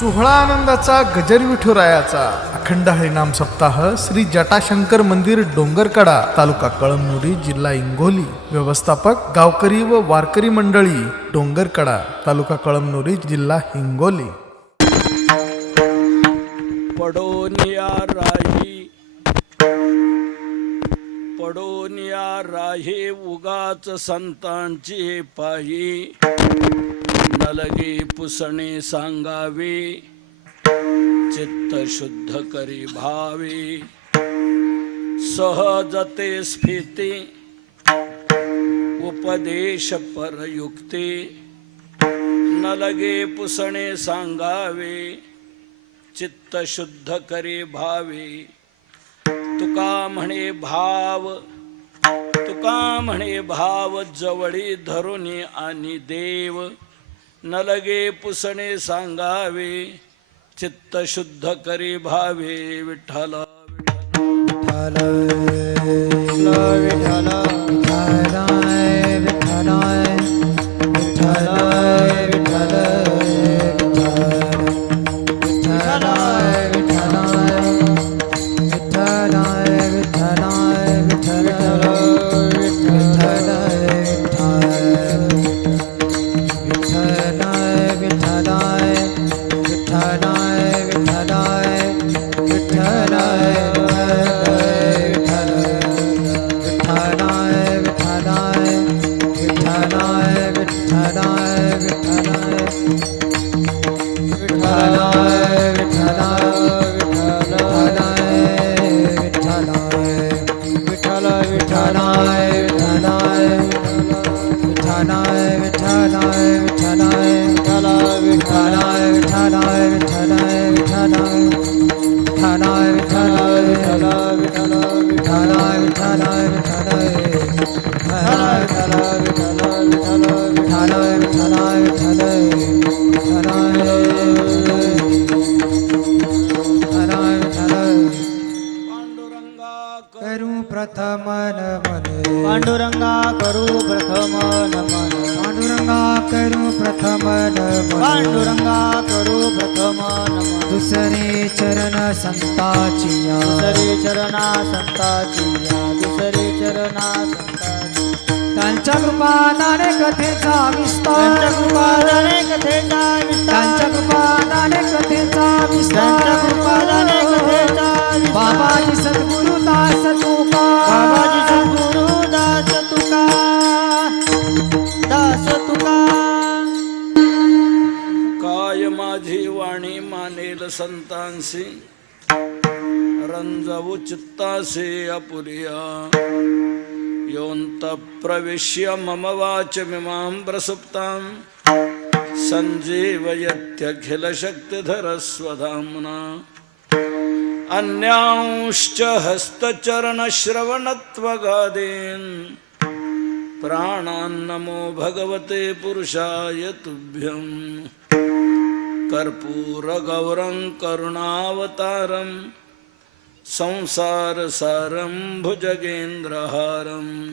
सोहळा आनंदाचा गजर विठुरायाचा अखंड हरिनाम सप्ताह श्री जटाशंकर मंदिर डोंगरकडा तालुका कळमनुरी जिल्हा हिंगोली. व्यवस्थापक गावकरी व वारकरी मंडळी डोंगरकडा तालुका कळमनुरी जिल्हा हिंगोली. पडोनिया राहे उगाच संतांची पायी, नलगे पुसणे सांगावे चित्त शुद्ध करी भावे. सहजते स्फीती उपदेश परयुक्ती, नलगे पुसणे सांगावे चित्त शुद्ध करी भावे. तुका म्हणे भाव जवळी धरुनी आणि देव, नलगे पुसणे सांगावे चित्त शुद्ध करी भावे. विठ्ठल विठ्ठल विठ्ठल विठ्ठल पांडुरंगा करू प्रथम नमन, पांडुरंगा करू प्रथम नमन, पांडुरंगा करू प्रथम नमन. दुसरे चरण संताची या, दुसरे चरणा संताची या, दुसरे चरणा संताची. त्यांच्या कृपादाने कथेचा विस्तार, त्यांच्या कृपादाने कथेचा विस्तार, त्यांच्या कृपादाने कथेचा विस्तार, त्यांच्या कृपादाने कथेचा विस्तार. बाबाजी सद्गुरु दास तुका, बाबाजी सद्गुरु दास तुका, दास तुका. काय माझी वाणी मानेल संतांसी, रंजवू चित्तासे अपुरिया. योऽन्त प्रविश्य मम वाचमिमां प्रसुप्तां, संजीवयत्यखिल शक्तिधर स्वधाम्ना. अन्यांश्च हस्तचरण श्रवणत्वगादीन्, प्राणान्नमो भगवते पुरुषाय तुभ्यं. कर्पूरगौरं करुणावतारं, संसारसारं भुजगेन्द्रहारं.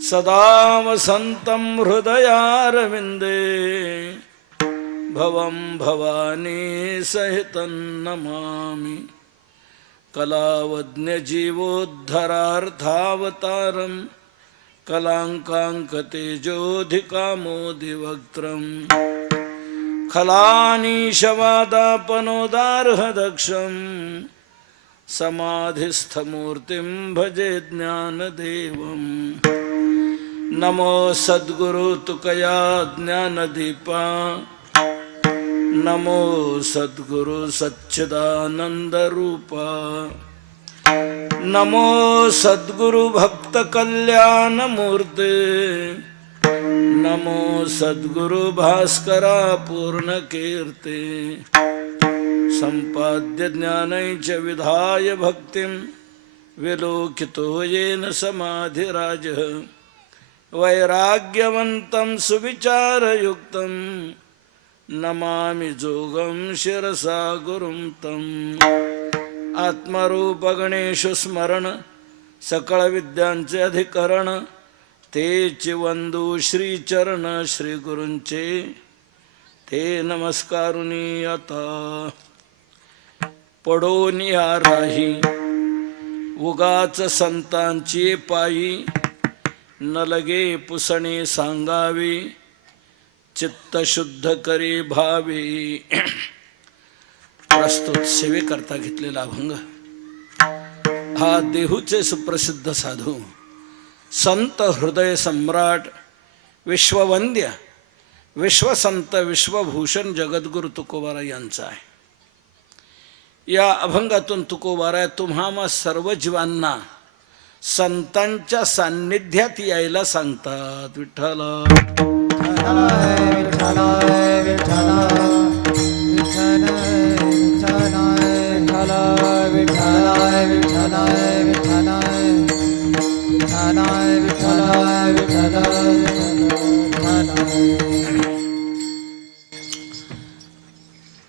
सदा वसन्तं हृदयारविन्दे, भवं भवानी सहितं नमामि. कलावज्ञजीवोद्धरार्थावतारं, कलाङ्काङ्कतेजोऽधिकामोदिवक्त्रं. खलानीशवादापनोदार्हदक्षं, समाधिस्थमूर्तिं भजे ज्ञानदेवं. नमो सद्गुरु तुकया ज्ञानदीपा, नमो सद्गुरु सच्चिदानन्दरूपा. नमो सद्गुरु भक्त कल्याणमूर्ते, नमो सद्गुरु भास्करा पूर्णकीर्ते. संपाद्य ज्ञानैच विधाय भक्तिं, विलोकितो येन समाधिराजः. वैराग्यवन्तं सुविचारयुक्तं, नमामि जोगं शिरसा गुरुं तम्. आत्मरूप गणेशु स्मरण, सकळ विद्यांचे अधिकरण. तेची वंदू श्रीचरण श्री गुरूंचे, ते नमस्कारुनी आता पडोनिया राही उगाच संतांची पायी न लगे पुसणे सांगावे चित्त शुद्ध करी भावे. प्रस्तुत सेवेकरता घेतलेला अभंग हा देहूचे सुप्रसिद्ध साधू संत हृदय सम्राट विश्ववंद्य विश्वसंत विश्वभूषण जगद्गुरु तुकोबाराय यांचा आहे. या अभंगातून तुकोबाराय तुम्हा सर्व जीवांना संतांच्या सान्निध्यात यायला सांगतात. विठ्ठला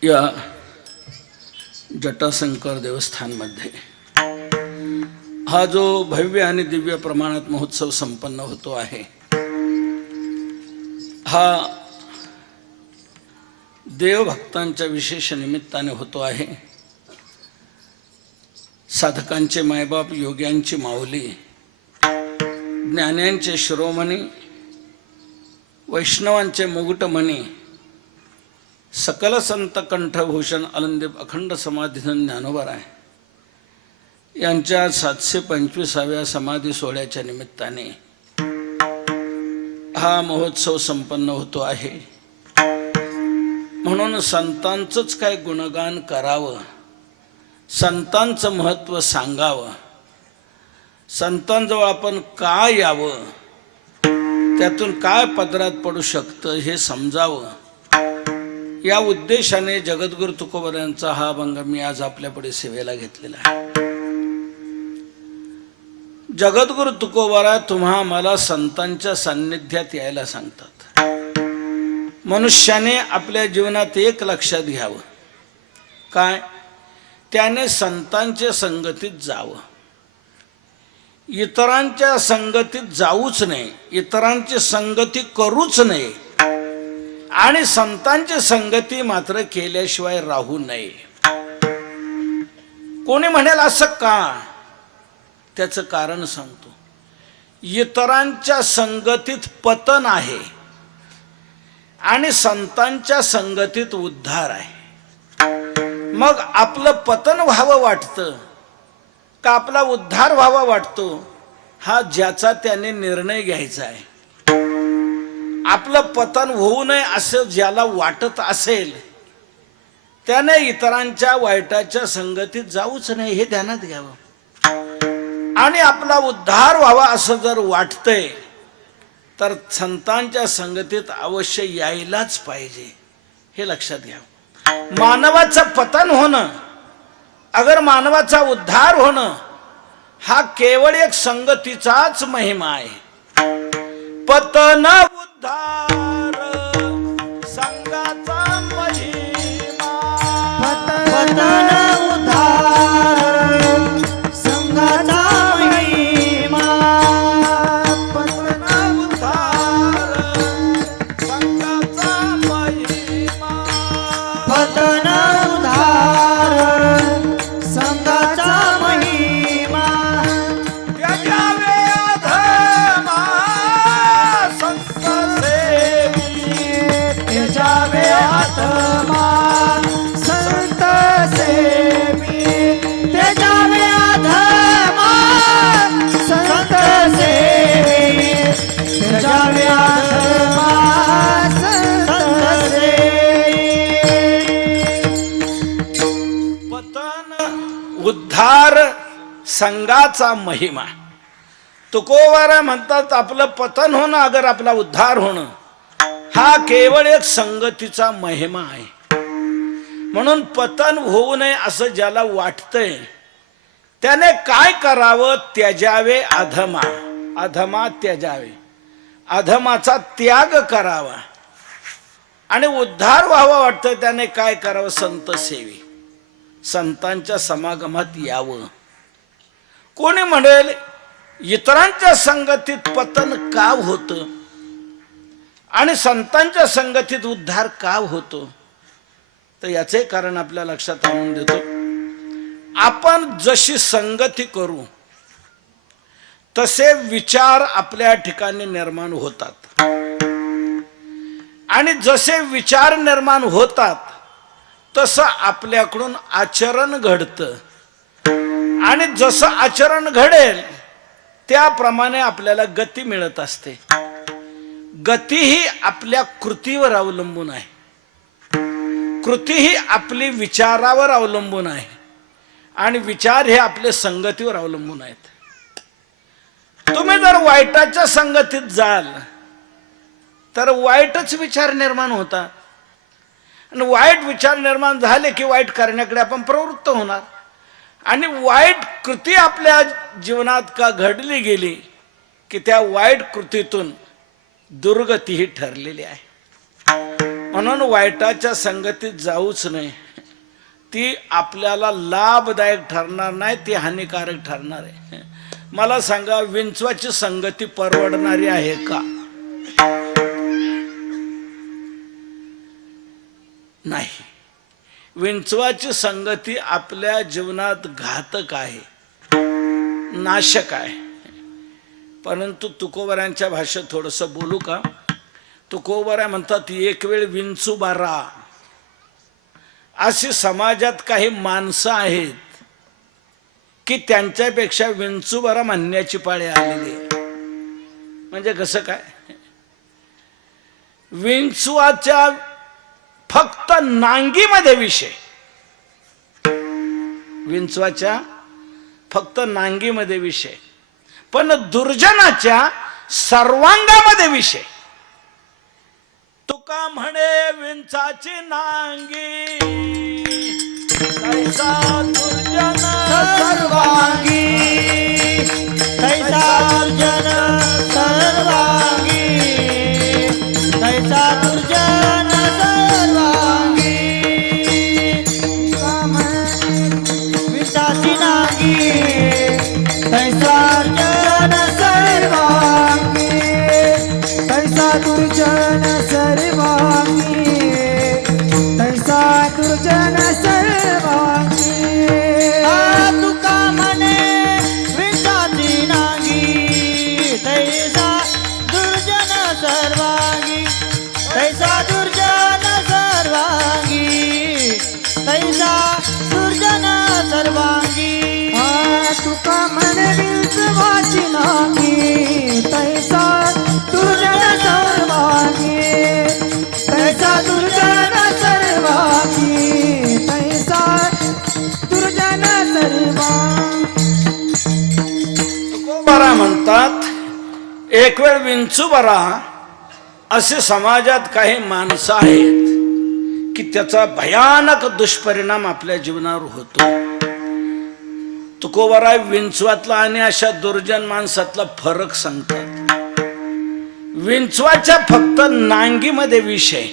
या जटाशंकर देवस्थानमध्ये हा जो भव्य आणि दिव्य प्रमाणात महोत्सव संपन्न होतो आहे, हा देवभक्तांच्या विशेष निमित्ताने होतो आहे. साधकांचे मायबाप, योग्यांची माऊली, ज्ञान्यांचे शिरोमणी, वैष्णवांचे मुकुटमणी, सकल संत कंठभूषण आनंदीप अखंड समाधीधन ज्ञानोबाराय यांच्या 725व्या समाधी सोहळ्याच्या निमित्ताने हा महोत्सव संपन्न होतो आहे. म्हणून संतांचंच काय गुणगान करावं, संतांचं महत्त्व सांगावं, संतांजवळ आपण काय यावं, त्यातून काय पदरात पडू शकतं हे समजावं, या उद्देशाने जगद्गुरु तुकोबारायांचा हा अभंग मी आज आपल्यापुढे सेवेला घेतलेला आहे. जगद्गुरु तुकोबाराय तुम्हा मला संतांच्या सान्निध्यात यायला सांगतात. मनुष्याने आपल्या जीवनात एक लक्षात घ्यावं, काय? त्याने संतांच्या संगतीत जावं. इतरांच्या संगतीत जाऊच नये, इतरांची संगती करूच नये आणि संतांची संगती मात्र केल्याशिवाय राहू नये. कोणी म्हणेल असं का? त्याचं कारण सांगतो. इतरांच्या संगतीत पतन आहे आणि संतांच्या संगतीत उद्धार आहे. मग आपलं पतन व्हावं वाटतं का आपला उद्धार व्हावा वाटतो, हा ज्याचा त्याने निर्णय घ्यायचा आहे. आपलं पतन होऊ नये असं ज्याला वाटत असेल त्याने इतरांच्या वाईटाच्या संगतीत जाऊच नाही हे ध्यानात घ्यावं. आणि आपला उद्धार व्हावा असं जर वाटतंय तर संतांच्या संगतीत अवश्य यायलाच पाहिजे हे लक्षात घ्यावं. मानवाचं पतन होणं, अगर मानवाचा उद्धार होणं हा केवळ एक संगतीचाच महिमा आहे. पतन उद्धार संगाचा महिमा, पतन उद्धार संघाचा महिमा, पतन उद्धार संगाचा महिमा, पतन उद्धार संघाचा महिमा. त्याच्यावे अधमा संत सेवी, त्याच्यावे आत्मा संत सेवी, त्याच्यावे आत्मा संत सेवी, त्याच्यावे आत्मा संत सेवी. पतन उद्धार संघाचा महिमा. तुकोबाराय म्हणतात आपलं पतन होणं अगर आपला उद्धार होणं हा केवळ एक संगतीचा महिमा आहे. म्हणून पतन होऊ नये असं ज्याला वाटतंय त्याने काय करावं? त्याजावे अधमा, अधमा त्याजावे, अधमाचा त्याग करावा. आणि उद्धार व्हावा वाटतं त्याने काय करावं? संत सेवी, संतांच्या समागमात यावं. कोणी म्हणेल इतरांच्या संगतीत पतन का होतं? आणि संतांच्या संगतीत उद्धार का होतो, तर याचे कारण आपल्या लक्षात आणून देतो. आपण जशी संगती करू तसे विचार आपल्या ठिकाणी निर्माण होतात, आणि जसे विचार निर्माण होतात तसं आपल्याकडून आचरण घडतं, आणि जसं आचरण घडेल त्याप्रमाणे आपल्याला गती मिळत असते. गती ही आपल्या कृतीवर अवलंबून आहे, कृती ही आपली विचारावर अवलंबून आहे, आणि विचार हे आपले संगतीवर अवलंबून आहेत. तुम्ही जर वाईटाच्या संगतीत जाल तर वाईटच विचार निर्माण होतात, आणि वाईट विचार निर्माण झाले की वाईट करण्याकडे आपण प्रवृत्त होणार, आणि वाईट कृती आपल्या जीवनात का घडली गेली की त्या वाईट कृतीतून दुर्गती ही ठरलेली आहे. म्हणून वाईटाच्या संगतीत जाऊच नाही. ती आपल्याला लाभदायक ठरणार नाही, ती हानिकारक ठरणार आहे. मला सांगा, विंचवाची संगती परवडणारी आहे का? नाही. विंचवाची संगती आपल्या जीवनात घातक आहे, नाशक आहे. परंतु तुकोबऱ्यांच्या भाषेत थोडंसं बोलू का? तुकोबऱ्या म्हणतात, एक वेळ विंचू बारा. अशी समाजात काही माणसं आहेत की त्यांच्यापेक्षा विंचूबारा म्हणण्याची पाळी आलेली आहे. म्हणजे कसं काय? विंचवाच्या फक्त नांगीमध्ये विषय, विंचवाच्या फक्त नांगीमध्ये विषय, पण दुर्जनाच्या सर्वांगामध्ये विषय. तुका म्हणे विंचाची नांगी, तैसा दुर्जन सर्वांगी, तैसा दुर्जन सर्वांगी, तैसा दुर्जन सर्वांगी. विंचाची नांगी, तैसा दुर्जन सर्वांगी, तैसा दुर्जन सर्वांगी, तैसा दुर्जन सर्वांगी. तुका म्हणे विंचाची नांगी, तैसा दुर्जन सर्वांगी, तैसा दुर्जन सर्वांगी, तैसा दुर्जन सर्वांगी. तुका म्हणे विंचवाची नांगी, तैसा दुर्जन सर्वांगी, तैसा दुर्जन सर्वांगी, तैसा दुर्जन सर्वांगी. तुकोबारा म्हणतात, एक वेळ विंचू बरा. असे समाजात काही माणसं आहेत की त्याचा भयानक दुष्परिणाम आपल्या जीवनावर होतो. तुकोबारा विंचवातला आणि अशा दुर्जन माणसातला फरक सांगतात. विंचवाच्या फक्त नांगीमध्ये विषय,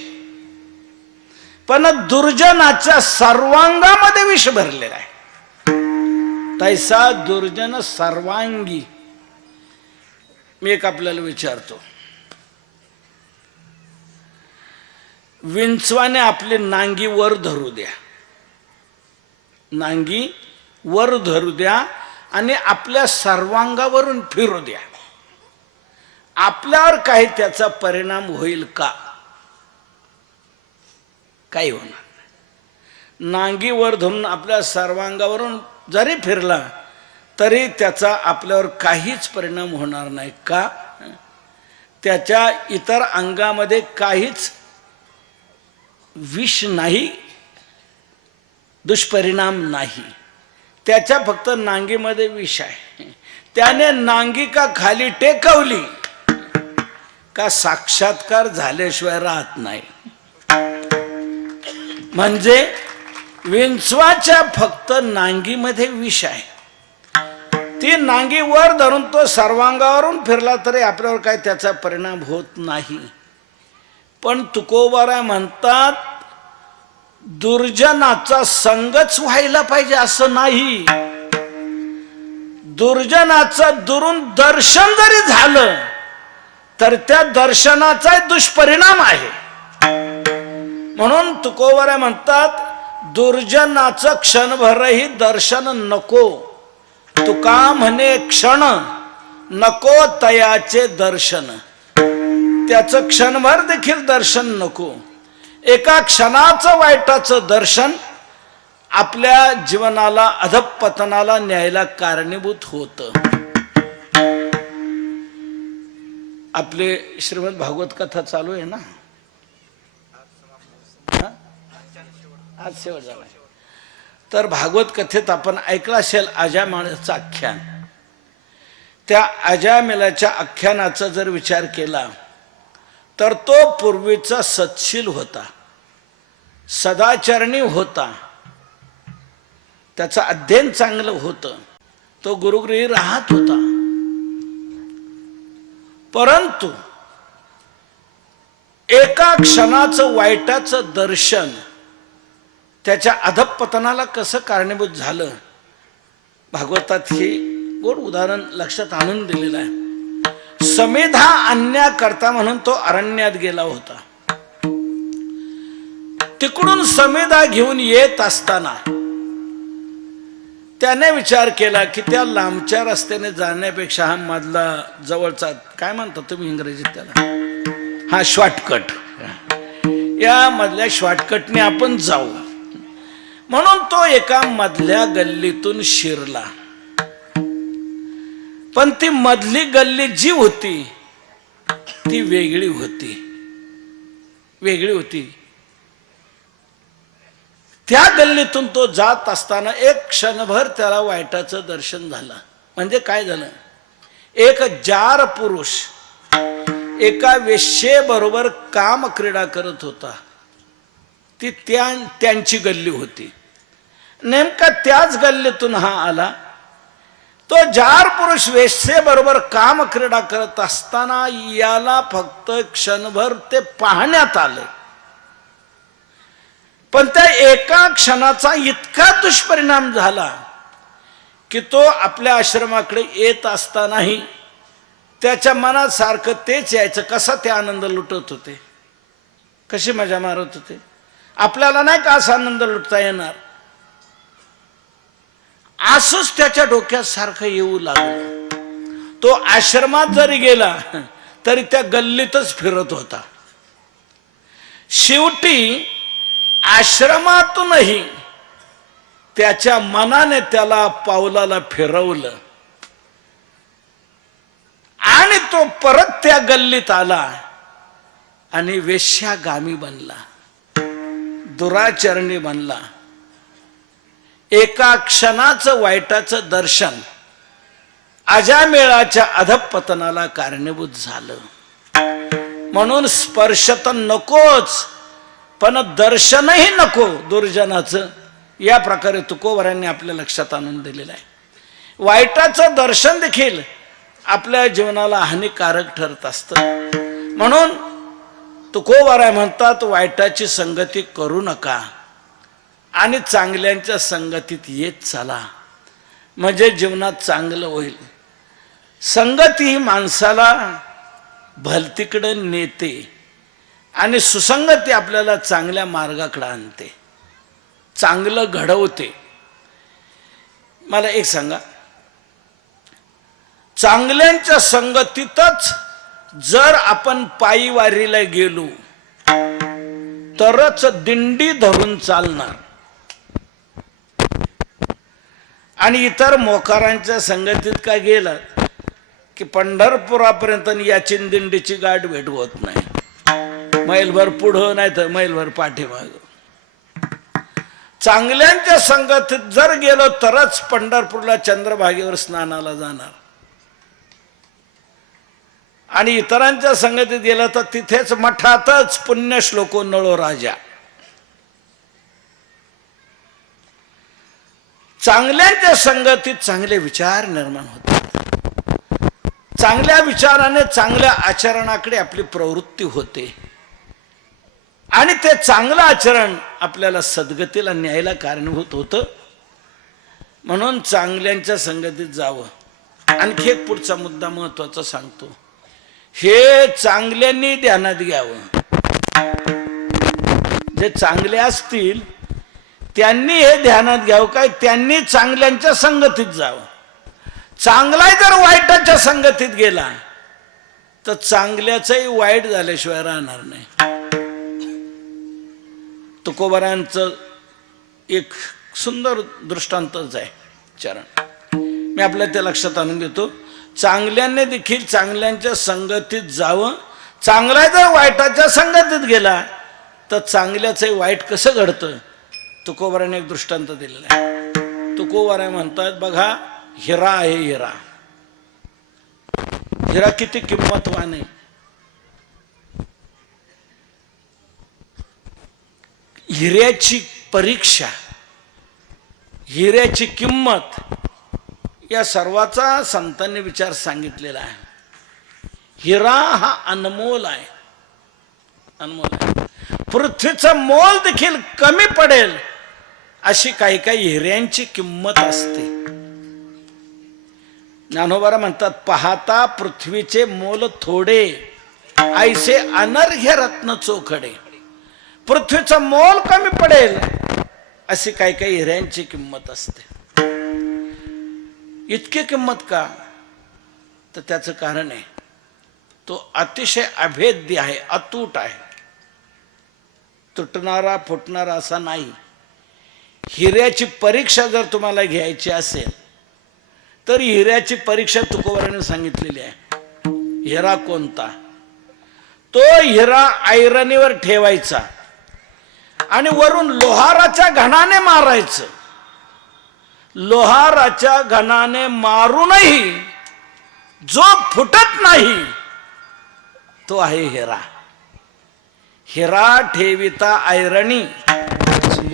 पण दुर्जनाच्या सर्वांगामध्ये विष भरलेला आहे. तैसा दुर्जन सर्वांगी. मी एक आपल्याला विचारतो, विंचवाने आपली नांगी वर धरू द्या, नांगी वर धरू द्या आणि आपल्या सर्वांगावरून फिरू द्या, आपल्यावर काही त्याचा परिणाम होईल का? काही होणार नाही. नांगी वर धरून आपल्या सर्वांगावरून जरी फिरला तरी त्याचा आपल्यावर काहीच परिणाम होणार नाही. का? त्याच्या इतर अंगामध्ये काहीच विष नाही, दुष्परिणाम नाही. त्याच्या फक्त नांगीमध्ये विष आहे. त्याने नांगी का खाली टेकवली का साक्षात्कार झाल्याशिवाय राहत नाही. म्हणजे विंचवाच्या फक्त नांगीमध्ये विष आहे. ती नांगी वर धरून तो सर्वांगावरून फिरला तरी आपल्यावर काय त्याचा परिणाम होत नाही. पण तुकोबारा म्हणतात, दुर्जनाचा संगच व्हायला पाहिजे असं नाही. दुर्जनाचं दुरून दर्शन जरी झालं तर त्या दर्शनाचा दुष्परिणाम आहे. म्हणून तुकोबरा म्हणतात दुर्जनाचं क्षणभरही दर्शन नको. तुका म्हणे क्षण नको तयाचे दर्शन. त्याचं क्षणभर देखील दर्शन नको. एका क्षणाचं वाईटाचं दर्शन आपल्या जीवनाला अधःपतनाला न्यायला कारणीभूत होतं. आपले श्रीमद भागवत कथा चालू आहे ना, आज शेवट झाला. तर भागवत कथेत आपण ऐकलं असेल अजामिळाचं आख्यान. त्या अजामिळाच्या आख्यानाचा जर विचार केला तर तो पूर्वीचा सत्शील होता, सदाचरणी होता, त्याचं अध्ययन चांगलं होतं, तो गुरुगृही राहत होता. परंतु एका क्षणाचं वाईटाचं दर्शन त्याच्या अधःपतनाला कसं कारणीभूत झालं, भागवतात हे गोड उदाहरण लक्षात आणून दिलेलं आहे. समेधा आणण्याकरता म्हणून तो अरण्यात गेला होता. तिकडून समेधा घेऊन येत असताना त्याने विचार केला की त्या लांबच्या रस्त्याने जाण्यापेक्षा हा मधला जवळचा, काय म्हणता तुम्ही इंग्रजीत त्याला, हा शॉर्टकट, या मधल्या शॉर्टकटने आपण जाऊ. म्हणून तो एका मधल्या गल्लीतून शिरला. पण ती मधली गल्ली जी होती ती वेगळी होती, वेगळी होती. त्या गल्लीतून तो जात असताना एक क्षणभर त्याला वाईटाचं दर्शन झालं. म्हणजे काय झालं, एक जार पुरुष एका वेश्येबरोबर काम क्रीडा करत होता. ती त्यांची गल्ली होती. नेमका त्याच गल्लीतून हा आला. तो जार पुरुष वेश्येबरोबर काम क्रीडा करत असताना याला फक्त क्षणभर ते पाहण्यात आलं. पण त्या एका क्षणाचा इतका दुष्परिणाम झाला की तो आपल्या आश्रमाकडे येत असतानाही त्याच्या मनात सारखं तेच यायचं. कसा ते आनंद लुटत होते, कशी मजा मारत होते. आपल्याला नाही का असा आनंद लुटता येणार, असंच त्याच्या डोक्यात सारखं येऊ लागलं. तो आश्रमात जरी गेला तरी त्या गल्लीतच फिरत होता. शेवटी आश्रमातूनही त्याच्या मनाने त्याला पावलाला फिरवलं आणि तो परत त्या गल्लीत आला आणि वेश्यागामी बनला, दुराचरणी बनला. एका क्षणाचं वाईटाचं दर्शन अजामिळाच्या अधःपतनाला कारणीभूत झालं. म्हणून स्पर्श तर नकोच, पण दर्शनही नको दुर्जनाचं. या प्रकारे तुकोबरांनी आपल्या लक्षात आणून दिलेलं आहे. वाईटाचं दर्शन देखील आपल्या जीवनाला हानिकारक ठरत असतं. म्हणून तुकोबरा म्हणतात वाईटाची संगती करू नका आणि चांगल्यांच्या संगतीत येत चला, म्हणजे जीवनात चांगलं होईल. संगती ही माणसाला भलतीकडे नेते आणि सुसंगती आपल्याला चांगल्या मार्गाकडे आणते, चांगलं घडवते. मला एक सांगा, चांगल्यांच्या संगतीतच जर आपण पायी वारीला गेलो तरच दिंडी धरून चालणार. आणि इतर मोकारांच्या संगतीत काय गेला की पंढरपुरापर्यंत याची दिंडीची गाठ भेट होत नाही. मैलभर पुढं नाही तर मैलभर पाठीमाग. चांगल्यांच्या संगतीत जर गेलो तरच पंढरपूरला चंद्रभागेवर स्नानाला जाणार. आणि इतरांच्या संगतीत गेलं तर तिथेच मठातच पुण्यश्लोको नळो राजा. चांगल्यांच्या संगतीत चांगले विचार निर्माण होतात. चांगल्या विचाराने चांगल्या आचरणाकडे आपली प्रवृत्ती होते आणि ते चांगलं आचरण आपल्याला सद्गतीला न्यायला कारणीभूत होतं. म्हणून चांगल्यांच्या संगतीत जावं. आणखी एक पुढचा मुद्दा महत्वाचा सांगतो हे चांगल्यांनी ध्यानात घ्यावं. जे चांगले असतील त्यांनी हे ध्यानात घ्यावं, काय त्यांनी चांगल्यांच्या संगतीत जावं. चांगला जर वाईटाच्या संगतीत गेला तर चांगल्याचंही वाईट झाल्याशिवाय राहणार नाही. तुकोबारांचं एक सुंदर दृष्टांतच आहे चरण, मी आपल्या त्या लक्षात आणून देतो. चांगल्याने देखील चांगल्यांच्या संगतीत जावं. चांगला जर वाईटाच्या संगतीत गेला तर चांगल्याचंही वाईट कसं घडतं तुकोबाराने एक दृष्टांत दिलेला आहे. तुकोबारा म्हणतात, बघा हिरा आहे, हिरा हिरा किती किंमतवान आहे. हिऱ्याची परीक्षा, हिऱ्याची किंमत या सर्वाचा संतांनी विचार सांगितलेला आहे. हिरा हा अनमोल आहे, अनमोल आहे. पृथ्वीचं मोल देखील कमी पडेल अशी काही काही हिऱ्यांची किंमत असते. ज्ञानोबा म्हणतात, पाहता पृथ्वीचे मोल थोडे, ऐसे अनर्घ्य रत्न चोखडे. पृथ्वीचं मोल कमी पडेल अशी काही काही हिऱ्यांची किंमत असते. इतकी किंमत का? तर त्याचं कारण आहे, तो अतिशय अभेद्य आहे, अतूट आहे, तुटणारा फुटणारा असा नाही. हिऱ्याची परीक्षा जर तुम्हाला घ्यायची असेल तर हिऱ्याची परीक्षा तुकोबाराने सांगितलेली आहे. हिरा कोणता? तो हिरा ऐरणीवर ठेवायचा आणि वरून लोहाराच्या घणाने मारायचं. लोहाराच्या घणाने मारूनही जो फुटत नाही तो आहे हिरा. हिरा ठेविता ऐरणी,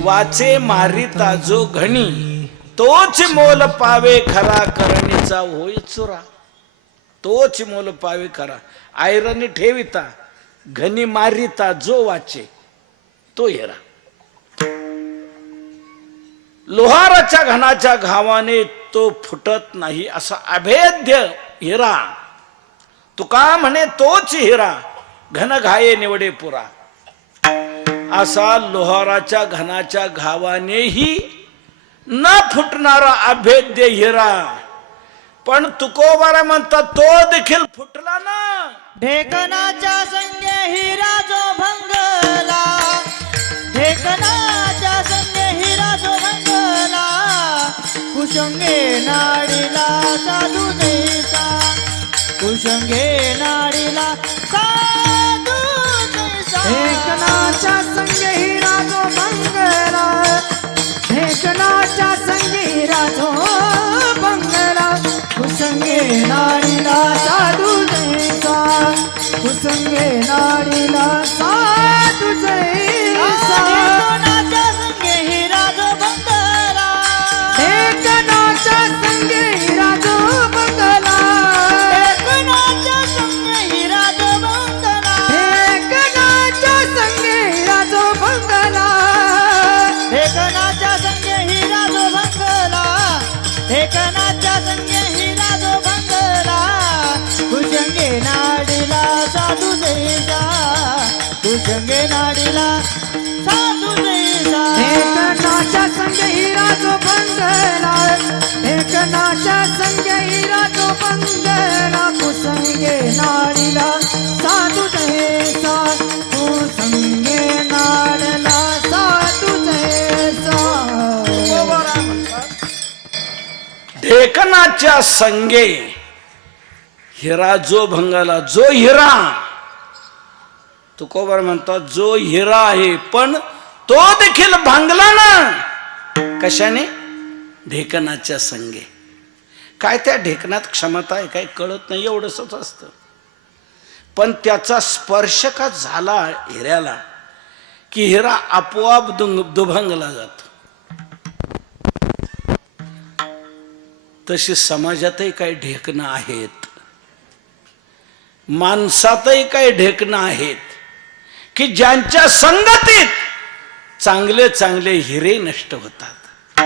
वाचे मारिता जो घणी, तोच मोल पावे खरा, करणीचा होय चुरा. तोच मोल पावे खरा. ऐरणी ठेविता, घणी मारिता जो वाचे, तो हिरा. लोहाराच्या घणाच्या घावाने तो फुटत नाही असा अभेद्य हिरा. तुका म्हणे तोच हिरा, घन घाये निवडे पुरा. असा लोहाराच्या घनाच्या घावानेही न फुटणारा अभेद्य हिरा. पण तुकोबारा म्हणतात, तो देखील फुटला ना. ढेकणाच्या संगे हिरा जो भंगला, ढेकणाच्या संगे हिरा जो भंगला, कुशंगे नाडीला साधू जैसा, कुशंगे नाडीला साधू जैसा. ढेकणाच्या संगे हिरा जो भंगला, ढेकणाच्या संगे हिरा जो भंगला, कुसंगे नाडीला साधू जैसा, कुसंगे नाडीला साधू जैसा. ढेकणाच्या संगे हिरा जो भंगला, ढेकणाच्या संगे हिरा जो भंगला, ढेकणाच्या संगे हिरा जो भंगला, ढेकणाच्या संगे हिरा जो भंगला, ढेकणाच्या संगे हिरा जो भंगला, ढेकणाच्या संगे हिरा जो भंगला, कुशंगे नाडीला साधू जैसा, कुशंगे नाडीला साधू जैसा. ढेकणाच्या संगे हिरा जो भंगला, ढेकणाच्या संगे हिरा जो भंगला, कुसंगे नाडीला साधू जैसा, कुसंगे नाडीला साधू जैसा. ढेकणाच्या संगे हिरा जो भंगाला, जो हिरा. तुकोबार म्हणतात, जो हिरा आहे पण तो देखील भांगला ना. कशाने? ढेकणाच्या संगे. काय त्या ढेकणात क्षमता आहे काय कळत नाही, एवढंच असतं. पण त्याचा स्पर्श का झाला हिऱ्याला की हिरा आपोआप दुभंगला जातो. तशी समाजातही काही ढेकणं आहेत, माणसातही काही ढेकणं आहेत की ज्यांच्या संगतीत चांगले चांगले हिरे नष्ट होतात.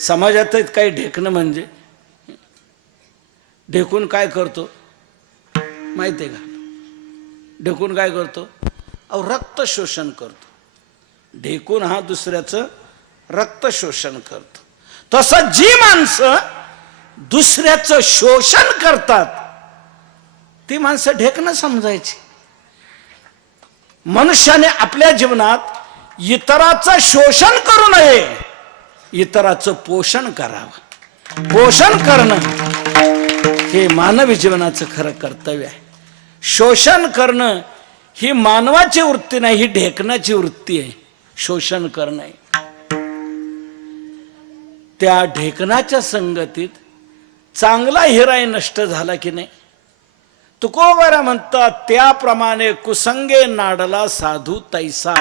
समाजातही काही ढेकणं म्हणजे ढेकून काय करतो? माहिती आहे का? ढेकून काय करतो? अहो रक्त शोषण करतो. ढेकून हा दुसऱ्याचं रक्त शोषण करतो. तसं जी माणसं दुसऱ्याचं शोषण करतात ती माणसं ढेकणं समजायची. मनुष्याने आपल्या जीवनात इतराचं शोषण करू नये, इतराचं पोषण करावं. पोषण करणं हे मानवी जीवनाचं खरं कर्तव्य आहे. शोषण करणं ही मानवाची वृत्ती नाही, ही ढेकणाची वृत्ती आहे. शोषण करणं. त्या ढेकणाच्या संगतीत चांगला हिराई नष्ट झाला की नाही. तुकोबरा म्हणतात त्याप्रमाणे कुसंगे नाडला साधू तैसा.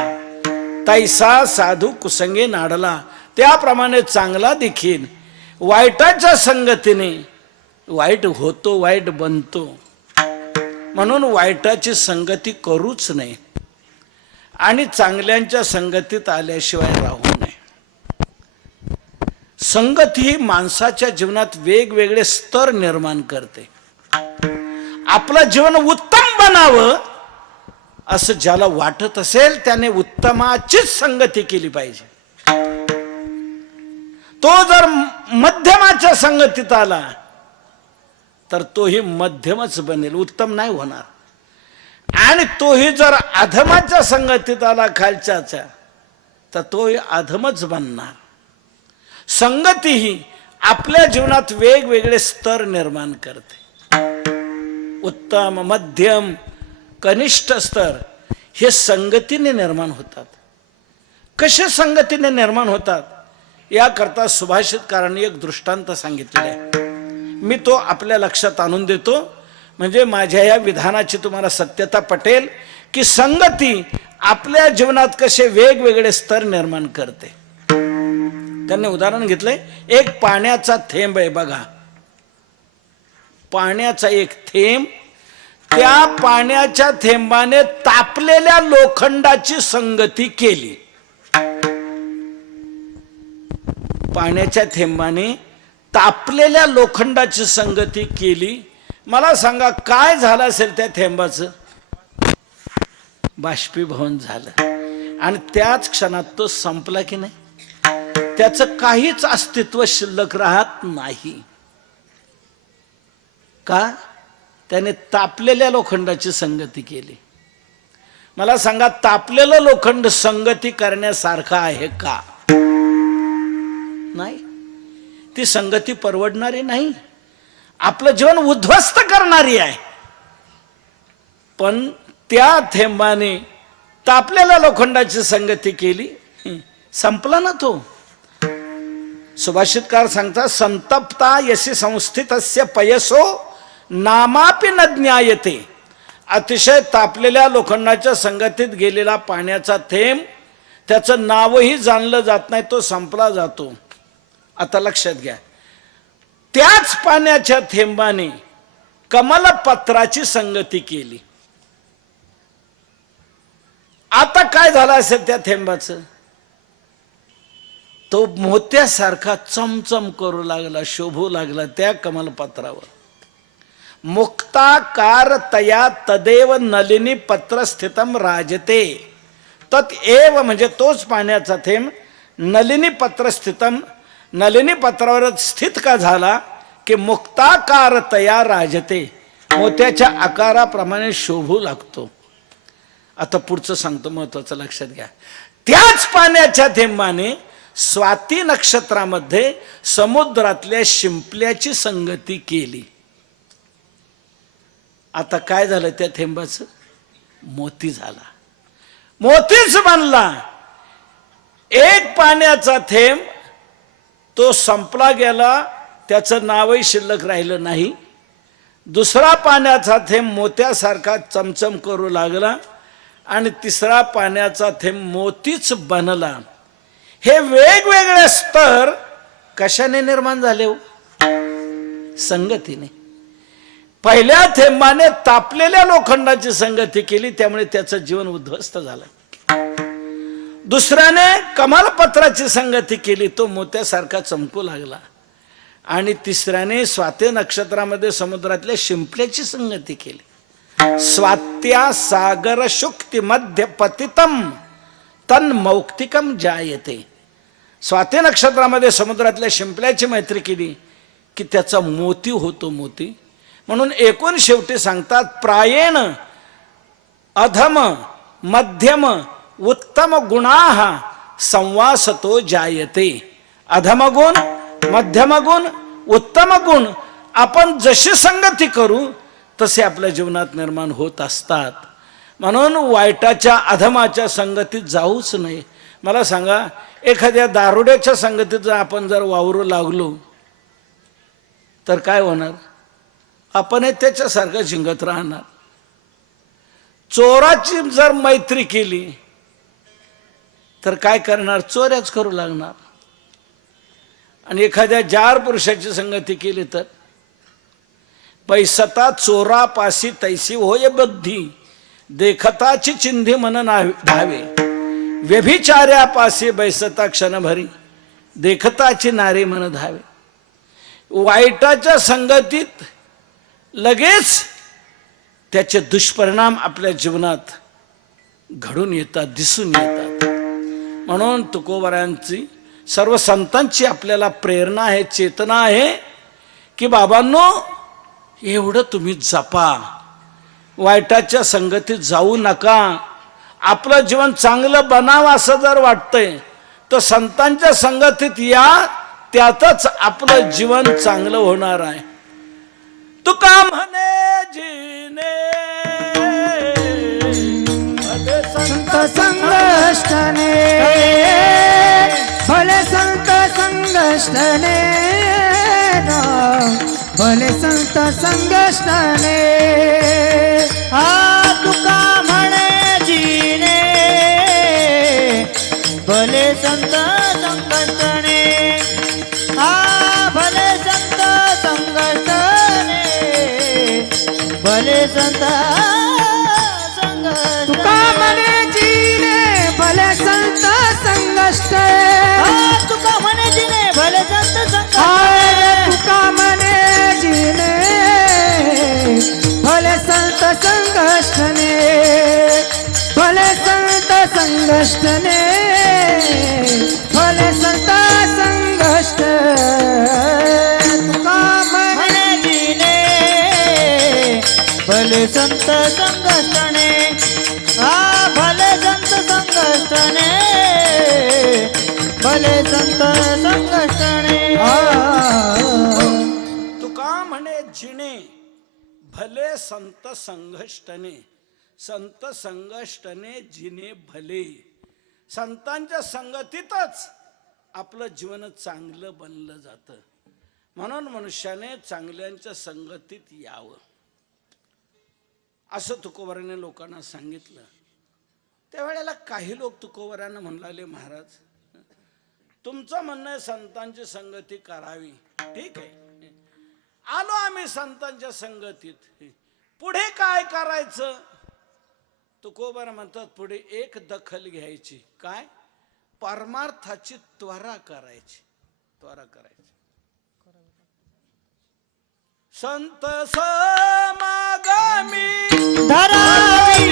तैसा साधू कुसंगे नाडला. त्याप्रमाणे चांगला देखील वाईटाच्या संगतीने वाईट होतो, वाईट बनतो. म्हणून वाईटाची संगती करूच नये आणि चांगल्यांच्या संगतीत आल्याशिवाय राहू नये. संगती ही माणसाच्या जीवनात वेगवेगळे स्तर निर्माण करते. आपलं जीवन उत्तम बनावं असं ज्याला वाटत असेल त्याने उत्तमाचीच संगती केली पाहिजे. तो जर मध्यमाच्या संगतीत आला तर तोही मध्यमच बनेल, उत्तम नाही होणार. आणि तोही जर अधमाच्या संगतीत आला खालच्याच्या तर तोही अधमच बनणार. संगती ही आपल्या जीवनात वेगवेगळे स्तर निर्माण करते. उत्तम, मध्यम, कनिष्ठ स्तर हे संगतीने निर्माण होतात. कसे संगतीने निर्माण होतात याकरता सुभाषितकारांनी एक दृष्टांत सांगितलेला आहे. मी तो आपल्या लक्षात आणून देतो म्हणजे माझ्या या विधानाची तुम्हाला सत्यता पटेल की संगती आपल्या जीवनात कसे वेगवेगळे स्तर निर्माण करते. त्यांनी उदाहरण घेतलंय. एक पाण्याचा थेंब आहे बघा. पाण्याचा एक थेंब, त्या पाण्याच्या थेंबाने तापलेल्या लोखंडाची संगती केली. पाण्याच्या थेंबाने तापलेल्या लोखंडाची संगती केली. मला सांगा काय झालं असेल त्या थेंबाचं? बाष्पीभवन झालं आणि त्याच क्षणात तो संपला की नाही. त्याचं काहीच अस्तित्व शिल्लक राहत नाही. का? त्याने तापलेल्या लोखंडाची संगती केली. मला सांगा तापलेलं लोखंड संगती करण्यासारखं आहे का? नाही. ती संगती परवडणारी नाही, आपलं जीवन उद्ध्वस्त करणारी आहे. पण त्या थेंबाने तापलेल्या लोखंडाची संगती केली, संपला ना तो. सुभाषितकार सांगतात संतप्ता यशी संस्थितस्य पयसो नामापि न ज्ञायते. अतिशय तापलेल्या लोखंडाच्या संगतीत गेलेला पाण्याचा थेंब त्याचं नावही जाणलं जात नाही, तो संपला जातो. आता लक्षात घ्या, त्याच पाण्याच्या थेंबाने कमलपत्राची संगती केली. आता काय झालं असेल त्या थेंबाचं? तो मोत्यासारखा चमचम करू लागला, शोभू लागला त्या कमलपत्रावर. मुक्ताकार तया तदेव नलिनी पत्र स्थितम राजते. तत् एव म्हणजे तोच पाण्याचा थेंब नलिनी पत्र स्थितम, नलिनी पत्रावर स्थित का झाला की मुक्ताकार तया राजते, मोत्याच्या आकाराप्रमाणे शोभू लागतो. आता पुढचं सांगतो, महत्वाचं लक्षात घ्या. त्याच पाण्याच्या थेंबाने स्वाती नक्षत्रामध्ये समुद्रातल्या शिंपल्याची संगती केली. आता काय झालं त्या थेंबाचं? मोती झाला, मोतीच बनला. एक पाण्याचा थेंब तो संपला गेला, त्याचं नावही शिल्लक राहिलं नाही. दुसरा पाण्याचा थेंब मोत्यासारखा चमचम करू लागला आणि तिसरा पाण्याचा थेंब मोतीच बनला. हे वेगवेगळे स्तर कशाने निर्माण झाले हो? संगतीने. पहिल्या थेंबाने तापलेल्या लोखंडाची संगती केली, त्यामुळे त्याचं जीवन उद्ध्वस्त झालं. दुसऱ्याने कमलपत्राची संगती केली, तो मोत्यासारखा चमकू लागला. आणि तिसऱ्याने स्वाती नक्षत्रामध्ये समुद्रातल्या शिंपल्याची संगती केली, स्वात्या सागर शुक्ति मध्य पतितम तन मौक्तिकम जायते. स्वाती नक्षत्रामध्ये समुद्रातल्या शिंपल्याची मैत्री केली की त्याचा मोती होतो मोती. म्हणून एकूण शेवटी सांगतात प्रायेण अधम मध्यम उत्तम गुणाः संवासतो जायते. अधम गुण मध्यम गुण उत्तम गुण आपण जशी संगती करू तसे आपल्या जीवनात निर्माण होत असतात. म्हणून वाईटाच्या अधमाच्या संगतीत जाऊच नये. मला सांगा, एखाद्या दारुड्याच्या संगतीत जर आपण वावरू लागलो तर काय होणार? आपण त्याच्यासारखं झिंगत राहणार. चोराची जर मैत्री केली तर काय करणार? चोऱ्याच करू लागणार. आणि एखाद्या जार पुरुषाची संगती केली तर पैसता चोरा पासी तैसी होय बुद्धी देखताची चिंधी मन धावे. व्यभिचार्यापासी बैसता क्षणभरी देखताची नारी मन धावे. वाईटाच्या संगतीत लगेच त्याचे दुष्परिणाम आपल्या जीवनात घडून येतात, दिसून येतात. म्हणून तुकोबारायांची सर्व संतांची आपल्याला प्रेरणा आहे, चेतना आहे की बाबांनो एवढं तुम्ही जपा, वाईटाच्या संगतीत जाऊ नका. आपलं जीवन चांगलं बनावं असं जर वाटतंय तर संतांच्या संगतीत या, त्यातच आपलं जीवन चांगलं होणार आहे. तुका म्हणे जिने संत संगष्टने भले संत संगष्टने भले संत संगष्टने. हा तुका म्हणे जिने भले संत संकटने. हा भले संत संकटने भले संत तुका म्हणे जिने भले संत संगष्ट. तुका म्हणे जिने भले संत संकट. तुका म्हणे जिने भले संत संगष्टने भले संत संगष्टने भले संत संगष्ट. तुका म्हणे जिने भले संत संकटने. हा भले संत संकटने भले संत संकटने. तुका म्हणे जिने भले संत संघष्टने. संत संघष्टने जिने भले. संतांच्या संगतीतच आपलं जीवन चांगलं बनलं जातं. म्हणून मनुष्याने चांगल्यांच्या संगतीत यावं असं तुकोबाराने लोकांना सांगितलं. त्यावेळेला काही लोक तुकोबारांना म्हणाले, महाराज तुमचं म्हणणं आहे संतांची संगती करावी, ठीक आहे, आलो आम्ही संतांच्या संगतीत, पुढे काय करायचं? तुकोबार म्हणतात पुढे एक दखल घ्यायची. काय? परमार्थाची त्वरा करायची. त्वरा करायची. संत समागमी धरावी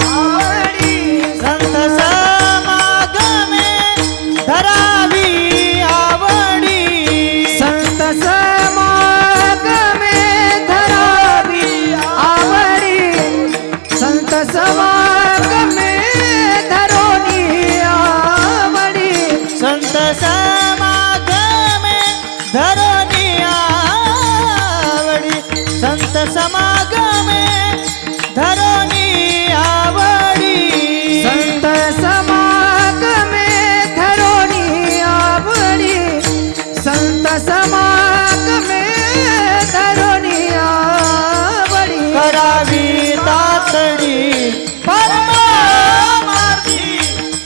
आवडी. संत समागमे धरावी आवडी. संत समागमे धरावी आवडी. संत समागमे धरोनी आवडी. संत समागमे धरोनी आवडी. संत समागमे धरोनी आवडी. संत समागमे धरोनी आवडी. संत समागमे धरोनी आवडी. करावी तातडी परमार्थी.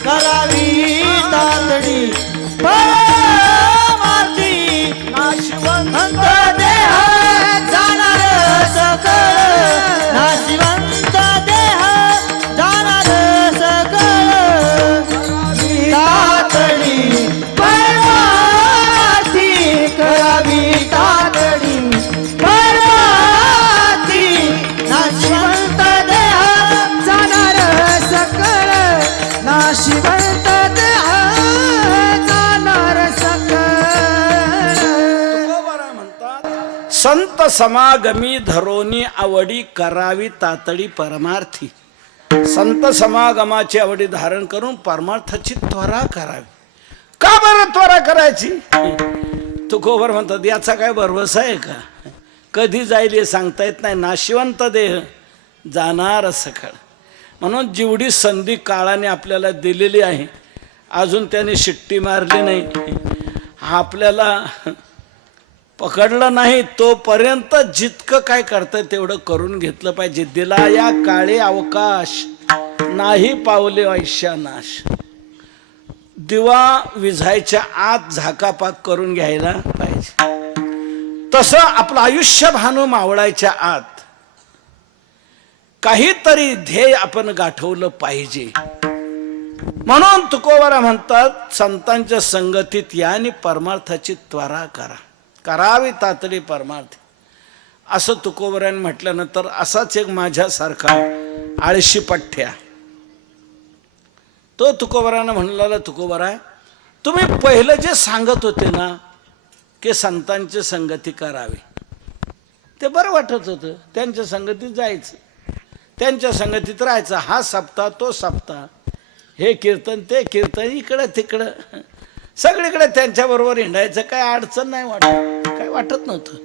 करावी तातडी परमार्थी. नाशिवंत देह जाणार सकळ. नाशिवंत देह जाणार सकळ. तातडी परमार्थी. करावी तातडी परमार्थी. नाशिवंत संत समागमी धरोनी आवडी करावी तातडी परमार्थी. संत समागमाची आवडी धारण करून परमार्थाची त्वरा करावी. का बरं त्वरा करायची? तुकोबर म्हणतात याचा काय भरवसा आहे का? कधी जाईल हे सांगता येत नाही. नाशिवंत देह जाणार सकाळ. म्हणून जेवढी संधी काळाने आपल्याला दिलेली आहे अजून त्याने शिट्टी मारली नाही, आपल्याला पकडलं नाही तोपर्यंत जितकं काय करतं तेवढं करून घेतलं पाहिजे. दिला या काळे अवकाश नाही पावले वैश्यानाश. दिवा विझायच्या आत झाकापाक करून घ्यायला पाहिजे. तसं आपलं आयुष्य भानू मावळायच्या आत काहीतरी ध्येय आपण गाठवलं पाहिजे. म्हणून तुकोबारा म्हणतात संतांच्या संगतीत या आणि परमार्थाची त्वरा करा. करावी तातडी परमार्थ असं तुकोबारांनी म्हटल्यानंतर असाच एक माझ्यासारखा आळशी पठ्ठ्या तो तुकोबारांना म्हणलेला, तुकोबारा तुम्ही पहिलं जे सांगत होते ना की संतांची संगती करावी ते बरं वाटत होतं. त्यांच्या संगतीत जायचं, त्यांच्या संगतीत राहायचं. हा सप्ताह तो सप्ताह, हे कीर्तन ते कीर्तन, इकडं तिकडं सगळीकडे त्यांच्याबरोबर हिंडायचं. काय अडचण नाही वाटत, काय वाटत नव्हतं.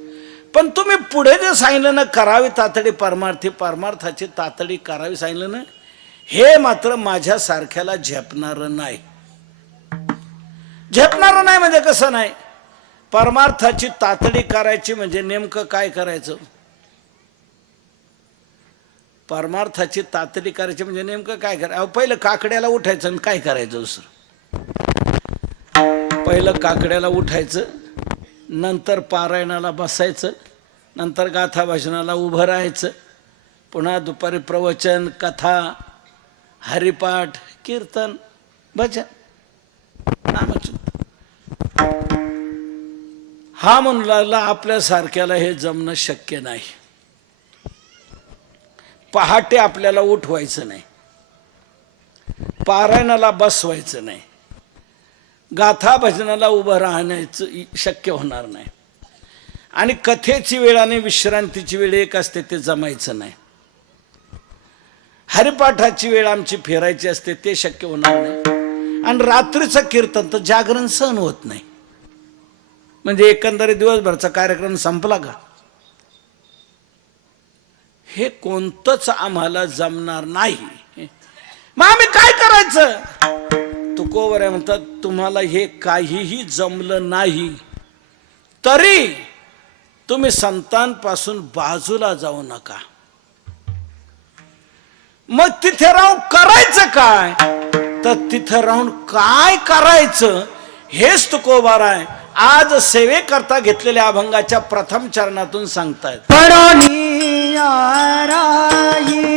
पण तुम्ही पुढे जे सांगितलं ना करावी तातडी परमार्थी, परमार्थाची तातडी करावी सांगितलं ना, हे मात्र माझ्यासारख्याला झेपणारं नाही. झेपणारं नाही म्हणजे कसं नाही? परमार्थाची तातडी करायची म्हणजे नेमकं काय करायचं? परमार्थाची तातडी करायची म्हणजे नेमकं काय करायचं? पहिलं काकड्याला उठायचं आणि काय करायचं दुसरं? पहिलं काकड्याला उठायचं, नंतर पारायणाला बसायचं, नंतर गाथा भाषणाला उभं राहायचं, पुन्हा दुपारी प्रवचन, कथा, हरिपाठ, कीर्तन, भजन, नामचिंतन. हा म्हणू लागला आपल्यासारख्याला हे जमणं शक्य नाही. पहाटे आपल्याला उठवायचं नाही, पारायणाला बसवायचं नाही, गाथा भजनाला उभं राहण्याचं शक्य होणार नाही, आणि कथेची वेळ आणि विश्रांतीची वेळ एक असते ते जमायचं नाही. हरिपाठाची वेळ आमची फिरायची असते ते शक्य होणार नाही, आणि रात्रीचं कीर्तन तर जागरण सहन होत नाही. म्हणजे एकंदरीत दिवसभरचा कार्यक्रम संपला का? हे कोणतंच आम्हाला जमणार नाही. मग आम्ही काय करायचं? तुकोबर म्हणतात तुम्हाला हे काहीही जमलं नाही तरी तुम्ही संतांपासून बाजूला जाऊ नका. मग तिथे राहून करायचं काय? तर तिथे राहून काय करायचं हेच तुकोबार आहे आज सेवेकरता घेतलेल्या अभंगाच्या प्रथम चरणातून सांगतायत. पडोनी राही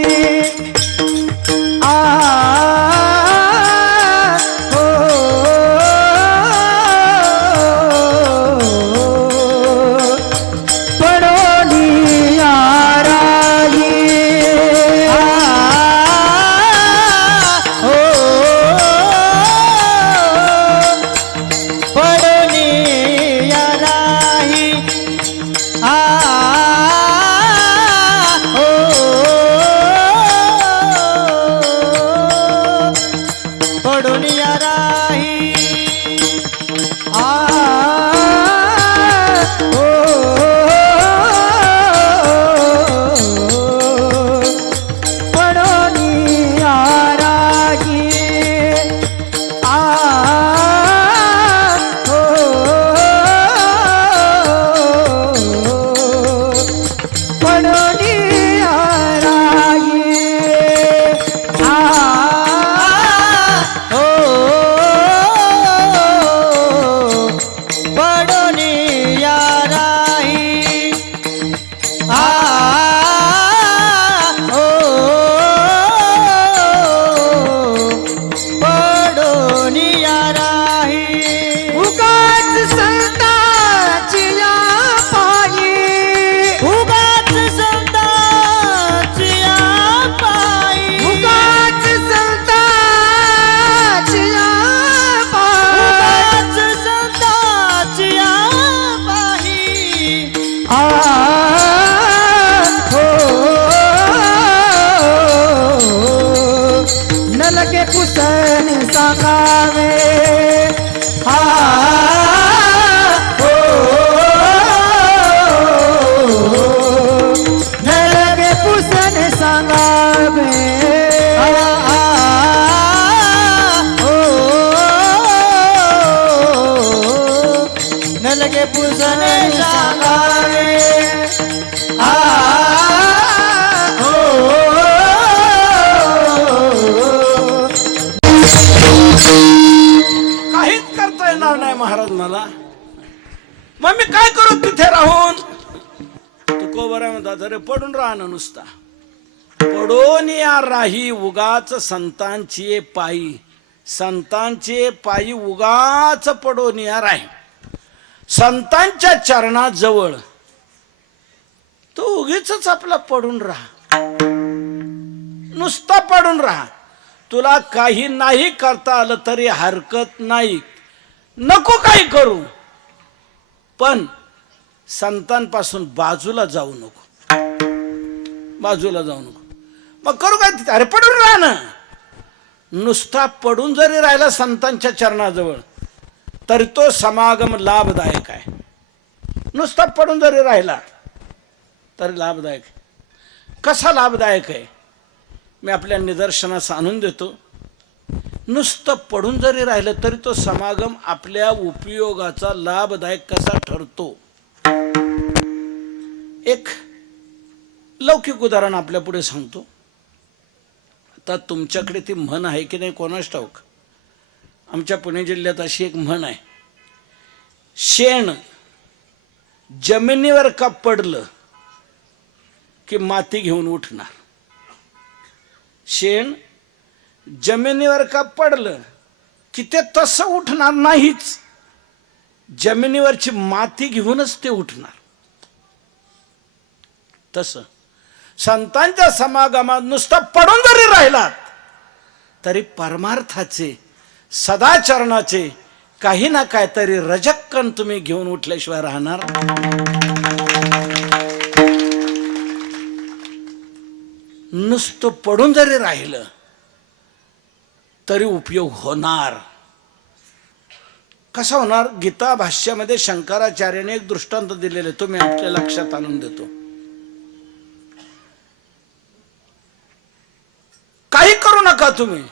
पुसणे सांगावे आ काहीच करता येणार नाही महाराज मला. मग मी काय करू तिथे राहून? तुकोबरा म्हणतात अरे पडून राहणं नुसता. पडून या राही उगाच संतांची पायी. संतांचे पायी उगाच पडून या राही. संतांच्या चरणाजवळ तू उगीच आपला पडून राहा. नुसता पडून राहा. तुला काही नाही करता आलं तरी हरकत नाही. नको काही करू, पण संतांपासून बाजूला जाऊ नको. बाजूला जाऊ नको. मग करू काय तिथे? अरे पडून राहा ना. नुसता पडून जरी राहिला संतांच्या चरणाजवळ तरी तो समागम लाभदायक आहे. नुसता पडून जरी राहिला तरी लाभदायक. कसा लाभदायक आहे मी आपल्या निदर्शनास आणून देतो. नुसतं पडून जरी राहिलं तरी तो समागम आपल्या उपयोगाचा लाभदायक कसा ठरतो. एक लौकिक उदाहरण आपल्या पुढे सांगतो. आता तुमच्याकडे ती म्हण आहे की नाही कोणास ठाऊक. आमच्या पुणे जिल्ह्यात अशी एक म्हण आहे, शेण जमिनीवर का पडलं की माती घेऊन उठणार. शेण जमिनीवर का पडलं की ते तसं उठणार नाहीच. जमिनीवरची माती घेऊनच ते उठणार. तसं संतांच्या समागमात नुसता पडून जरी राहिलात तरी परमार्थाचे सदाचरणाचे काही ना काहीतरी रजक्कन तुम्ही घेऊन उठल्याशिवाय राहणार. नुसतं पडून जरी राहिलं तरी उपयोग होणार. कसा होणार? गीता भाष्यामध्ये शंकराचार्याने एक दृष्टांत दिलेले, तो मी आपल्या लक्षात आणून देतो. काही करू नका तुम्ही,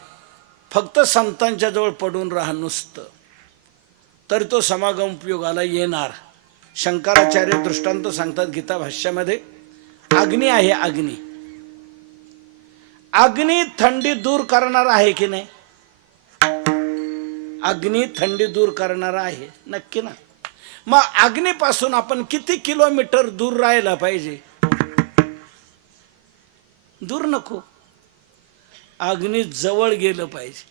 फक्त संतांच्या जवळ पडून राहा नुसतं, तरी तो समागम उपयोगाला येणार. शंकराचार्य दृष्टांत सांगतात गीता भाष्यामध्ये. अग्नी आहे, अग्नी. अग्नी थंडी दूर करणार आहे की नाही? अग्नी थंडी दूर करणार आहे नक्की ना. मग अग्नीपासून आपण किती किलोमीटर दूर राहायला पाहिजे? दूर नको, अग्नी जवळ गेलं पाहिजे.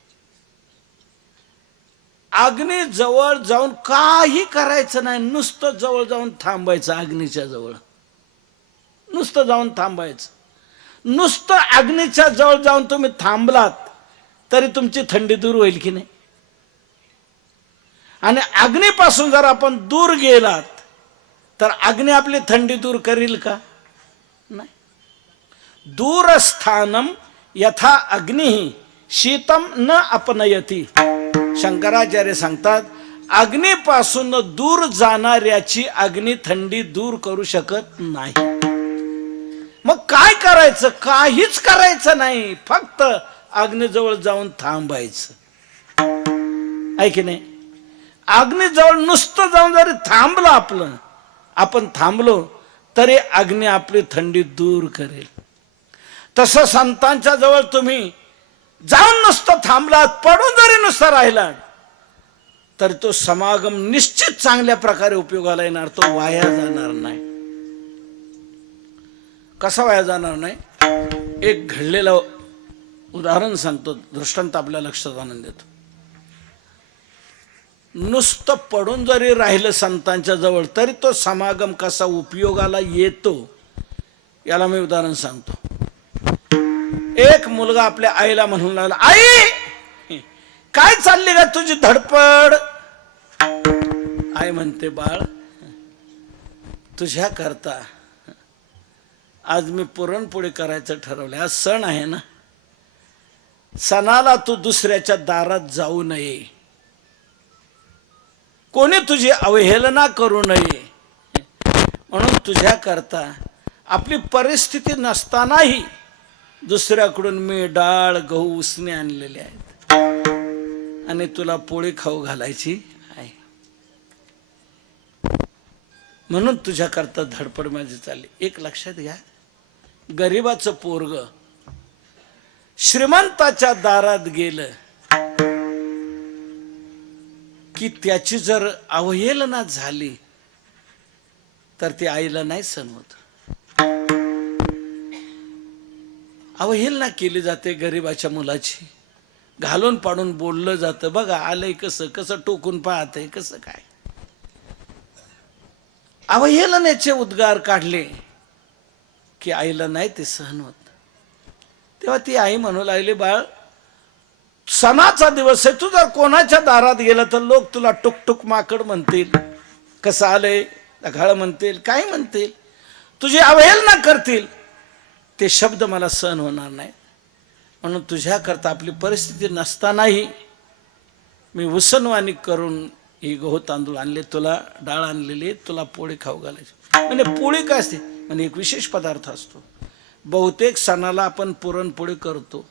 अग्नी जवळ जाऊन काही करायचं नाही, नुसतं जवळ जाऊन थांबायचं. अग्नीच्या जवळ नुसतं जाऊन थांबायचं. नुसतं अग्नीच्या जवळ जाऊन तुम्ही थांबलात तरी तुमची थंडी दूर होईल की नाही? आणि अग्नीपासून जर आपण दूर गेलात तर अग्नी आपली थंडी दूर करील का? नाही. दूरस्थानम यथा अग्नी शीतम न अपनयती. शंकराचार्य सांगतात अग्नीपासून दूर जाणाऱ्याची अग्नी थंडी दूर करू शकत नाही. मग काय करायचं? काहीच करायचं नाही, फक्त अग्नीजवळ जाऊन थांबायचं. आहे की नाही? अग्नीजवळ नुसतं जाऊन जरी थांबलं, आपण थांबलो तरी अग्नी आपली थंडी दूर करेल. तसं संतांच्या जवळ तुम्ही जाऊन नुसतं थांबलात, पडून जरी नुसतं राहिलात तर तो समागम निश्चित चांगल्या प्रकारे उपयोगाला येणार. तो वाया जाणार नाही. कसा वाया जाणार नाही? एक घडलेलं उदाहरण सांगतो, दृष्टांत आपल्या लक्षात आणून देतो. नुसतं पडून जरी राहिलं संतांच्या जवळ तरी तो समागम कसा उपयोगाला येतो याला मी उदाहरण सांगतो. एक मुलगा आपल्या आईला म्हणून लागला, आई काय चालली का तुझी धडपड? आई म्हणते, बाळ तुझ्या करता आज मी पुरणपोळी करायचं ठरवलं. आज सण आहे ना, सणाला तू दुसऱ्याच्या दारात जाऊ नये, कोणी तुझी अवहेलना करू नये म्हणून तुझ्या करता आपली परिस्थिती नसतानाही दुसऱ्याकडून मी डाळ गहू उसने आणलेले आहेत आणि तुला पोळी खाऊ घालायची आहे. म्हणून तुझ्याकरता धडपड माझी चालली. एक लक्षात घ्या, गरिबाचं पोरग श्रीमंताच्या दारात गेलं की त्याची जर अवहेलना झाली तर ती आईला नाही सहन होत. अवहेलना केली जाते गरिबाच्या मुलाची, घालून पाडून बोललं जातं. बघा आलंय कसं कसं टोकून पाहतंय कसं काय. अवहेलनेचे उद्गार काढले की आईला नाही ते सहन होत. तेव्हा ती आई म्हणू लागली, बाळ सणाचा दिवस आहे, तू जर कोणाच्या दारात गेलं तर लोक तुला टुकटुक माकड म्हणतील, कसं आलंय घाळ म्हणतील, काय म्हणतील, तुझी अवहेलना करतील. ते शब्द मला सहन होणार नाही. म्हणून तुझ्याकरता आपली परिस्थिती नसतानाही मी उसनवाणी करून ही गहू तांदूळ आणले, तुला डाळ आणलेली, तुला पोळी खाऊ घालायची. म्हणजे पोळी काय असते, म्हणजे एक विशेष पदार्थ असतो. बहुतेक सणाला आपण पुरणपोळी करतो,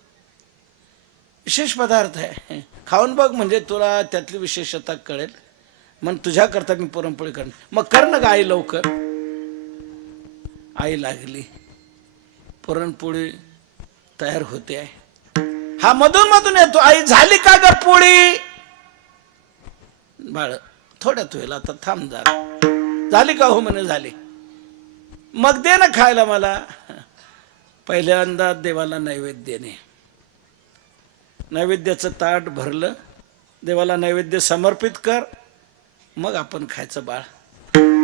विशेष पदार्थ आहे. खाऊन बघ म्हणजे तुला त्यातली विशेषता कळेल. मग तुझ्याकरता मी पुरणपोळी करणार. मग कर ना ग आई लवकर. आई लागली, पुरणपोळी तयार होते आहे. हा मधून मधून येतो, आई झाली का ग पोळी? बाळ थोड्यात होईल, आता थांब जरा. झाली का? हो म्हणे झाली. मग दे ना खायला मला. पहिल्यांदा देवाला नैवेद्य देणे. नैवेद्याचं ताट भरलं, देवाला नैवेद्य समर्पित कर, मग आपण खायचं. बाळ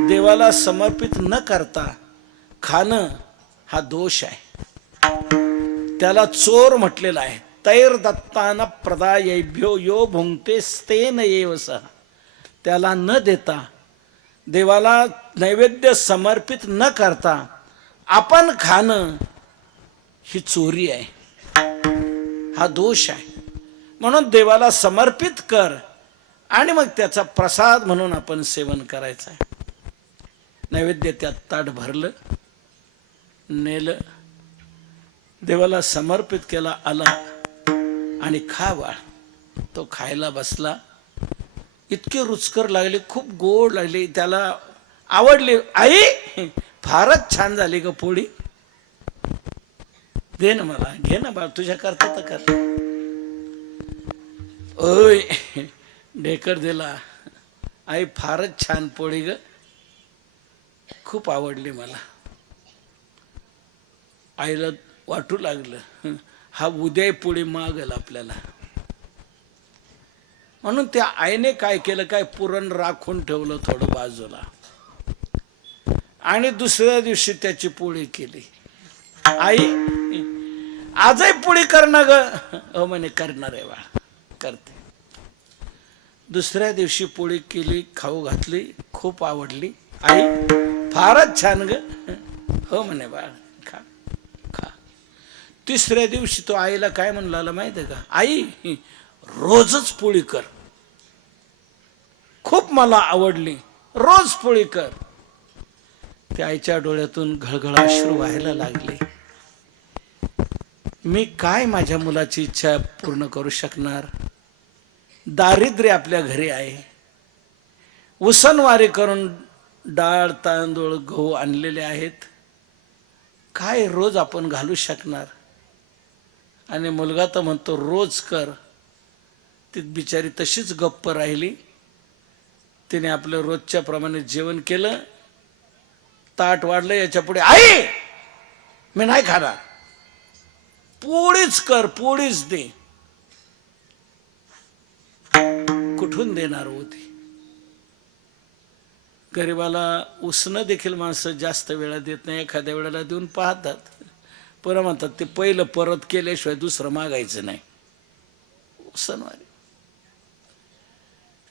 देवाला समर्पित न करता खाणं हा दोष आहे. त्याला चोर म्हटलेला आहे. तैर दत्तान प्रदायभ्यो यो भुंक्ते स्तेन एव सह. त्याला न देता, देवाला नैवेद्य समर्पित न करता आपण खाणं ही चोरी आहे, हा दोष आहे. म्हणून देवाला समर्पित कर आणि मग त्याचा प्रसाद म्हणून आपण सेवन करायचं आहे. नैवेद्य त्यात ताट भरलं, नेलं, देवाला समर्पित केला, आला आणि खा बाळ. तो खायला बसला. इतके रुचकर लागले, खूप गोड लागले, त्याला आवडली. आई फारच छान झाली ग पोळी, दे ना मला, घे ना बाळ, तुझ्या करता तर कर. ओय ढेकर दिला. आई फारच छान पोळी ग, खूप आवडली मला. आईला वाटू लागलं हा उद्या पोळी मागेल आपल्याला. म्हणून त्या आईने काय केलं, काय पुरण राखून ठेवलं थोडं बाजूला आणि दुसऱ्या दिवशी त्याची पोळी केली. आई आजही पोळी करणार ग? हो म्हणे करणार आहे बाळा, करते. दुसऱ्या दिवशी पोळी केली, खाऊ घातली, खूप आवडली. आई फारच छान ग? हो म्हणे बाळ, खा खा. तिसऱ्या दिवशी तो आईला काय म्हणला माहिती आहे का? आई रोजच पोळी कर, खूप मला आवडली, रोज पोळी कर. त्या आईच्या डोळ्यातून घळघळ अश्रू व्हायला लागले. मी काय माझ्या मुलाची इच्छा पूर्ण करू शकणार? दारिद्र्य आपल्या घरी आहे. उसनवारी करून डाळ तांदूळ गहू आणलेले आहेत, काय रोज आपण घालू शकणार? आणि मुलगा तर म्हणतो रोज कर. ती बिचारी तशीच गप्प राहिली. तिने आपलं रोजच्या प्रमाणे जेवण केलं, ताट वाढलं. याच्या पुढे आई मी नाही खाणार, पोळीच कर, पोळीच दे. कुठून देणार होती? गरिबाला उसणं देखील माणसं जास्त वेळा देत नाही, एखाद्या वेळेला देऊन पाहतात, परत म्हणतात ते पहिलं परत केल्याशिवाय दुसरं मागायचं नाही. उसनवारी.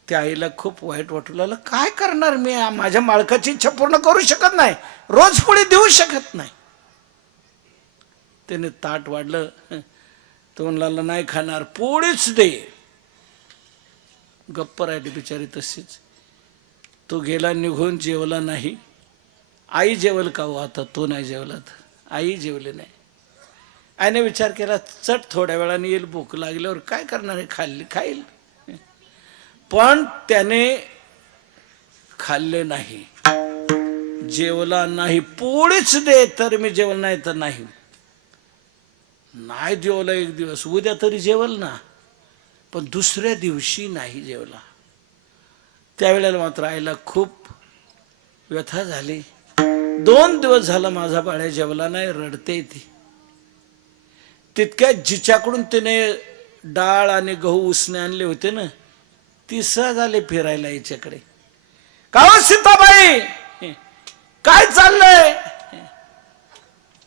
त्या आईला खूप वाईट वाटू लागलं. काय करणार मी, माझ्या मालकाची इच्छा पूर्ण करू शकत नाही, रोज पोळी देऊ शकत नाही. त्याने ताट वाढलं, तो म्हणला नाही खाणार, पोळीच दे. गप्प राहिली बिचारी तशीच. तो गेला निघून, जेवला नाही. आई जेवल का हो आता? तो नाही जेवला तर आई जेवली नाही. आईने विचार केला चट थोड्या वेळाने येईल, भूक लागल्यावर काय करणार आहे, खाईल. पण त्याने खाल्ले नाही. जेवला नाही, पोळीच दे तर मी जेवल, नाही तर नाही. नाही जेवला एक दिवस, उद्या तरी जेवल ना, पण दुसऱ्या दिवशी नाही जेवला. त्यावेळेला मात्र आईला खूप व्यथा झाली. 2 दिवस झाला माझा बाळ्या जेवला नाही, रडते ती. तितक्यात जिच्याकडून तिने डाळ आणि गहू उसने आणले होते ना, ती सहज आले फिरायला याच्याकडे. का हो सीताबाई, काय चाललंय,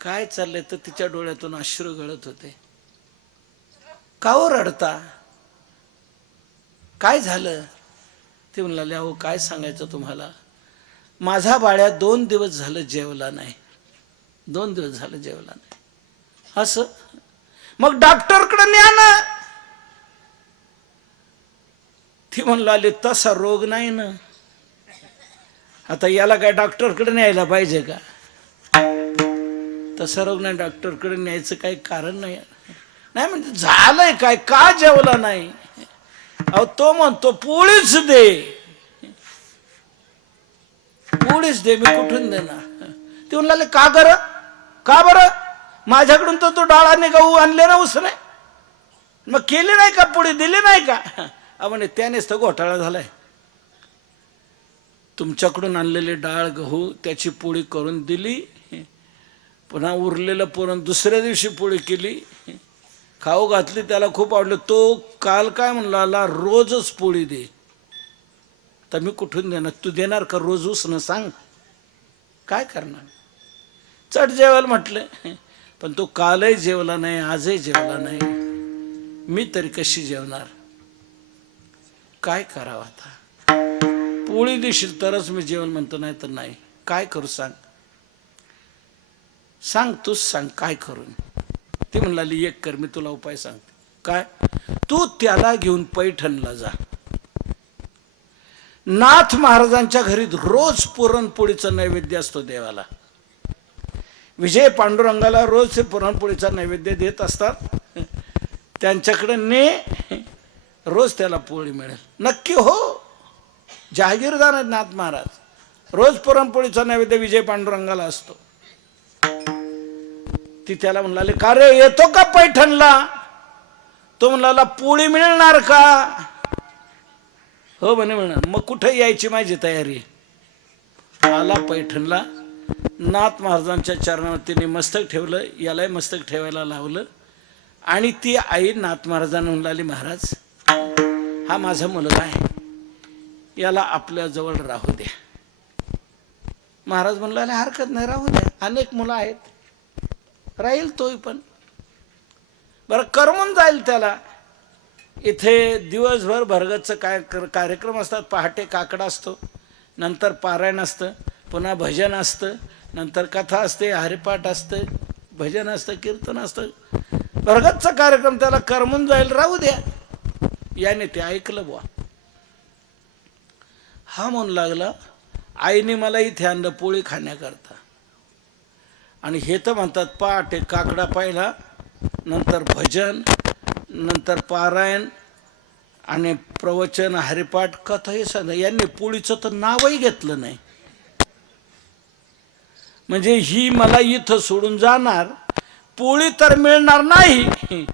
काय चाललंय? तर तिच्या डोळ्यातून अश्रू गळत होते. का हो रडता, काय झालं? ते म्हणाले, अहो काय सांगायचं तुम्हाला, माझा बाळ्या 2 दिवस झालं जेवला नाही, 2 दिवस झालं जेवला नाही. असं? मग डॉक्टरकडे न्या ना. ती म्हणला, तसा रोग नाही ना, आता याला काय डॉक्टरकडे न्यायला पाहिजे का? तसा रोग नाही, डॉक्टरकडे न्यायचं काही कारण नाही. नाही म्हणजे झालंय काय, का जेवला नाही? अहो तो म्हणतो पोळीच दे, पोळीच दे. मी कुठून देणार? ते म्हणाले, का गर, का बरं? माझ्याकडून तर तो डाळ आणि गहू आणले ना उसने, मग केली नाही का, पोळी दिली नाही का? म्हणे त्यानेच तर घोटाळा झालाय. तुमच्याकडून आणलेले डाळ गहू त्याची पोळी करून दिली, पुन्हा उरलेलं पुरण दुसऱ्या दिवशी पोळी केली, खाऊ घातली, त्याला खूप आवडलं. तो काल काय म्हणला, रोजच पोळी दे. तर मी कुठून देणार? तू देणार का रोज उसनं? सांग काय करणार? चट जेवायला म्हटलं, पण तो कालही जेवला नाही, आजही जेवला नाही, मी तरी कशी जेवणार? काय करावं आता? पोळी देशील तरच मी जेवण म्हणतो, नाही तर नाही. काय करू सांग, सांग तूच सांग, काय करू? ती म्हणाली, एक कर, मी तुला उपाय सांगते. काय? तू त्याला घेऊन पैठणला जा. नाथ महाराजांच्या घरी रोज पुरणपोळीचा नैवेद्य असतो देवाला. विजय पांडुरंगाला रोज ते पुरणपोळीचा नैवेद्य देत असतात. त्यांच्याकडे ने, रोज त्याला पोळी मिळेल. नक्की हो, जहागीरदार आहेत नाथ महाराज. रोज पुरणपोळीचा नैवेद्य विजय पांडुरंगाला असतो. ती त्याला म्हणाली, का रे येतो का पैठणला? तो म्हणाला, पोळी मिळणार का? हो म्हणे, म्हणणार. मग कुठे यायची माझी तयारी? आला पैठणला. नाथ महाराजांच्या चरणावर तिने मस्तक ठेवलं, यालाही मस्तक ठेवायला लावलं. आणि ती आई नाथ महाराजांना म्हणाली, महाराज हा माझा मुलगा आहे, याला आपल्या जवळ राहू द्या. महाराज म्हणले, हरकत नाही, राहू द्या, अनेक मुलं आहेत, राहील तोही पण. बरं करमून जाईल त्याला. इथे दिवसभर भरगतचं कार्यक्रम असतात. पहाटे काकडा असतो, नंतर पारायण असतं, पुन्हा भजन असतं, नंतर कथा असते, हरिपाठ असतं, भजन असतं, कीर्तन असतं. भरगतचा कार्यक्रम, त्याला करमून जाईल, राहू द्या. याने ते ऐकलं बुवा. हा म्हणू लागला, आईने मला इथे आणलं पोळी खाण्याकरता, आणि हे तर म्हणतात पहाटे काकडा पाहिला, नंतर भजन, नंतर पारायण आणि प्रवचन, हरिपाठ, कथा हे सगळं. यांनी पोळीचं तर नावही घेतलं नाही. म्हणजे ही मला इथं सोडून जाणार, पोळी तर मिळणार नाही,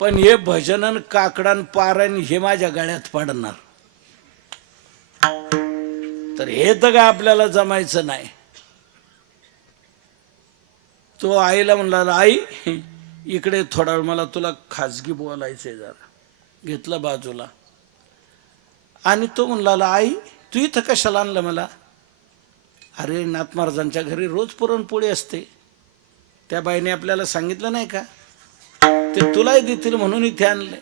पण हे भजन, काकडान, पारायण हे माझ्या गळ्यात पडणार. तर हे तर काय आपल्याला जमायचं नाही. तो आईला म्हणला, आई इकडे थोडा वेळ, मला तुला खाजगी बोलायचंय जरा. घेतलं बाजूला. आणि तो म्हणला, आई तू इथं कशाला आणलं मला? अरे नाथ महाराजांच्या घरी रोज पुरणपोळी असते, त्या बाईने आपल्याला सांगितलं नाही का, ते तुलाही देतील म्हणून इथे आणले,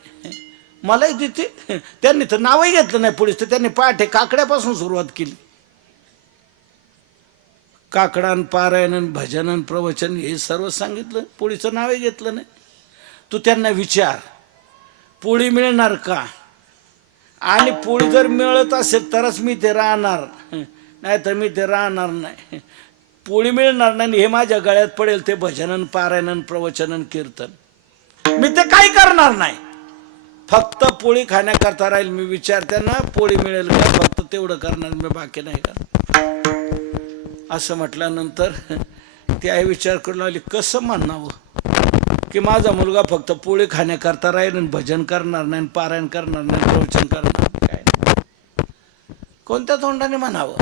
मलाही देतील. त्यांनी तर नावही घेतलं नाही पोळीच, तर त्यांनी पहाटे काकड्यापासून सुरुवात केली. काकडान, पारायण, भजन, प्रवचन हे सर्व सांगितलं, पोळीचं नावही घेतलं नाही. तू त्यांना विचार, पोळी मिळणार का? आणि पोळी जर मिळत असेल तरच मी ते राहणार, नाही तर मी ते राहणार नाही. पोळी मिळणार नाही, हे माझ्या गळ्यात पडेल ते भजन, पारायण, प्रवचन, कीर्तन, मी ते काही करणार नाही. फक्त पोळी खाण्याकरता राहील. मी विचारते ना पोळी मिळेल का, फक्त तेवढं करणार, मी बाकी नाही करणार. असं म्हटल्यानंतर ती आई विचार करू लागली, कसं म्हणावं की माझा मुलगा फक्त पोळी खाण्याकरता राहील आणि भजन करणार नाही, पारायण करणार नाही, प्रवचन करणार नाही, काय नाही. कोणत्या तोंडाने म्हणावं.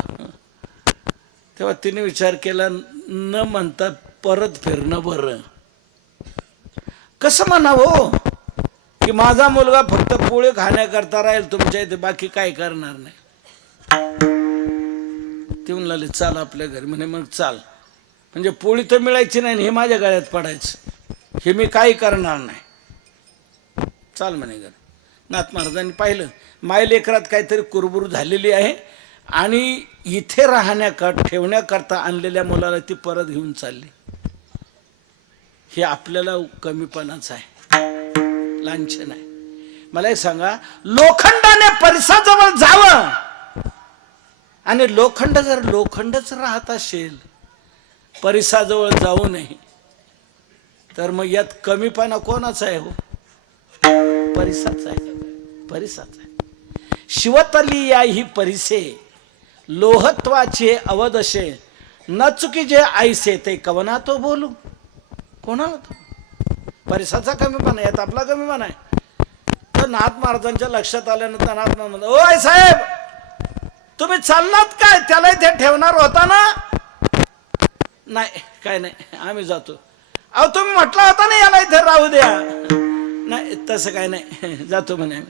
तेव्हा तिने विचार केला, न म्हणता परत फिरणं बरं. कसं म्हणावं की माझा मुलगा फक्त पोळी खाण्याकरता राहील तुमच्या इथे, बाकी काय करणार नाही. ती म्हणले चाल आपल्या घरी. म्हणे मग चाल. म्हणजे पोळी तर मिळायची नाही, हे माझ्या गळ्यात पडायचं, हे मी काही करणार नाही. चाल म्हणे घरी. नाथ महाराजांनी पाहिलं माय लेकरात काहीतरी कुरबुर झालेली आहे आणि इथे ठेवण्याकरता आणलेल्या मुलाला ती परत घेऊन चालली. हे आपल्याला कमीपणाच आहे, लांछन आहे. मला एक सांगा, लोखंडाने परिसाजवळ जावं आणि लोखंड जर लोखंडच राहत असेल, परिसाजवळ जाऊ नये, तर मग यात कमीपणा कोणाचा आहे हो? परिसाचा आहे, परिसाचा आहे. शिवतली या ही परिसे लोहत्वाचे अवदशे, न चुकी जे आईसे ते कवना तो बोलू. कोणाला तो परिसाचा कमीपणा, यात आपला कमीपणा आहे. तर नाथ महाराजांच्या लक्षात आल्यानंतर नाथ महाराज म्हणतात, ओ आई साहेब तुम्ही चाललात काय? त्याला इथे ठेवणार होता ना? नाही काय नाही, आम्ही जातो. अहो तुम्ही म्हटला होता ना याला इथे राहू द्या. नाही तसं काय नाही, जातो म्हणे.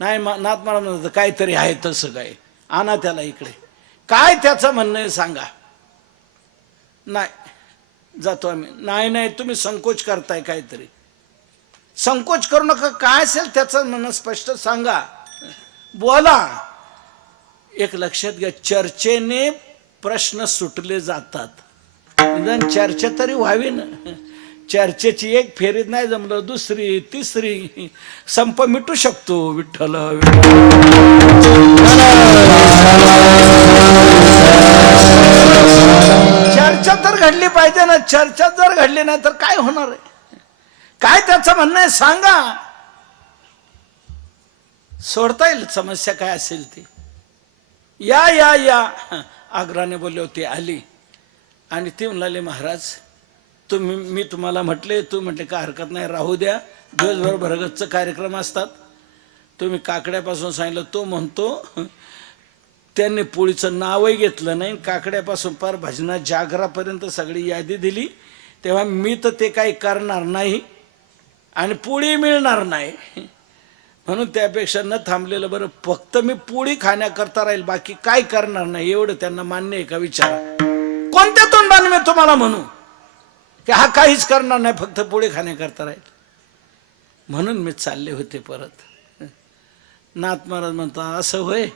नाही नाथ महाराज म्हणतात, काहीतरी आहे तसं काय, आणा त्याला इकडे. काय त्याचं म्हणणं आहे सांगा. नाही जातो आम्ही. नाही नाही तुम्ही संकोच करताय, काहीतरी संकोच करू नका. काय असेल त्याचं म्हणणं स्पष्ट सांगा, बोला. एक लक्षात घ्या, चर्चेने प्रश्न सुटले जातात. निदान चर्चा तरी व्हावी ना. चर्चेची एक फेरीत नाही जमलं, दुसरी तिसरी संप मिटू शकतो. विठ्ठल चर्चा तर घडली पाहिजे ना. चर्चा जर घडली नाही तर काय होणार आहे? काय त्याचं म्हणणं आहे सांगा. सोडता येईल समस्या काय असेल ती. या या या आग्राने बोलले होते, आली आणि ती म्हणाले, महाराज मी तुम्हाला म्हटले, तू म्हटले काय हरकत नाही, राहू द्या, दिवसभर भरगतचं कार्यक्रम असतात. तुम्ही काकड्यापासून सांगितलं, तो म्हणतो त्यांनी पोळीचं नावही घेतलं नाही, काकड्यापासून पार भजना जागरापर्यंत सगळी यादी दिली. तेव्हा मी तर ते काही करणार नाही आणि पोळी मिळणार नाही, म्हणून त्यापेक्षा न थांबलेलं बरं. फक्त मी पोळी खाण्याकरता राहील, बाकी काय करणार नाही. एवढं त्यांना मान्य आहे का? विचारा. कोणत्या तोंडाने मी तुम्हाला म्हणू की हा काहीच करणार नाही, फक्त पोळी खाण्याकरता राहील? म्हणून मी चालले होते परत. नाथ महाराज म्हणतात, असं होय,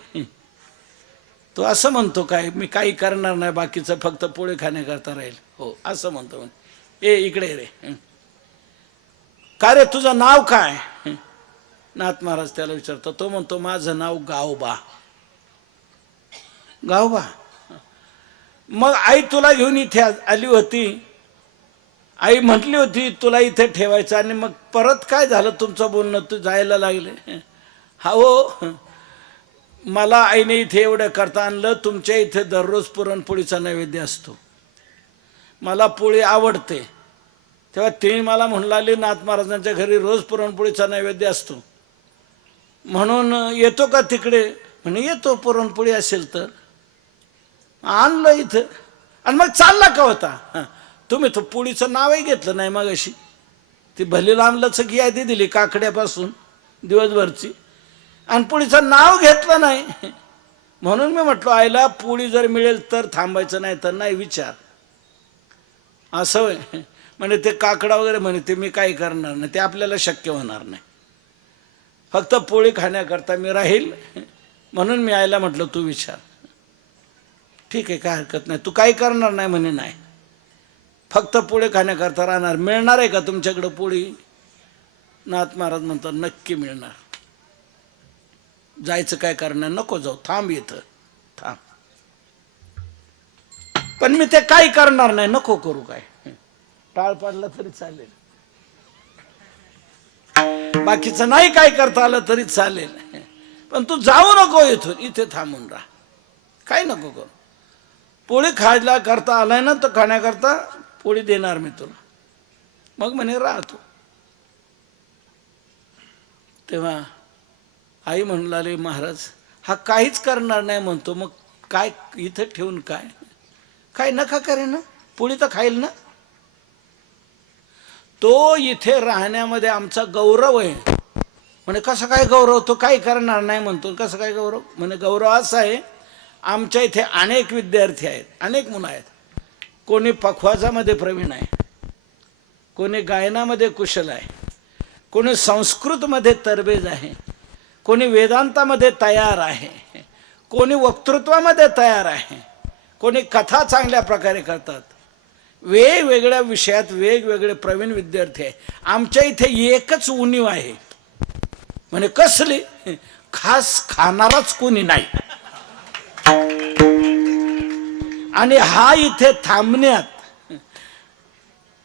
तो असं म्हणतो काय, मी काही करणार नाही, बाकीचं फक्त पोळी खाण्याकरता राहील? हो असं म्हणतो. म्हणे ए इकडे रे, का रे तुझं नाव काय? नाथ महाराज त्याला विचारतो. तो म्हणतो, माझं नाव गावबा. गावबा? मग आई तुला घेऊन इथे आली होती, आई म्हटली होती तुला इथे ठेवायचं, आणि मग परत काय झालं तुमचं बोलणं, तू जायला लागले? हा हो, मला आईने इथे एवढं करता आणलं. तुमच्या इथे दररोज पुरणपोळीचा नैवेद्य असतो, मला पोळी आवडते. तेव्हा ते मला म्हणू लागले, नाथ महाराजांच्या घरी रोज पुरणपोळीचा नैवेद्य असतो, म्हणून येतो का तिकडे? म्हणे येतो, पुरणपोळी असेल तर. आणलं इथं आणि मग चालला का होता? तुम्ही तो पोळीचं नावही घेतलं नाही मग अशी. ती भली लांबलच की यादी दिली काकड्यापासून दिवसभरची, आणि पोळीचं नाव घेतलं नाही. म्हणून मी म्हटलो आईला, पोळी जर मिळेल तर थांबायचं, नाही तर नाही. विचार. असं होय? म्हणजे ते काकडा वगैरे म्हणे ते मी काही करणार नाही, ते आपल्याला शक्य होणार नाही. फक्त पोळी खाण्याकरता मी राहील. म्हणून मी आईला म्हटलं तू विचार. ठीक आहे, काय हरकत नाही, तू काही करणार नाही म्हणे. नाही, फक्त पोळी खाण्याकरता राहणार. मिळणार आहे का तुमच्याकडं पोळी? नाथ महाराज म्हणतात, नक्की मिळणार. जायचं काय करणार? नको जाऊ, थांब इथं, थांब. पण मी ते काही करणार नाही, नको करू. काय टाळ पाडला तरी चालेल, बाकीचं नाही काय करता आलं तरी चालेल, पण तू जाऊ नको इथून, इथे थांबून राहा, काही नको करू. पोळी खायला करता आलाय ना तर खाण्याकरता पोळी देणार मी तुला. मग म्हणे राहतो. तेव्हा आई म्हणू लागली, महाराज हा काहीच करणार नाही म्हणतो, मग काय इथं ठेवून काय नका करे ना, पोळी तर खाईल ना. तो इथे राहण्यामध्ये आमचा गौरव आहे. म्हणे कसं काय गौरव, तो काही करणार नाही म्हणतो, कसं काय गौरव. म्हणे गौरव असा आहे, आमच्या इथे अनेक विद्यार्थी आहेत, अनेक मुलं आहेत. कोणी पखवाजामध्ये प्रवीण आहे, कोणी गायनामध्ये कुशल आहे, कोणी संस्कृतमध्ये तरबेज आहे, कोणी वेदांतामध्ये तयार आहे, कोणी वक्तृत्वामध्ये तयार आहे, कोणी कथा चांगल्या प्रकारे करतात. वेगवेगळ्या विषयात वेगवेगळे प्रवीण विद्यार्थी आहे. आमच्या इथे एकच उणीव आहे. म्हणे कसली, खास खाणाराच कोणी नाही. आणि हा इथे थांबण्यात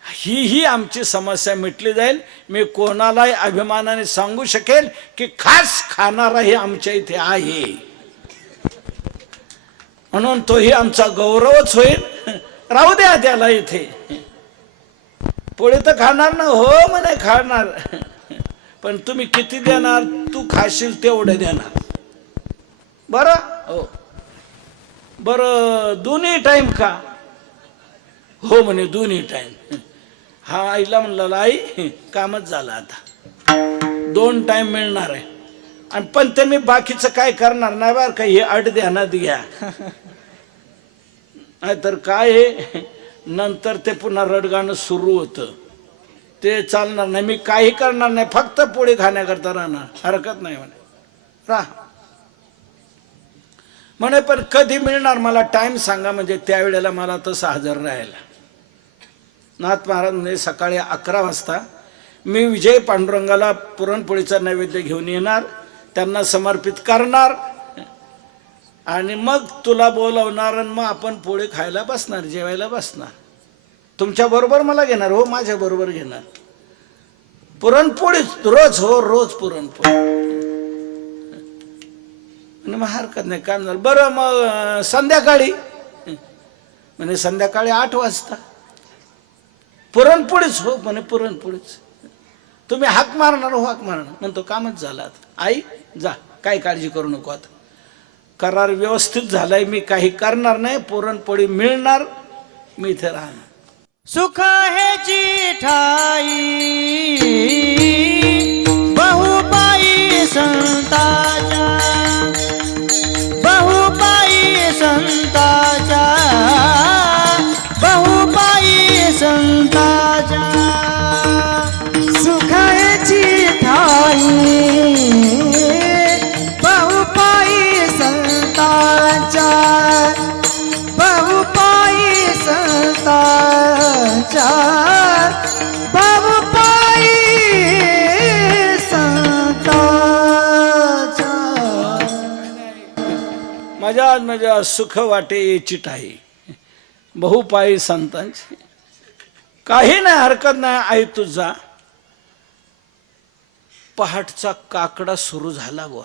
ही आमची समस्या मिटली जाईल. मी कोणालाही अभिमानाने सांगू शकेल की खास खाणाराही आमच्या इथे आहे, म्हणून तोही आमचा गौरवच होईल. राहू द्या त्याला इथे. पोळी तर खाणार ना, हो म्हणे खाणार, पण तुम्ही किती देणार, तू खाशील तेवढे देणार. बरं हो, बरं दोन्ही टाइम का, हो म्हणे दोन्ही टाइम. हा आईला म्हणला, आई कामच झालं आता, 2 टाइम मिळणार आहे. आणि पण ते मी बाकीचं काय करणार नाही बरं का, हे अट ध्यानात घ्या. तर काय आहे, नंतर ते पुन्हा रडगाणं सुरू होतं, ते चालणार नाही. मी काही करणार नाही, फक्त पोळी खाण्याकरता राहणार, हरकत नाही म्हणे, राहा म्हणे. पण कधी मिळणार मला टाइम सांगा, म्हणजे त्यावेळेला मला तसं हजर राहायला. नाथ महाराज म्हणजे सकाळी 11 वाजता मी विजय पांडुरंगाला पुरणपोळीचा नैवेद्य घेऊन येणार, त्यांना समर्पित करणार, आणि मग तुला बोलवणार, आणि मग आपण पोळी खायला बसणार, जेवायला बसणार. तुमच्या बरोबर मला घेणार, हो माझ्या बरोबर घेणार. पुरणपोळी रोज, हो रोज पुरणपोळी. आणि मग हरकत नाही, काम झालं. बरं मग संध्याकाळी, म्हणजे संध्याकाळी 8 वाजता पुरणपोळीच, हो म्हणे पुरणपोळीच. तुम्ही हाक मारणार, हो हाक मारणार. म्हणतो कामच झालं आता, आई जा, काही काळजी करू नको, आता करार व्यवस्थित झालाय, मी काही करणार नाही, पुरणपोळी मिळणार, मी इथे राहणार. सुख है चिठाई बहुपाई संताचा, बहुपाई संताचा, बहुपाई संताचा. सुख है चिठाई बहुपाई संताचा, बहुपाई संताचा, बहुपाई संताचा. मजा सुख वाटे चिठाई बहुपायी संतांची. काही नाही, हरकत नाही, आई तू जा. पहाटचा काकडा सुरू झाला गो,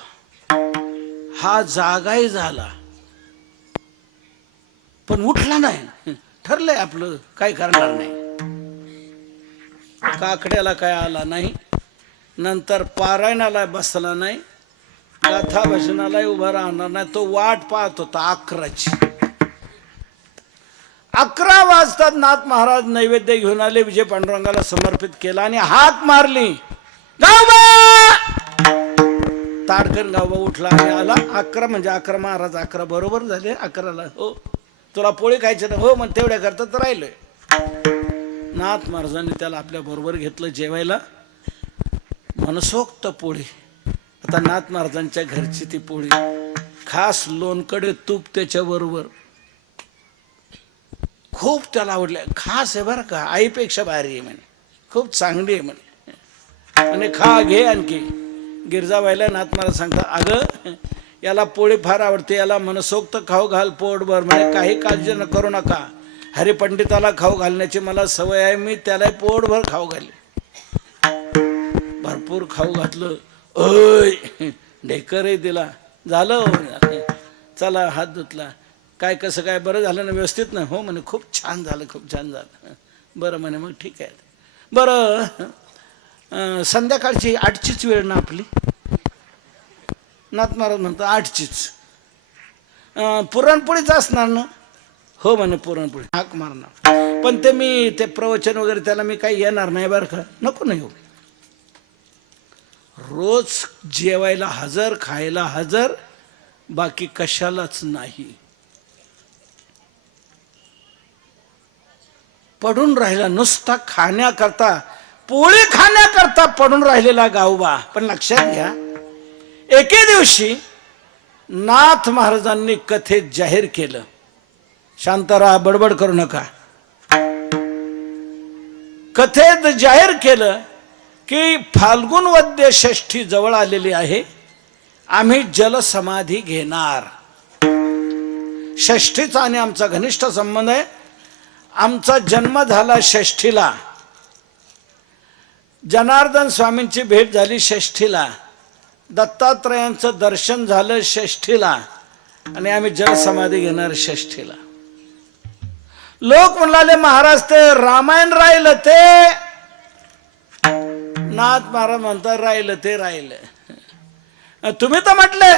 हा जागाही झाला, पण उठला नाही. ठरलंय आपलं, काय करणार नाही. काकड्याला काय आला नाही, नंतर पारायणाला बसला नाही, गाथा भजनालाही उभा राहणार नाही. तो वाट पाहत होता 11ची. 11 वाजतात नाथ महाराज नैवेद्य घेऊन आले, विजय पांडुरंगाला समर्पित केला आणि हाक मारली, गावबा. ताडकन गावबा उठला आणि आला. 11 म्हणजे 11 महाराज 11 बरोबर झाले. 11ला हो तुला पोळी खायची ना, हो मग तेवढ्या करता तर राहिलोय. नाथ महाराजांनी त्याला आपल्या बरोबर घेतलं जेवायला. मनसोक्त पोळी. आता नाथ महाराजांच्या घरची ती पोळी, खास लोणकडे तूप त्याच्या बरोबर, खूप त्याला आवडल्या. खास आहे बरं का, आईपेक्षा भारी आहे म्हणे, खूप चांगली आहे म्हणे. आणि खा घे आणखी. गिरजाबाईला नाथ महाराज सांगता, अगं याला पोळी फार आवडते, याला मनसोक्त खाऊ घाल पोटभर. म्हणे काही काळजी न करू नका, हरिपंडिताला खाऊ घालण्याची मला सवय आहे, मी त्याला पोटभर खाऊ घाले. भरपूर खाऊ घातलं. ढेकरही दिला. झालं, चला हात धुतला. काय कसं काय बरं झालं ना व्यवस्थित ना? हो म्हणे खूप छान झालं, खूप छान झालं. बरं म्हणे मग ठीक आहे. बरं संध्याकाळची 8चीच वेळ ना आपली? नाथ महाराज म्हणतो 8चीच. पुरणपोळीच असणार ना? हो म्हणे पुरणपोळी. हाक मारणार. पण ते मी ते प्रवचन वगैरे त्याला मी काही येणार नाही बरं का. नको नाही हो. रोज जेवायला हजर, खायला हजर, बाकी कशालाच नाही. पडून राहिला नुसता खाण्याकरता, पोळी खाण्याकरता पडून राहिलेला गावबा. पण लक्षात घ्या, एके दिवशी नाथ महाराजांनी कथेत जाहीर केलं, शांत राहा, बडबड करू नका. कथेत जाहीर केलं की फाल्गुन वद्य षष्ठी जवळ आलेली आहे, आम्ही जलसमाधी घेणार. षष्ठीचा आणि आमचा घनिष्ठ संबंध आहे. आमचा जन्म झाला षष्ठीला, जनार्दन स्वामींची भेट झाली षष्ठीला, दत्तात्रयांचं दर्शन झालं षष्ठीला, आणि आम्ही जलसमाधी घेणार षष्ठीला. लोक म्हणाले महाराज ते रामायण राहिलं ते. नाथ महाराज म्हणतात राहिलं ते राहिलं. तुम्ही तर म्हटले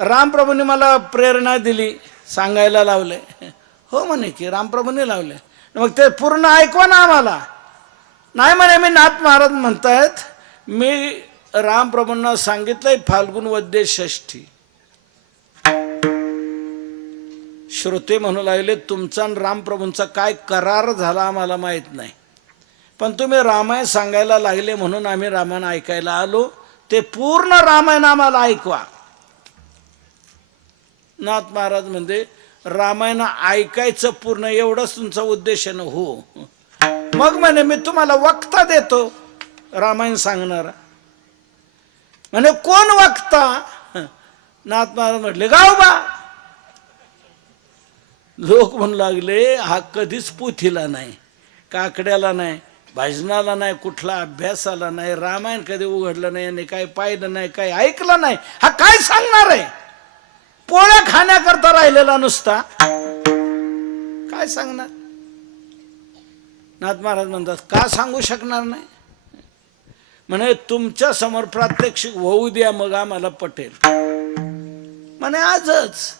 रामप्रभूंनी मला प्रेरणा दिली, सांगायला लावले. हो म्हणे की रामप्रभूंनी लावले, मग ते पूर्ण ऐकवा ना आम्हाला. नाही म्हणे मी नाथ महाराज म्हणतायत मी रामप्रभूंना सांगितलंय फाल्गुन वद्य षष्ठी. श्रोते म्हणू लागले तुमचा आणि रामप्रभूंचा काय करार झाला आम्हाला माहित नाही, पण तुम्ही रामायण सांगायला लागले म्हणून आम्ही रामायण ऐकायला आलो. ते पूर्ण रामायण आम्हाला ऐकवा. नाथ महाराज म्हणजे रामायण ऐकायचं पूर्ण, एवढंच तुमचा उद्देश आहे ना? हो. मग म्हणे मी तुम्हाला वक्ता देतो रामायण सांगणारा. म्हणे कोण वक्ता? नाथ महाराज म्हटले गावबा. लोक म्हणू लागले हा कधीच पोथीला नाही, काकड्याला नाही, भजनाला नाही, कुठला अभ्यासाला नाही, रामायण कधी उघडलं नाही आणि काही पाहिलं नाही, काही ऐकलं नाही, हा काय सांगणार आहे? पोळ्या खाण्याकरता राहिलेला नुसता, काय सांगणार? नाथ महाराज म्हणतात का सांगू शकणार नाही? म्हणे तुमच्या समोर प्रात्यक्षिक होऊ द्या, मग आम्हाला पटेल. म्हणे आजच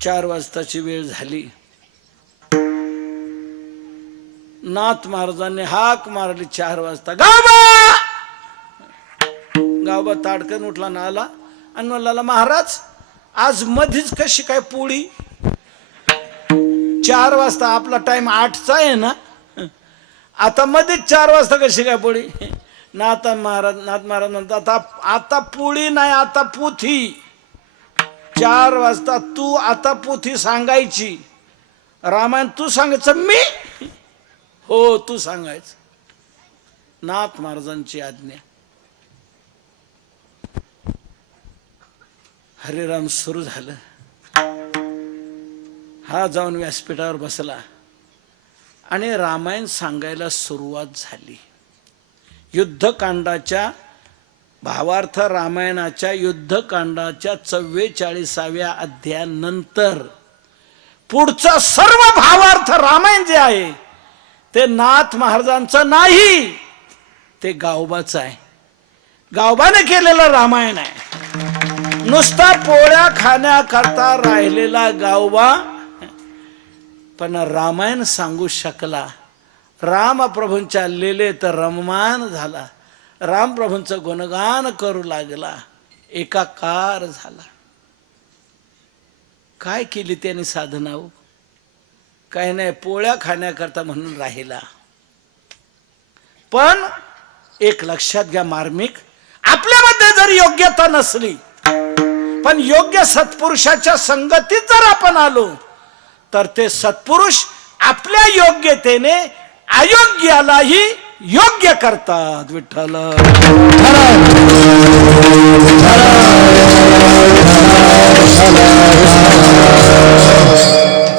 4 वाजताची वेळ झाली. नाथ महाराजांनी हाक मारली 4 वाजता, गावबा. गावबा ताडकन उठला ना आला आणि म्हणला महाराज आज मधीच कशी काय पोळी? 4 वाजता आपला टाइम 8चा आहे ना, आता मध्येच 4 वाजता कशी काय पोळी? नाथ महाराज म्हणतात आता पोळी नाही, आता पोथी. 4 वाजता तू आता पोथी सांगायची. रामायण तू सांगायचं? मी? हो तू सांगायचं. नाथ महाराजांची आज्ञा. हरिराम सुरू झालं. हा जाऊन व्यासपीठावर बसला आणि रामायण सांगायला सुरुवात झाली. युद्धकांडाच्या भावार्थ रामायणाच्या युद्धकांडाच्या 44व्या अध्यायानंतर पुढचा सर्व भावार्थ रामायण जे आहे ते नाथ महाराजांचं नाही, ते गावबाचं आहे. गावबाने केलेलं रामायण आहे. नुसता पोळ्या खाण्याकरता राहिलेला गावबा पण रामायण सांगू शकला. रामप्रभूंच्या लीलेत रममान झाला, रामप्रभूंचं गुणगान करू लागला, एकाकार झाला. काय केली त्याने साधना? काही नाही, पोळ्या खाण्याकरता म्हणून राहिला. पण एक लक्षात घ्या मार्मिक, आपल्यामध्ये जर योग्यता नसली पण योग्य सत्पुरुषाच्या संगतीत जर आपण आलो तर ते सत्पुरुष आपल्या योग्यतेने अयोग्यालाही योग्य करतात. विठ्ठल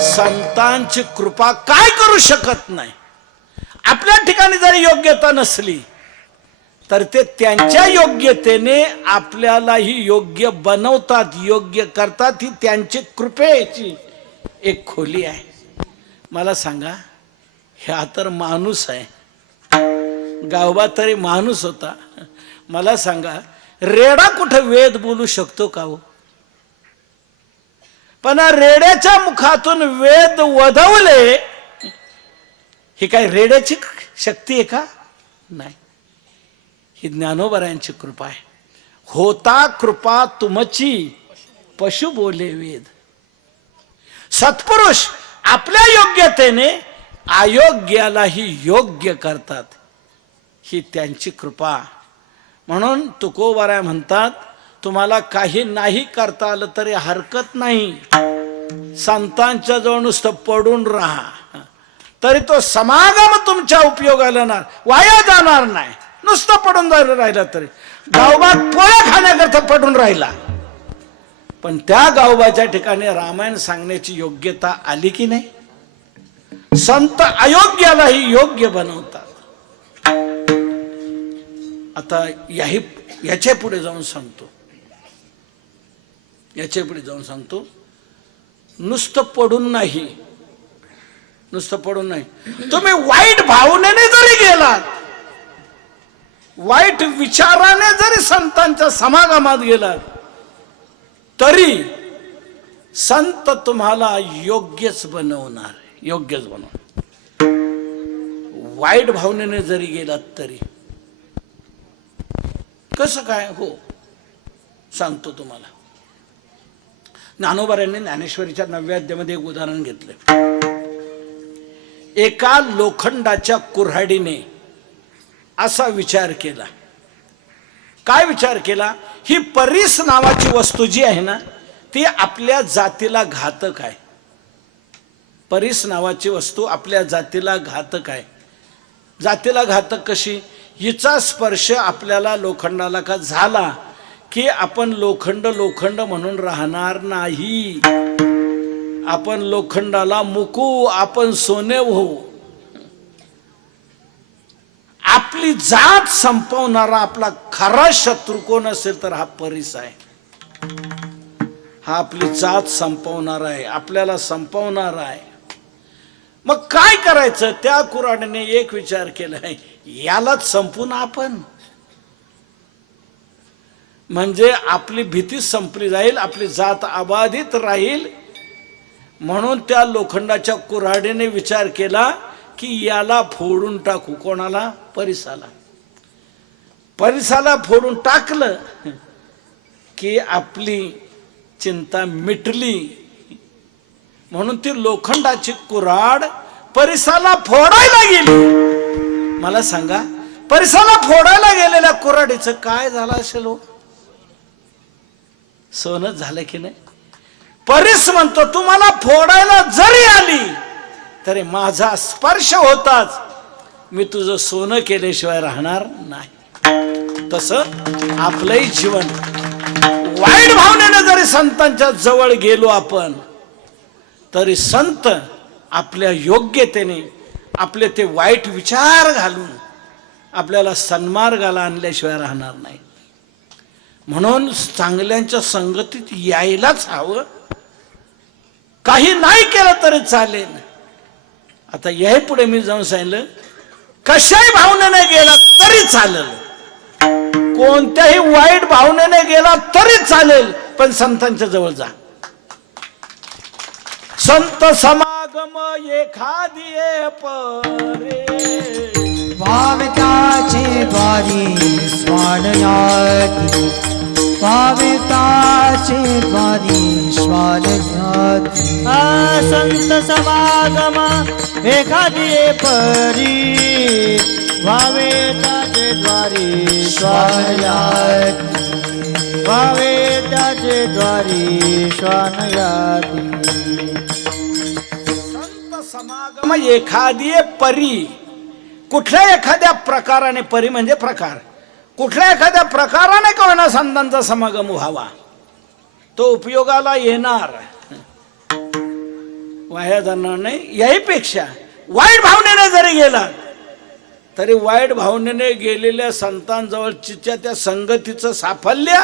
संतांची कृपा काय करू शकत नाही. आपल्या ठिकाणी जर योग्यता नसली तर ते त्यांच्या योग्यतेने आपल्यालाही योग्य बनवतात, योग्य करतात. ही त्यांची कृपेची एक खोली आहे. मला सांगा, हा तर माणूस आहे, गावबा तरी माणूस होता. मला सांगा, रेडा कुठं वेद बोलू शकतो का हो? पण रेड्याच्या मुखातून वेद वधवले, ही काय रेड्याची शक्ती आहे का? नाही, ही ज्ञानोबरायांची कृपा आहे. होता कृपा तुमची पशु बोले वेद. सत्पुरुष आपल्या योग्यतेने अयोग्यालाही योग्य करतात, ही त्यांची कृपा. म्हणून तुकोबाराय म्हणतात, तुम्हाला काही नाही करता आलं तरी हरकत नाही, संतांच्या जवळ नुसतं पडून राहा, तरी तो समागम तुमच्या उपयोगाला येणार, वाया जाणार नाही. नुसतं पडून जायला राहिलं तरी, गावबात पोळ्या खाण्याकरता पडून राहिला, पण त्या गावबाच्या ठिकाणी रामायण सांगण्याची योग्यता आली की नाही? संत अयोग्यालाही योग्य बनवतात. आता याच्या पुढे जाऊन सांगतो, याच्या पुढे जाऊन सांगतो, नुसतं पडून नाही, नुसतं पडून नाही. तुम्ही वाईट भावनेने जरी गेलात, वाईट विचाराने जरी संतांच्या समागमात गेलात, तरी संत तुम्हाला योग्यच बनवणार, योग्यच बनवणार. वाईट भावनेने जरी गेलात तरी. कसं काय? हो, सांगतो तुम्हाला. ज्ञानोबारायांनी ज्ञानेश्वरीच्या 9व्या अध्यायामध्ये एक उदाहरण घेतलं. एका लोखंडाच्या कुऱ्हाडीने असा विचार केला. काय विचार केला? ही परीस नावाची वस्तू जी आहे ना, ती आपल्या जातीला घातक आहे. परीस नावाची वस्तू आपल्या जातीला घातक आहे. जातीला घातक कशी? हिचा स्पर्श आपल्याला लोखंडाला का झाला की आपण लोखंड लोखंड म्हणून राहणार नाही, आपण लोखंडाला मुकू, आपण सोने होऊ. आपली जात संपवणारा आपला खरा शत्रू कोण असेल तर हा परीस आहे. हा आपली जात संपवणारा आहे, आपल्याला संपवणारा आहे. मग काय करायचं? त्या कुऱ्हाडीने एक विचार केलाय, यालाच संपून आपण, म्हणजे आपली भीती संपली जाईल, आपली जात अबाधित राहील. म्हणून त्या लोखंडाच्या कुऱ्हाडीने विचार केला की याला फोडून टाकू. कोणाला? परीसाला. परीसाला फोडून टाकलं की आपली चिंता मिटली. म्हणून ती लोखंडाची कुऱ्हाड परीसाला फोडायला गेली. मला सांगा, परीसाला फोडायला गेलेल्या कुऱ्हाडीचं काय झालं असेल हो? सोनं झालं की नाही? परीस म्हणतो, तुम्हाला फोडायला जरी आली तरी माझा स्पर्श होताच मी तुझं सोनं केल्याशिवाय राहणार नाही. तसं आपलंही जीवन वाईट भावनेने जरी संतांच्या जवळ गेलो आपण, तरी संत आपल्या योग्यतेने आपले ते वाईट विचार घालून आपल्याला सन्मार्गाला आणल्याशिवाय राहणार नाही. म्हणून चांगल्यांच्या संगतीत यायलाच हवं. काही नाही केलं तरी चालेल. आता याही पुढे मी जाऊन सांगितलं, कशाही भावनेने गेला तरी चालेल, कोणत्याही वाईट भावनेने गेला तरी चालेल, पण संतांच्या जवळ जा. संत समागम एखादी परे, भाविताचे द्वारी स्वानयाती, भाविताचे द्वारी स्वानयाती. संत समागम एखादी परी, व्हावे त्याचे द्वारी स्वानयाती, व्हावे त्याचे द्वारी श्वानयाती. संत समागम एखादी परी, कुठल्या एखाद्या प्रकाराने, परी म्हणजे प्रकार, कुठल्या एखाद्या प्रकाराने का होईना संतांचा समागम व्हावा, तो उपयोगाला येणार, वाया जाणार नाही. याहीपेक्षा वाईट भावनेने जरी गेला तरी वाईट भावनेने गेलेल्या संतांजवळच्या त्या संगतीचं साफल्य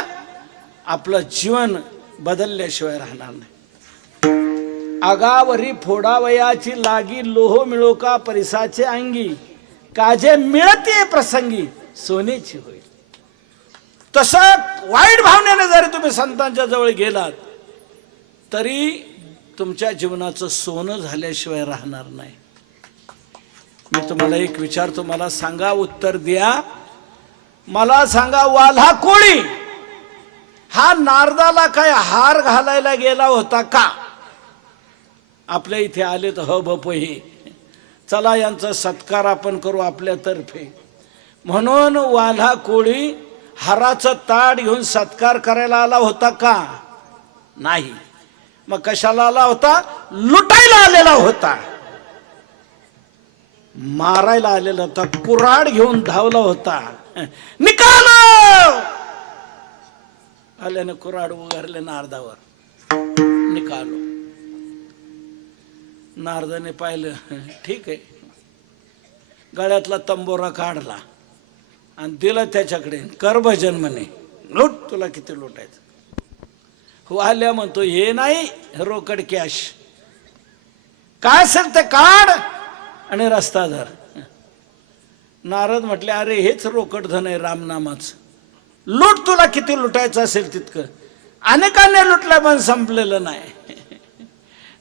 आपलं जीवन बदलल्याशिवाय राहणार नाही. आगावरी फोडावयाची लागी लोह मिळो का परिसाचे अंगी, काजे मिळते प्रसंगी सोनेची होईल. तसं वाईट भावनेने जरी तुम्ही संतांच्या जवळ गेलात तरी तुमच्या जीवनाचं सोनं झाल्याशिवाय राहणार नाही. मी तुम्हाला एक विचारतो, मला सांगा, उत्तर द्या. मला सांगा, वाल्हा कोळी हा नारदाला काय हार घालायला गेला होता का? आपल्या इथे आले तर बपही चला यांचा सत्कार आपण करू आपल्यातर्फे म्हणून वाल्हा कोळी हाराचं ताट घेऊन सत्कार करायला आला होता का? नाही. मग कशाला आला होता? लुटायला आलेला होता, मारायला आलेला होता, कुऱ्हाड घेऊन धावला होता. निकालो आल्याने कुऱ्हाड उगारले नारदावर. निकालो. नारदाने पाहिलं, ठीक आहे. गळ्यातला तंबोरा काढला आणि दिला त्याच्याकडे, कर भजन म्हणे, लूट, तुला किती लुटायचं. वाल्या म्हणतो, हे नाही, रोकड कॅश, काय असेल ते काढ आणि रस्ता धर. नारद म्हटले, अरे हेच रोकड धन आहे रामनामाचं, लूट, तुला किती लुटायचं असेल तितकं. अनेकांनी लुटलं पण संपलेलं नाही.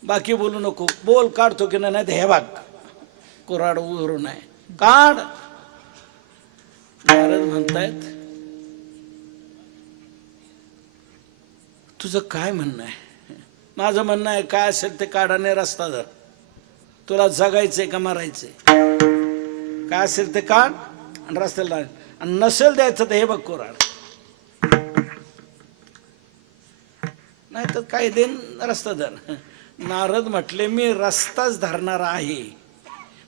बाकी बोलू नको, बोल, काढतो की नाही, हे बघ कुऱ्हाड उघडू नाही, काढ. नारद म्हणतायत, तुझं काय म्हणणं आहे? माझं म्हणणं आहे, काय असेल ते काढाने रस्ता धर. तुला जगायचंय का मारायचंय? काय असेल ते काढ आणि रस्त्याला, आणि नसेल द्यायचं तर हे बघ कुऱ्हाड, नाही तर काय देन, रस्ता धर. नारद म्हटले, मी रस्ताच धरणार आहे,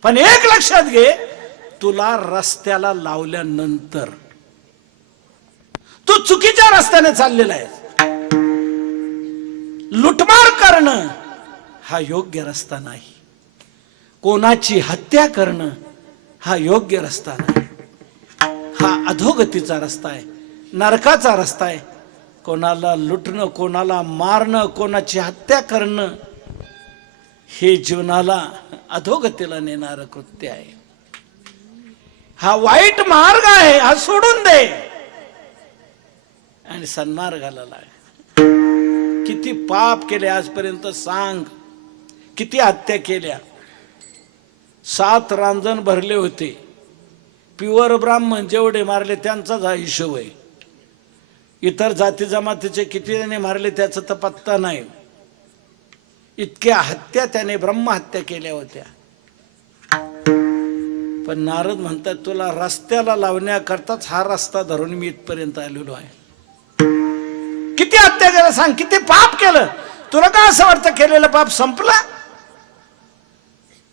पण एक लक्षात घे, तुला रस्त्याला लावल्यानंतर तू चुकीच्या रस्त्याने चाललेला आहे. लुटमार करणं हा योग्य रस्ता नाही, कोणाची हत्या करणं हा योग्य रस्ता नाही, हा अधोगतीचा रस्ता आहे, नरकाचा रस्ता आहे. कोणाला लुटणं, कोणाला मारणं, कोणाची हत्या करणं हे जीवनाला अधोगतीला नेणारं कृत्य आहे. हा वाईट मार्ग आहे, हा सोडून दे आणि सन्मार्गाला लाग. किती पाप केले आजपर्यंत सांग, किती हत्या केल्या. 7 रांजण भरले होते, प्युअर ब्राह्मण जेवढे मारले त्यांचाच हा हिशोब आहे. इतर जाती जमातीचे किती जणे मारले त्याचा तर पत्ता नाही. इतक्या हत्या त्याने ब्रह्महत्या केल्या होत्या. पण नारद म्हणतात, तुला रस्त्याला लावण्याकरताच हा रस्ता धरून मी इथपर्यंत आलेलो आहे. किती हत्या केलं सांग, किती पाप केलं. तुला काय असं वाटतं केलेलं पाप संपलं?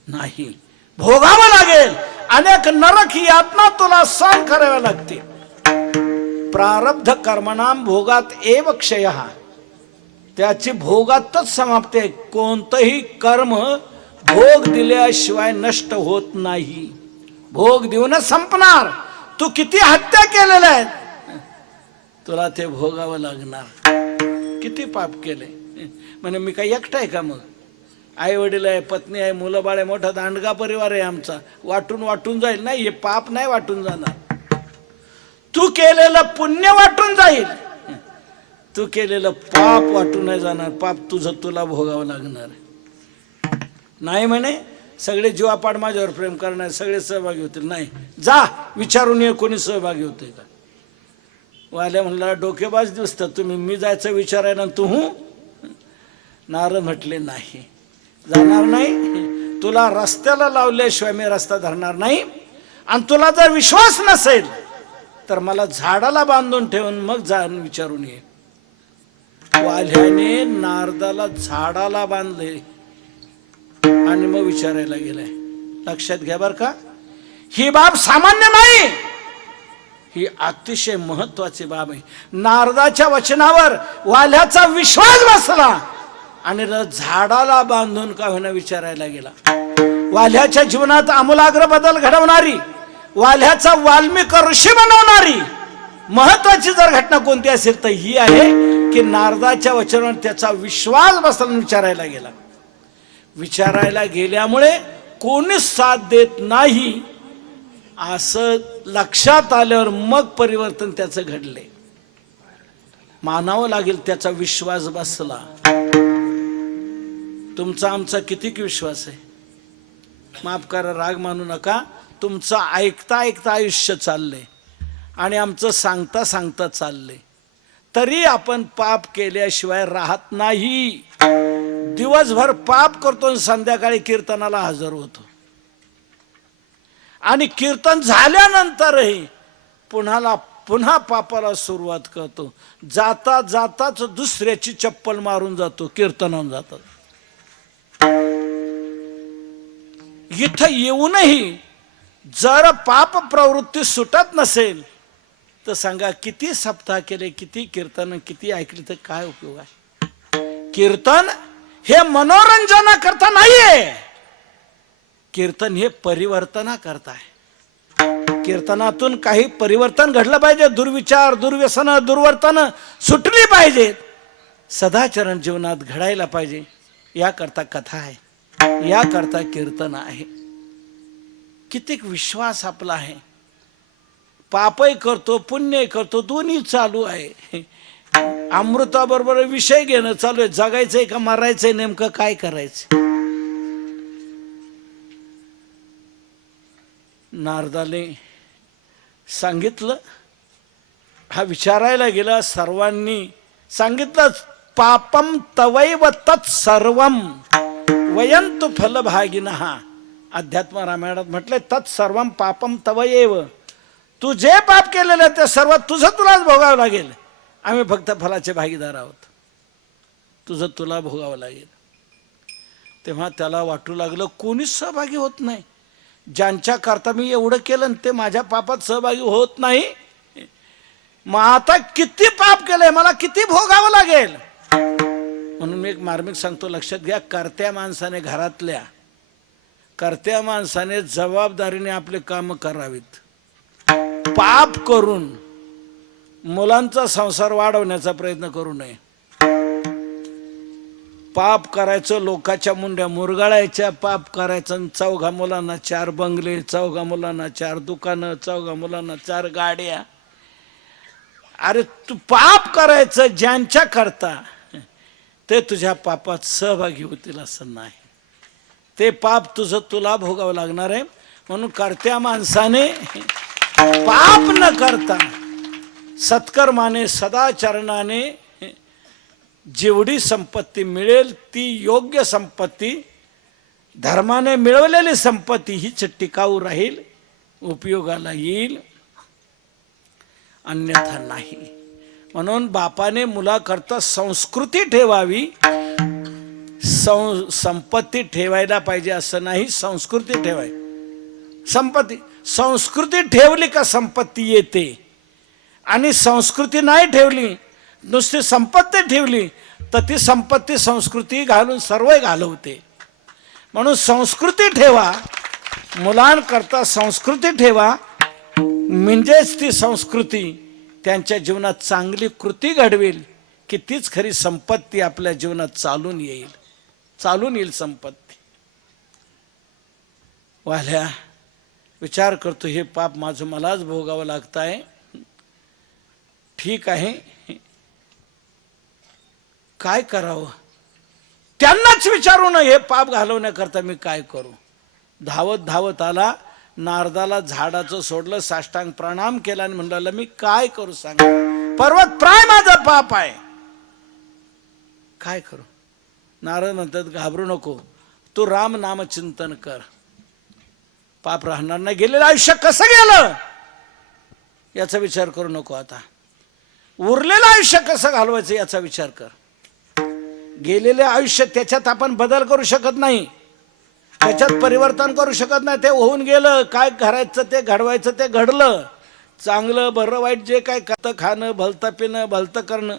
नाही, भोगावं लागेल. अनेक नरक ही यातना तुला सहन कराव्या लागते. प्रारब्ध कर्मणाम भोगात एव क्षयः, त्याची भोगातच समाप्ती आहे. कोणतंही कर्म भोग दिल्याशिवाय नष्ट होत नाही, भोग देऊनच संपणार. तू किती हत्या केलेल्या आहेत, तुला ते भोगावं लागणार. किती पाप केले. म्हणे मी काय एकटा आहे का? मग आई वडील आहे, पत्नी आहे, मुलं बाळ आहे, मोठा दांडगा परिवार आहे आमचा, वाटून वाटून जाईल. नाही, हे पाप नाही वाटून जाणार. तू केलेलं पुण्य वाटून जाईल, तू केलेलं पाप वाटून नाही जाणार. पाप तुझं तुला भोगावं लागणार. नाही म्हणे सगळे जीवापाड माझ्यावर प्रेम करणार, सगळे सहभागी होतील. नाही, जा विचारून ये कोणी सहभागी होते का. वाल्या म्हणला, डोकेबाज दिसतात तुम्ही, मी जायचं विचार आहे ना तू. नारद म्हटले, नाही, जाणार नाही. तुला रस्त्याला लावल्याशिवाय मी रस्ता धरणार नाही. आणि तुला जर विश्वास नसेल तर मला झाडाला बांधून ठेवून मग जाऊन विचारून ये. वाल्याने नारदाला झाडाला बांधले आणि मग विचारायला गेलाय. लक्षात घ्या बर का, ही बाब सामान्य नाही, ही अतिशय महत्वाची बाब आहे. नारदाच्या वचनावर वाल्याचा विश्वास बसला आणि झाडाला बांधून का होईना विचारायला गेला. वाल्याच्या जीवनात आमूलाग्र बदल घडवणारी वाल्याचा वाल्मिक ऋषी बनवणारी महत्वाची जर घटना कोणती असेल तर ही आहे की नारदाच्या वचनावर त्याचा विश्वास बसला, विचारायला गेल्यामुळे कोणीच साथ देत नाही असं लक्षात आल्यावर मग परिवर्तन त्याचं घडले. मानावं लागेल त्याचा विश्वास बसला. तुमचा आमचा किती विश्वास आहे? माफ करा, राग मानू नका. तुमचं ऐकता ऐकता आयुष्य चाललंय आणि आमचं सांगता सांगता चाललंय, तरी आपण पाप केल्याशिवाय राहत नाही. दिवसभर पाप करतो आणि संध्याकाळी कीर्तनाला हजर होतो, आणि कीर्तन झाल्यानंतरही पुन्हा पापाला सुरुवात करतो. जाता जाताच दुसऱ्याची चप्पल मारून जातो, कीर्तनावर जातात. इथं येऊनही जर पाप प्रवृत्ती सुटत नसेल तर सांगा, किती सप्ताह केले, किती कीर्तन, किती ऐकली तर काय उपयोग आहे? कीर्तन हे मनोरंजना करता नाहीये, कीर्तन हे परिवर्तना करता आहे. कीर्तनातून काही परिवर्तन घडलं पाहिजे. दुर्विचार, दुर्व्यसन, दुर्वर्तन सुटली पाहिजेत. सदाचरण जीवनात घडायला पाहिजे. याकरता कथा आहे, याकरता कीर्तन आहे. कितीक विश्वास आपला आहे. पापही करतो, पुण्यही करतो, दोन्ही चालू आहे. अमृताबरोबर विषय घेणं चालू आहे. जगायचंय का मरायचंय, नेमकं काय करायचं? नारदाने सांगितलं, हा विचारायला गेला, सर्वांनी सांगितलं, पापम तवैव तत्सर्वम वयंतु फलभागिनः. अध्यात्म रामायणात म्हटलंय, तत्सर्वम पापम तवैव. तू जे पाप केलेलं ते सर्व तुलाच भोगावं लागेल. आम्ही फक्त फलाचे भागीदार आहोत, तुला भोगावं लागेल. तेव्हा त्याला वाटू लागलं कोणीच सहभागी होत नाही. ज्यांच्या करता मी एवढं केलं ते माझ्या पापात सहभागी होत नाही, मग आता किती पाप केलंय, मला किती भोगावं लागेल. म्हणून मी एक मार्मिक सांगतो, लक्षात घ्या. कर्त्या माणसाने, घरातल्या कर्त्या माणसाने जबाबदारीने आपले काम करावीत. पाप करून मुलांचा संसार वाढवण्याचा प्रयत्न करू नये. पाप करायचं, लोकांच्या मुंड्या मुरगाळायच्या, पाप करायचं, 4 मुलांना 4 बंगले, 4 मुलांना 4 दुकानं, 4 मुलांना 4 गाड्या. अरे तू पाप करायचं ज्यांच्या करता ते तुझ्या पापात सहभागी होतील असं नाही. ते पाप तुला भोगावं लागणार आहे. म्हणून कर्त्या माणसाने पाप न करता सत्कर्माने, सदाचरणाने जेवढी संपत्ती मिळेल ती योग्य संपत्ती, धर्माने मिळवलेली संपत्ती हीच टिकाऊ राहील, उपयोगाला येईल, अन्यथा नाही. म्हणून बापाने मुलाकरता संस्कृती ठेवावी. संपत्ती ठेवायला पाहिजे असं नाही, संस्कृती ठेवाय. संस्कृती ठेवली का संपत्ती येते, आणि संस्कृती नाही ठेवली, नुसती संपत्ती ठेवली तर ती संपत्ती संस्कृती घालून सर्व घालवते. म्हणून संस्कृती ठेवा, मुलांकरता संस्कृती ठेवा, म्हणजेच ती संस्कृती त्यांच्या जीवनात चांगली कृती घडवेल की तीच खरी संपत्ती आपल्या जीवनात चालून येईल संपत्ती. वाल्या विचार करतो, हे पाप माझं मलाच भोगावं लागत आहे. ठीक आहे, काय करावं? त्यांनाच विचारून हे पाप घालवण्याकरता मी काय करू? धावत धावत आला, नारदाला झाडाचं सोडलं, साष्टांग प्रणाम केला आणि म्हणलं, मी काय करू सांगा? पर्वत प्राय माझं पाप आहे, काय करू? नारद म्हणतात, घाबरू नको, तू राम नाम चिंतन कर, पाप राहणार नाही. गेलेलं आयुष्य कसं गेलं याचा विचार करू नको. आता उरलेलं आयुष्य कसं घालवायचं याचा विचार कर. गेलेले आयुष्य त्याच्यात आपण बदल करू शकत नाही, त्याच्यात परिवर्तन करू शकत नाही. ते होऊन गेलं, काय करायचं ते घडवायचं ते घडलं. चांगलं बरं वाईट जे काय खाणं, भलतं पिणं, भलतं करणं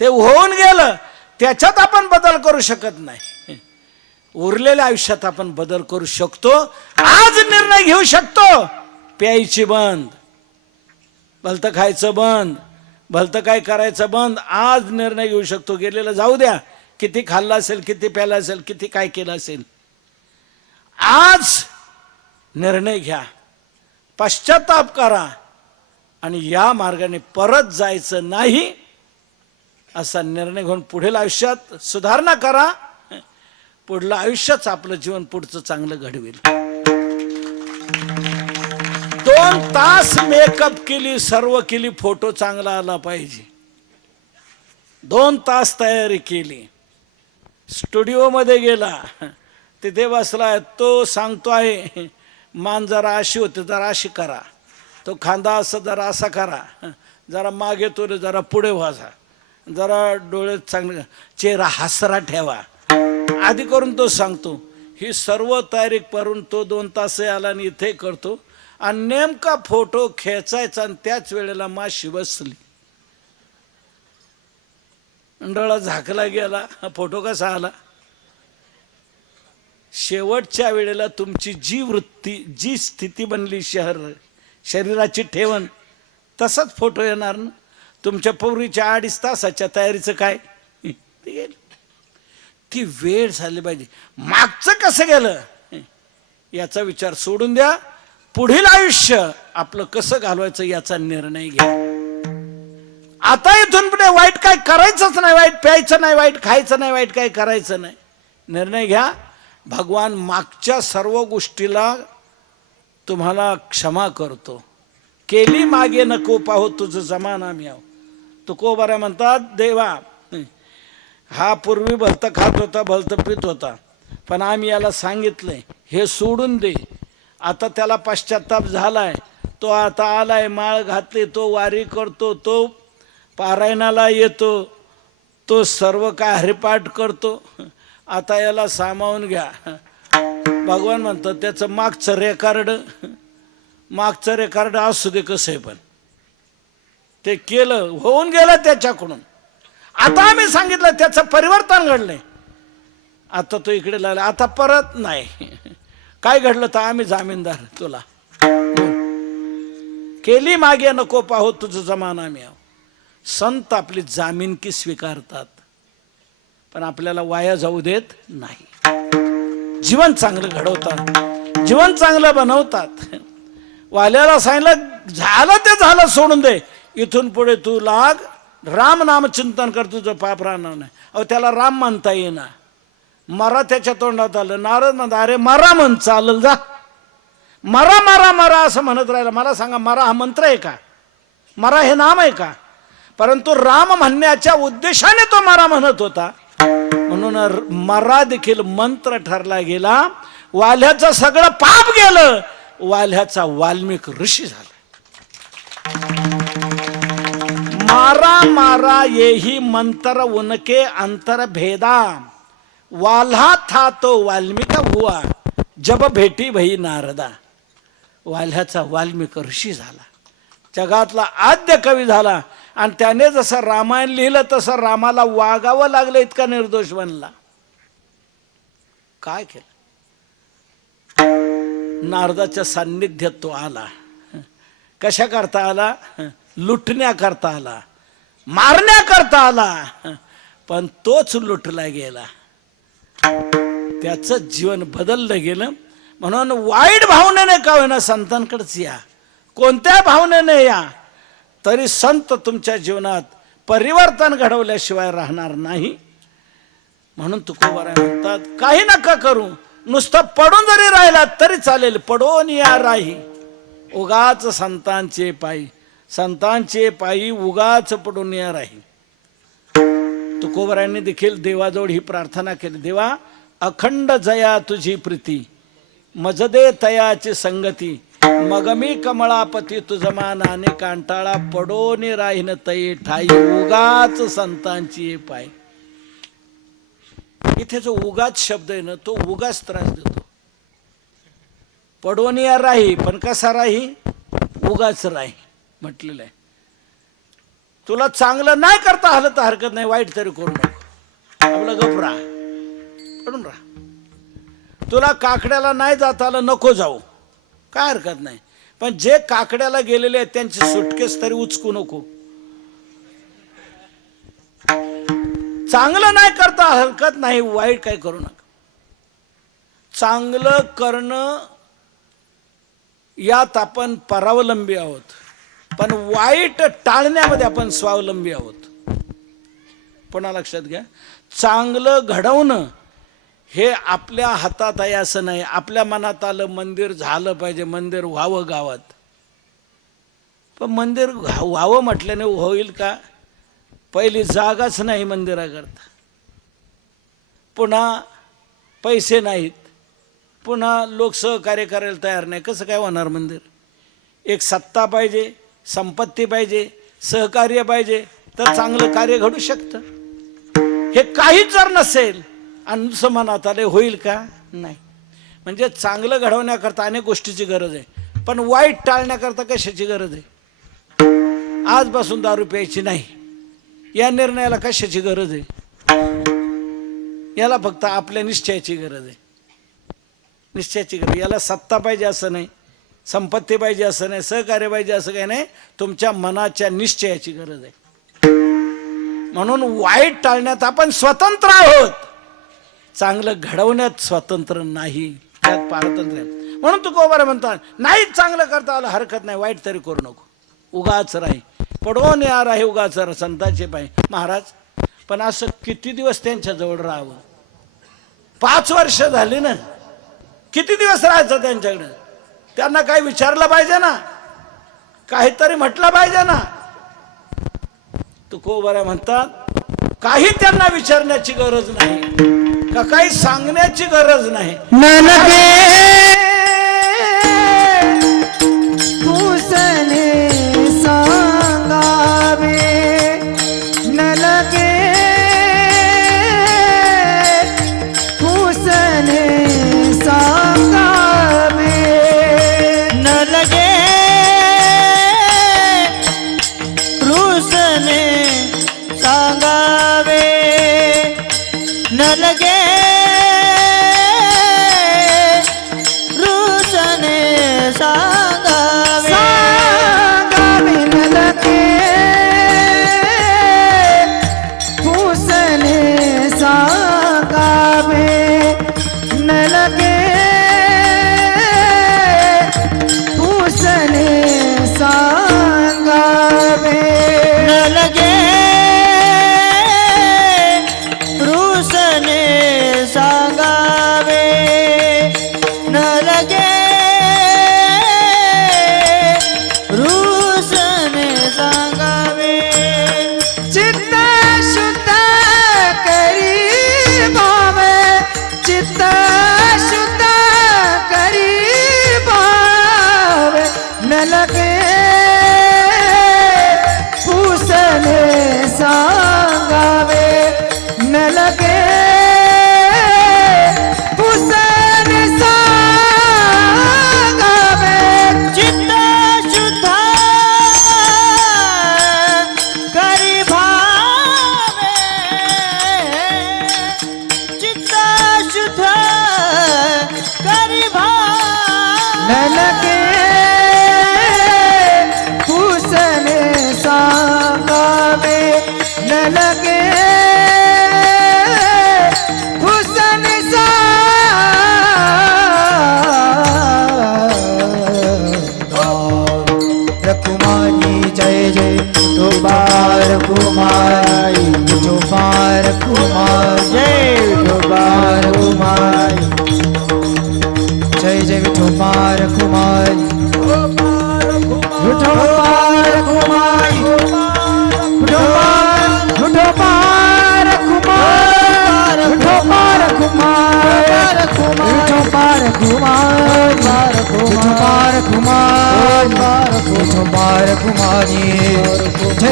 ते होऊन गेलं, त्याच्यात आपण बदल करू शकत नाही. उरलेल्या आयुष्यात आपण बदल करू शकतो. आज निर्णय घेऊ शकतो, प्यायची बंद, भलतं खायचं बंद, भलतं काय करायचं बंद. आज निर्णय घेऊ शकतो. गेलेलं जाऊ द्या, किती खाल्लं असेल, किती प्यायला असेल, किती काय केलं असेल. आज निर्णय घ्या, पश्चाताप करा आणि या मार्गाने परत जायचं नाही असा निर्णय घेऊन पुढील आयुष्यात सुधारणा करा. पुढलं आयुष्यच आपलं जीवन पुढचं चांगलं घडवेल. 2 तास मेकअप केली, सर्व केली, फोटो चांगला आला पाहिजे. 2 तास तयारी केली, स्टुडिओमध्ये गेला, तिथे बसला, तो सांगतो आहे मान जरा अशी होते, जरा अशी करा, तो खांदा असं जरा असा करा, जरा मागे तो जरा पुढे व्हाजा, जरा डोळे चांगले, चेहरा हसरा ठेवा, आधी करून तो सांगतो. ही सर्व तयारी करून तो 2 तास आला आणि इथे करतो आणि नेमका फोटो खेचायचा आणि त्याच वेळेला माशी बसली, डोळा झाकला गेला. फोटो कसा आला? शेवटच्या वेळेला तुमची जी वृत्ती, जी स्थिती बनली, शरीराची ठेवण, तसाच फोटो येणार ना. तुमच्या पूर्वीच्या 2.5 तासाच्या तयारीचं काय? ती वेळ झाली पाहिजे. मागचं कसं गेलं याचा विचार सोडून द्या. पुढील आयुष्य आपलं कसं घालवायचं याचा निर्णय घ्या. आता इथून पुढे वाईट काय करायचंच नाही, वाईट प्यायचं नाही, वाईट खायचं नाही, वाईट काय करायचं नाही. निर्णय घ्या. भगवान मागच्या सर्व गोष्टीला तुम्हाला क्षमा करतो. केली मागे नको पाहो तुझं जमाना म्याव. तुकोबारा म्हणतात, देवा हा पूर्वी भलतं खात होता, भलतं पित होता, पण आम्ही याला सांगितलंय हे सोडून दे. आता त्याला पश्चाताप झालाय, तो आता आलाय, माळ घातली, तो वारी करतो, तो पारायणाला येतो, तो सर्व काय हरिपाठ करतो. आता याला सामावून घ्या. भगवान म्हणतात त्याचं मागचं रेकॉर्ड असू दे कसं आहे, पण ते केलं, होऊन गेलं त्याच्याकडून. आता आम्ही सांगितलं त्याचं परिवर्तन घडलंय, आता तो इकडे लागला, आता परत नाही. काय घडलं तर आम्ही जामीनदार तुला. केली मागे नको पाहो तुझं जमाना म्याव. संत आपली जामीनकी स्वीकारतात, पण आपल्याला वाया जाऊ देत नाही. जीवन चांगलं घडवतात, जीवन चांगलं बनवतात. वाल्याला सांगितलं झालं ते झालं, सोडून दे, इथून पुढे तू लाग, राम नाम चिंतन कर, तुझं पाप राहणार नाही. अहो त्याला राम म्हणता येईना, मरा त्याच्या तोंडात आलं. नारद म्हणता अरे मरा म्हण, चालल जा, मरा मरा मरा असं म्हणत राहिला. मला सांगा, मरा हा मंत्र आहे का? मरा हे नाम आहे का? परंतु राम म्हणण्याच्या उद्देशाने तो मरा म्हणत होता, म्हणून मरा देखील मंत्र ठरला गेला. वाल्याचं सगळं पाप गेलं, वाल्याचा वाल्मिक ऋषी झाला. मारा मारा येही मंत्र उनके अंतर भेदा, वाल्हा था तो वाल्मिक हुआ, जब भेटी भई नारदा. वाल्ह्याचा वाल्मिक ऋषी झाला, जगातला आद्य कवी झाला. आणि त्याने जसं रामायण लिहिलं तसं रामाला वागावं लागलं, इतका निर्दोष बनला. काय केलं? नारदाच्या सान्निध्यात तो आला. कशा करता आला? लुटण्याकरता आला, मारण्याकरता आला, पण तोच लुटला गेला. त्याचं जीवन बदललं गेलं. म्हणून वाईट भावनेने का होईना संतांकडेच या, कोणत्या भावनेने या, तरी संत तुमच्या जीवनात परिवर्तन घडवल्याशिवाय राहणार नाही. म्हणून तुकोबाराय म्हणतात, काही नका करू, नुसतं पडून जरी राहिला तरी चालेल, पडून या राही. उगाच संतांचे पायी उगाच पडून या राही. तुकोबारायांनी देखील देवाजवळ ही प्रार्थना केली, देवा अखंड जया तुझी प्रीती, मजदे तयाची संगती, मग मी कमळापती तुझ मानाने कांटाळा, पडोनी राहीन तई ठाई, उगाच संतांची पाय. इथे जो उगाच शब्द आहे ना, तो उगाच त्रास देतो. पडोनी राही, पण कसा राही? उगाच राही म्हटलेलं आहे. तुला चांगलं नाही करता आलं तर हरकत नाही, वाईट तरी करू नको, आपलं गप राहा, पडून राहा. तुला काकड्याला नाही जाता आलं, नको जाऊ, काय हरकत नाही, पण जे काकड्याला गेलेले आहेत त्यांची सुटकेस तरी उचकू नको. चांगलं नाही करता हरकत नाही, वाईट काय करू नका. चांगलं करणं यात आपण परावलंबी आहोत, पण वाईट टाळण्यामध्ये आपण स्वावलंबी आहोत. पुन्हा लक्षात घ्या, चांगलं घडवणं हे आपल्या हातात आहे असं नाही. आपल्या मनात आलं मंदिर झालं पाहिजे, मंदिर व्हावं गावात, पण मंदिर व्हावं म्हटल्याने होईल का? पहिली जागाच नाही मंदिराकरता, पुन्हा पैसे नाहीत, पुन्हा लोक सहकार्य करायला तयार नाही, कसं काय होणार मंदिर? एक सत्ता पाहिजे, संपत्ती पाहिजे, सहकार्य पाहिजे, तर चांगलं कार्य घडू शकतं. हे काहीच जर नसेल आणि नुसतं मनात आले होईल का? नाही. म्हणजे चांगलं घडवण्याकरता अनेक गोष्टीची गरज आहे, पण वाईट टाळण्याकरता कशाची गरज आहे? आजपासून दारू प्यायची नाही या निर्णयाला कशाची गरज आहे? याला फक्त आपल्या निश्चयाची गरज आहे, निश्चयाची गरज. याला सत्ता पाहिजे असं नाही, संपत्ती पाहिजे असं नाही, सहकार्य पाहिजे असं काही नाही, तुमच्या मनाच्या निश्चयाची गरज आहे. म्हणून वाईट टाळण्यात आपण स्वतंत्र आहोत, चांगलं घडवण्यात स्वतंत्र नाही, त्यात पारतंत्र्य आहे. म्हणून तुकोबा म्हणतात नाही चांगलं करता आलं हरकत नाही, वाईट तरी करू नको, उगाच राही पडवून यार आहे उगाच संतांचे पाय. महाराज पण असं किती दिवस त्यांच्या जवळ राहावं? 5 वर्ष झाली ना, किती दिवस राहायचं त्यांच्याकडे? त्यांना काही विचारलं पाहिजे ना, काहीतरी म्हटलं पाहिजे ना. तुकोबा म्हणतात काही त्यांना विचारण्याची गरज नाही, का काही सांगण्याची गरज नाही. जय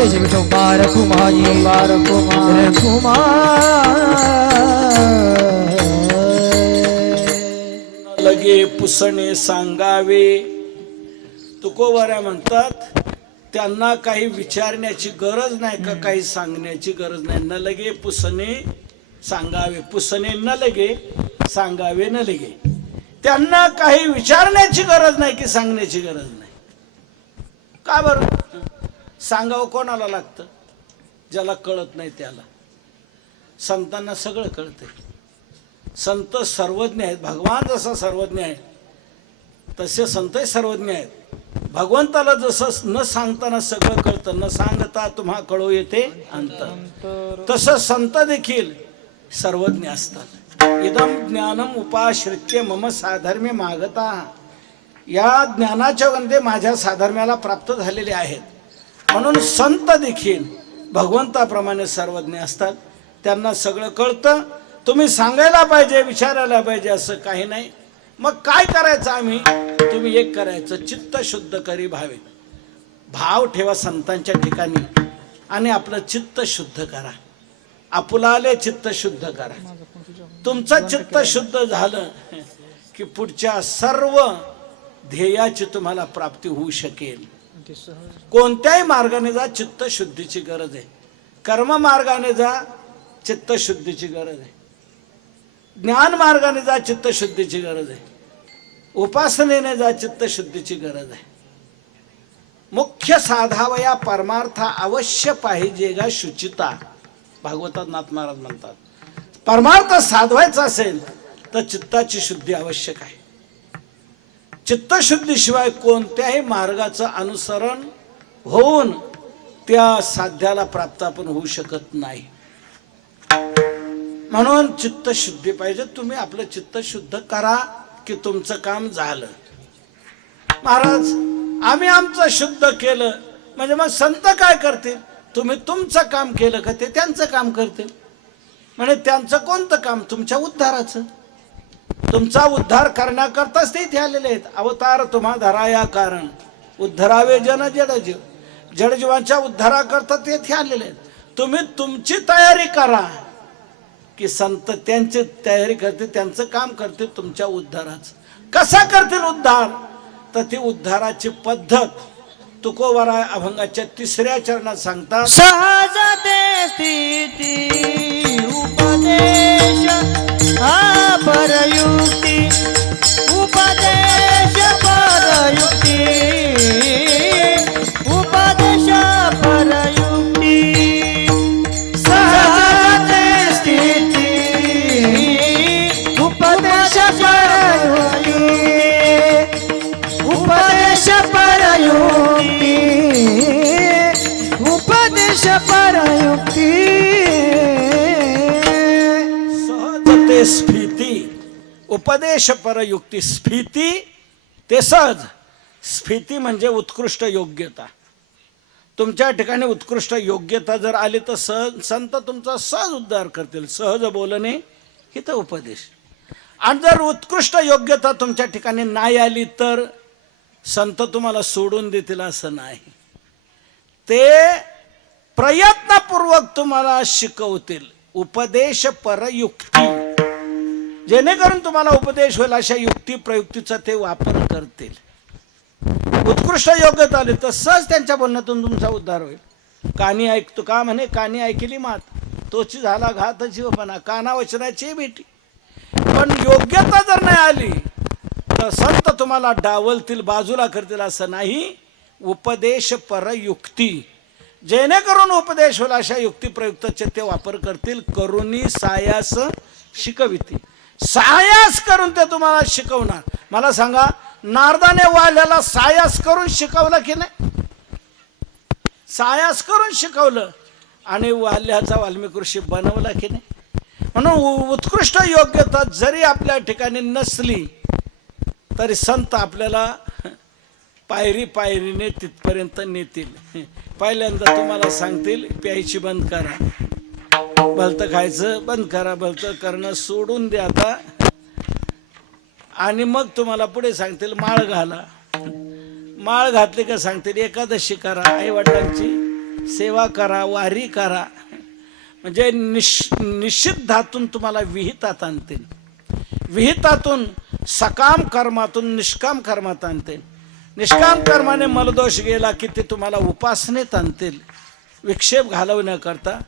जय विठोबा कुमारी लगे पुसणे सांगावे. तुकोबाऱ्या म्हणतात त्यांना काही विचारण्याची गरज नाही का काही सांगण्याची गरज नाही. न लगे पुसणे सांगावे, पुसणे न लगे सांगावे न लगे. त्यांना काही विचारण्याची गरज नाही की सांगण्याची गरज नाही. का बरं? सांगावं कोणाला लागतं? ज्याला कळत नाही त्याला. संतांना सगळं कळतंय. संत सर्वज्ञ आहेत. भगवान जसा सर्वज्ञ आहे तसे संतही सर्वज्ञ आहेत. भगवंताला जसं न सांगताना सगळं कळतं, न सांगता तुम्हा कळो येते अंतर, तसं संत देखील सर्वज्ञ असतात. इदम ज्ञानम उपाश्रित्य मम साधर्म्य मागता. या ज्ञानाच्या वंदे माझ्या साधर्म्याला प्राप्त झालेले आहेत. म्हणून संत देखील भगवंताप्रमाणे सर्वज्ञ असतात. त्यांना सगळं कळतं. तुम्ही सांगायला पाहिजे, विचारायला पाहिजे असं काही नाही. मग काय करायचं आम्ही? तुम्ही एक करायचं, चित्त शुद्ध करी भावे. भाव ठेवा संतांच्या ठिकाणी आणि आपलं चित्त शुद्ध करा. आपुलाले चित्त शुद्ध करा. तुमचं चित्त शुद्ध झालं की पुढच्या सर्व ध्येयाची तुम्हाला प्राप्ती होऊ शकेल. कोणत्याही मार्गाने जा, चित्त शुद्धीची गरज आहे. कर्म मार्गाने जा, चित्त शुद्धीची गरज आहे. ज्ञान मार्गाने जा, चित्त शुद्धीची गरज आहे. उपासनेने जा, चित्त शुद्धीची गरज आहे. मुख्य साधावया परमार्थ अवश्य पाहिजे गा शुचिता. भागवतात नाथ महाराज म्हणतात, परमार्थ साधवायचा असेल तर चित्ताची शुद्धी आवश्यक आहे. चित्तशुद्धीशिवाय कोणत्याही मार्गाचं अनुसरण होऊन त्या साध्याला प्राप्त आपण होऊ शकत नाही. म्हणून चित्तशुद्धी पाहिजे. तुम्ही आपलं चित्त शुद्ध करा की तुमचं काम झालं. महाराज आम्ही आमचं शुद्ध केलं म्हणजे मग संत काय करतील? तुम्ही तुमचं काम केलं का ते त्यांचं काम करतील? म्हणजे त्यांचं कोणतं काम? तुमच्या उद्धाराचं. तुमचा उद्धार करण्याकरताच ते इथे आलेले आहेत. अवतार तुम्हा धराया कारण उद्धरावे जन जडजीव. जडजीवांच्या उद्धाराकरता ते इथे आलेले आहेत. तुम्ही तुमची तयारी करा की संत त्यांची तयारी करते, त्यांचं काम करते तुमच्या उद्धाराचं. कसा करतील उद्धार? तर ती उद्धाराची पद्धत तुकोबराय अभंगाच्या 3ऱ्या चरणात सांगतात. सहजते स्थिती उपदेश परयुक्ती. उपदेश परयुक्ती. उपदेश परयुक्ती. सहजते स्थिती उपदेश परयुक्ती. उपदेश परयुक्ती. उपदेश परयुक्ती. सहजते स्फीती. उपदेश परयुक्ती. स्फीती ते सहज. स्फीती म्हणजे उत्कृष्ट योग्यता. तुमच्या ठिकाणी उत्कृष्ट योग्यता जर आली तर सहज संत तुमचा सहज उद्धार करतील. सहज बोलणे ही तर उपदेश. आणि जर उत्कृष्ट योग्यता तुमच्या ठिकाणी नाही आली तर संत तुम्हाला सोडून देतील असं नाही. ते प्रयत्नपूर्वक तुम्हाला शिकवतील. उपदेश परयुक्ती. जेणेकरून तुम्हाला उपदेश होईल अशा युक्ती प्रयुक्तीचा ते वापर करतील. उत्कृष्ट योग्यता आली तर सहज त्यांच्या बोलण्यातून तुमचा उद्धार होईल. कानी ऐकतो का म्हणे, कानी ऐकली मात तोची झाला घात जीवपणा. काना वचनाची भेटी. पण योग्यता जर नाही आली तर संत तुम्हाला डावलतील, बाजूला करतील असं नाही. उपदेश परयुक्ती. जेणेकरून उपदेश होईल अशा युक्ती प्रयुक्ताचे ते वापर करतील. करुणी सायास शिकविती. सायास करून ते तुम्हाला शिकवणार. मला सांगा, नारदाने वाल्याला सायास करून शिकवलं की नाही? सायास करून शिकवलं आणि वाल्याचा वाल्मिकी ऋषी बनवला की नाही? म्हणून उत्कृष्ट योग्यता जरी आपल्या ठिकाणी नसली तरी संत आपल्याला पायरी पायरीने तिथपर्यंत नेतील. पहिल्यांदा तुम्हाला सांगतील प्यायची बंद करा, भलतं खायचं बंद करा, भलतं करणं सोडून द्या आता. आणि मग तुम्हाला पुढे सांगतील माळ घाला. माळ घातली का सांगतील एकादशी करा, आई वडिलांची सेवा करा, वारी करा. म्हणजे निषिद्धातून तुम्हाला विहितात आणतील. विहितातून सकाम कर्मातून निष्काम कर्मात आणतील. निष्काम कर्माने मलदोष गेला की ते तुम्हाला उपासनेत आणतील, विक्षेप घालवण्याकरता.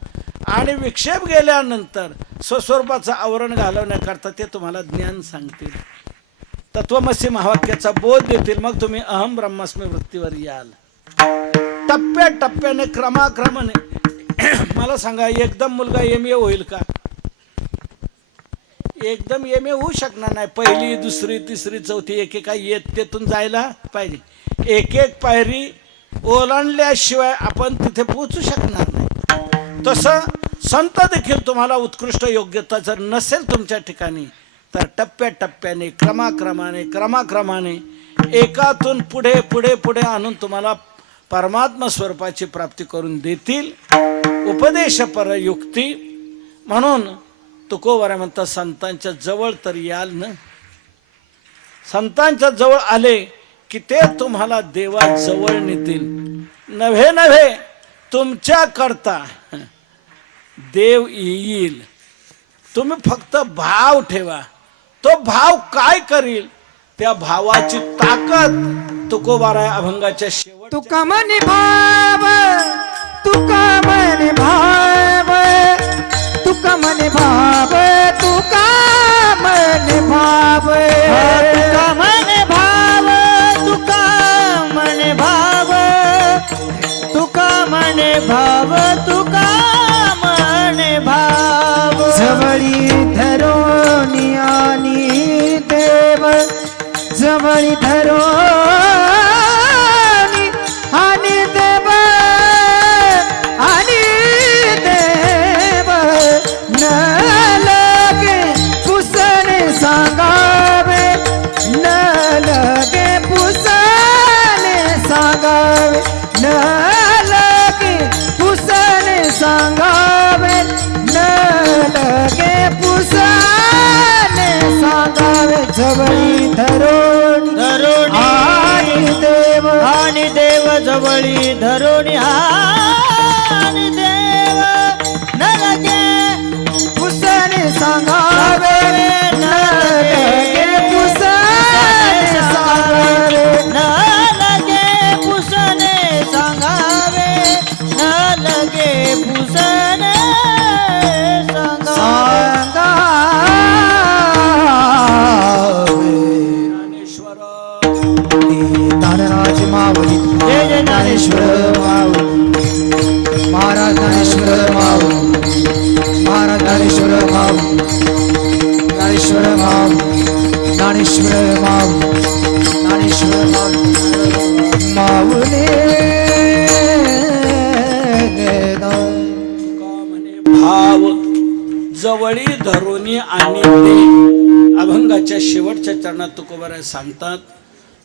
आणि विक्षेप गेल्यानंतर स्वस्वरूपाचं आवरण घालवण्याकरता ते तुम्हाला ज्ञान सांगतील, तत्वमसी महावाक्याचा बोध देतील. मग तुम्ही अहम ब्रह्मास्मी वृत्तीवर याल. टप्प्याटप्प्याने क्रमाक्रमाने मला सांगा एकदम मुलगा MA होईल का? एकदम MA होऊ शकणार नाही. पहिली दुसरी तिसरी चौथी एकेका इयत्तेतून जायला पाहिजे. एक एक पायरी ओलांडल्याशिवाय आपण तिथे पोहोचू शकणार नाही. तसं संत देखील तुम्हाला उत्कृष्ट योग्यता जर नसेल तुमच्या ठिकाणी तर टप्प्याटप्प्याने क्रमाक्रमाने एकातून पुढे पुढे पुढे आणून तुम्हाला परमात्मा स्वरूपाची प्राप्ती करून देतील. उपदेशपर युक्ती म्हणून तुकोबरा म्हणतात संतांच्या जवळ तर याल ना. संतांच्या जवळ आले की ते तुम्हाला देवा जवळ नेतील. नव्हे तुमच्या करता देव येईल. तुम्ही फक्त भाव ठेवा. तो भाव काय करील त्या भावाची ताकद तुकोबारा अभंगाच्या शेवट. तुका म्हणे भाव, तुका म्हणे भाव, तुका म्हणे भाव, तुका म्हणे भाव, तुका म्हणे भाव, तुका म्हणे भाव, तुका म्हणे भाव, तुका म्हणे भाव. जवळी धरोनी आणि देव, जवळी धरोनी आणि देव, आणि देव न लगे पुसणे सांगावे, न लगे पुसणे सांगावे, न लगे पुसणे सांगावे, न लगे पुसणे सांगावे. जवळी धरोणी आणि देव जवळी धरोणी आणि देव न लगे पुसणे सांगावे, न लगे पुसणे सांगावे, न लगे पुसणे सांगावे, न लगे पुसणे सांगावे. ज्ञानराज माऊली, जय जय ज्ञानेश्वर माऊली, महाराज ज्ञानेश्वर माऊली, महाराज ज्ञानेश्वर माऊली, ज्ञानेश्वर माऊली, ज्ञानेश्वर माऊली, ज्ञानेश्वर माऊली, माऊली. भाव जवळी धरोनी आणि दे. अभंगाच्या शेवटच्या चरणात तुकोबारा सांगतात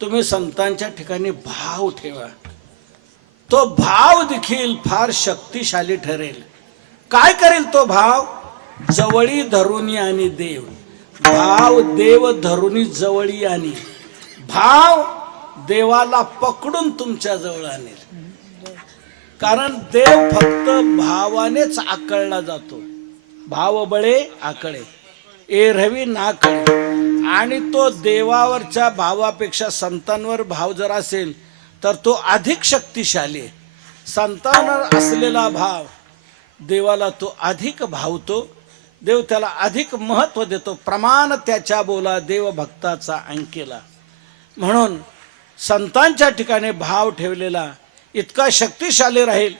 तुम्ही संतांच्या ठिकाणी भाव ठेवा. तो भाव देखील फार शक्तिशाली ठरेल. काय करेल तो भाव? जवळी धरुनी आणि देव. भाव देव धरुनी जवळी आणि भाव देवाला पकडून तुमच्या जवळ आणेल. कारण देव फक्त भावानेच आकळला जातो. भाव बळे आकळे एरवी ना कळे. आणि तो देवावरच्या भावापेक्षा संतांवर भाव जर असेल तर तो अधिक शक्तिशाली आहे. संतांवर असलेला भाव देवाला तो अधिक भावतो. देव त्याला अधिक महत्व देतो. प्रमाण त्याच्या बोला देव भक्ताचा अंकेला. म्हणून संतांच्या ठिकाणी भाव ठेवलेला इतका शक्तिशाली राहील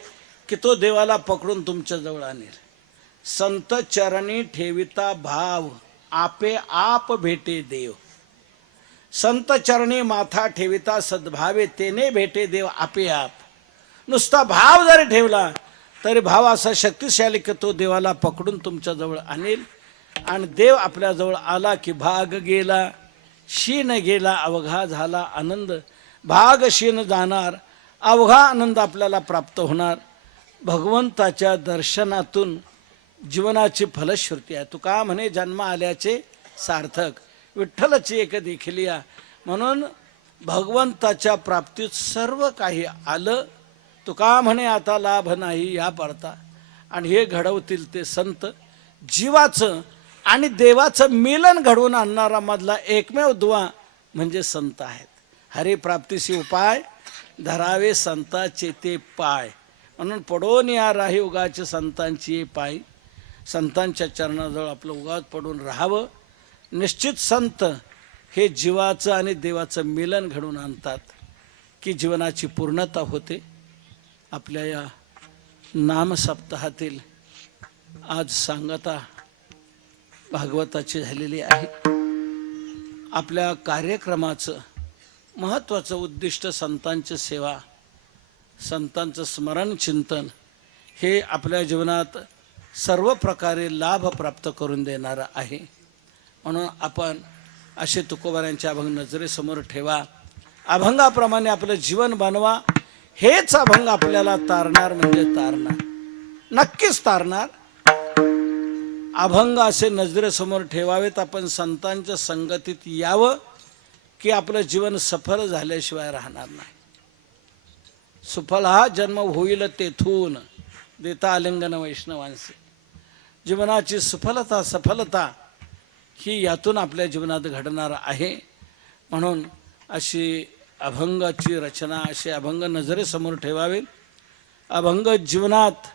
की तो देवाला पकडून तुमच्या जवळ आणेल. संत चरणी ठेविता भाव आपे आप भेटे देव. संत चरणी माथा ठेविता सद्भावे तेने भेटे देव आपे आप. नुसता भाव जरी ठेवला तरी भाव असा शक्तिशाली की तो देवाला पकडून तुमच्या जवळ आणेल. आणि देव आपल्या जवळ आला की भाग गेला शीन गेला अवघा झाला आनंद. भाग शीन जाणार अवघा आनंद आपल्याला प्राप्त होणार. भगवंताच्या दर्शनातून जीवनाची फलश्रुती आहे. तुका म्हणे जन्म आल्याचे सार्थक विठ्ठलची एक देखिलिया. म्हणून भगवंताच्या प्राप्तीत सर्व काही आलं. तुका म्हणे आता लाभ नाही या परता. आणि हे घडवतील ते संत. जीवाचं आणि देवाचं मिलन घडवून आणणारा मधला एकमेव दुवा म्हणजे संत आहेत. हरी प्राप्तीशी उपाय धरावे संताचे ते पाय. म्हणून पडून या राही उगाचे संतांची पाय. संतांच्या चरणाजवळ आपलं उगाच पडून राहावं. निश्चित संत हे जीवाचं आणि देवाचं मिलन घडवून आणतात. की जीवनाची पूर्णता होते. आपल्या या नाम सप्ताहातील आज सांगता भागवताची झालेली आहे. आपल्या कार्यक्रमाचं महत्त्वाचं उद्दिष्ट संतांची सेवा, संतांचं स्मरण चिंतन हे आपल्या जीवनात सर्व प्रकारे लाभ प्राप्त करून देणारं आहे. म्हणून आपण असे तुकोबारांचे अभंग नजरेसमोर ठेवा, अभंगाप्रमाणे आपलं जीवन बनवा. हेच अभंग आपल्याला तारणार म्हणजे तारणार, नक्कीच तारणार. अभंग असे नजरेसमोर ठेवावेत. आपण संतांच्या संगतीत यावं की आपलं जीवन सफल झाल्याशिवाय राहणार नाही. सुफल हा जन्म होईल तेथून, देता आलिंगन वैष्णवांचे. जीवनाची सफलता ही यातून आपल्या जीवनात घडणार आहे. म्हणून अशी अभंगाची रचना, असे अभंग नजरेसमोर ठेवावे. अभंग जीवनात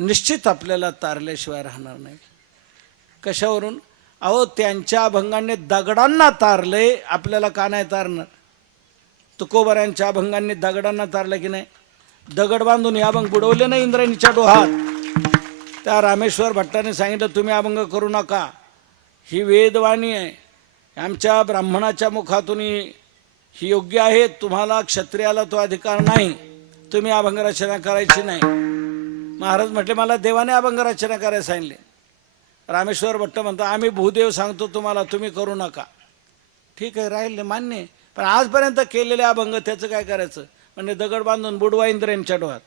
निश्चित आपल्याला तारल्याशिवाय राहणार नाही. कशावरून? अहो, त्यांच्या अभंगाने दगडांना तारले, आपल्याला का नाही तारणार? तुकोबारांच्या अभंगांनी दगडांना तारलं की नाही? दगड बांधून हे अभंग बुडवले नाही इंद्रायणीच्या डोहात. त्या रामेश्वर भट्टाने सांगितलं तुम्ही अभंग करू नका, ही वेदवाणी आहे, आमच्या ब्राह्मणाच्या मुखातून ही योग्य आहे, तुम्हाला क्षत्रियाला तो अधिकार नाही, तुम्ही अभंग रचना करायची नाही. महाराज म्हटले मला देवाने अभंग रचना करायला सांगितले. रामेश्वर भट्ट म्हणतो आम्ही भूदेव सांगतो तुम्हाला, तुम्ही करू नका. ठीक आहे, राहिले मान्य आहे, पण आजपर्यंत केलेले अभंग त्याचं काय करायचं? म्हणजे दगड बांधून बुडवा इंद्रायणीच्या डोहात.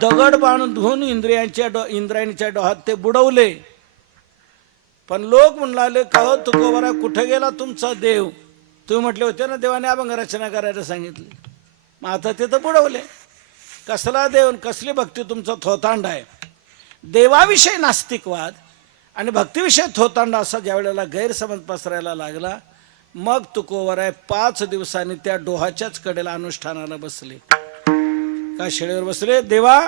दगड बांधून इंद्रायणीच्या डोहात ते बुडवले. पण लोक म्हणले का हो तुकोबारा कुठे गेला तुमचा देव? तुम्ही म्हटले होते ना देवाने अभंग रचना करायला सांगितली, मग आता ते तर बुडवले. कसला देव, कसली भक्ती, तुमचा थोतांड आहे. देवाविषयी नास्तिकवाद आणि भक्तीविषयी थोतांड असा ज्या वेळेला गैरसमज पसरायला लागला, मग तुकोबाराय 5 दिवसांनी त्या डोहाच्याच कडेला अनुष्ठानाला बसले. का शेळीवर बसले? देवा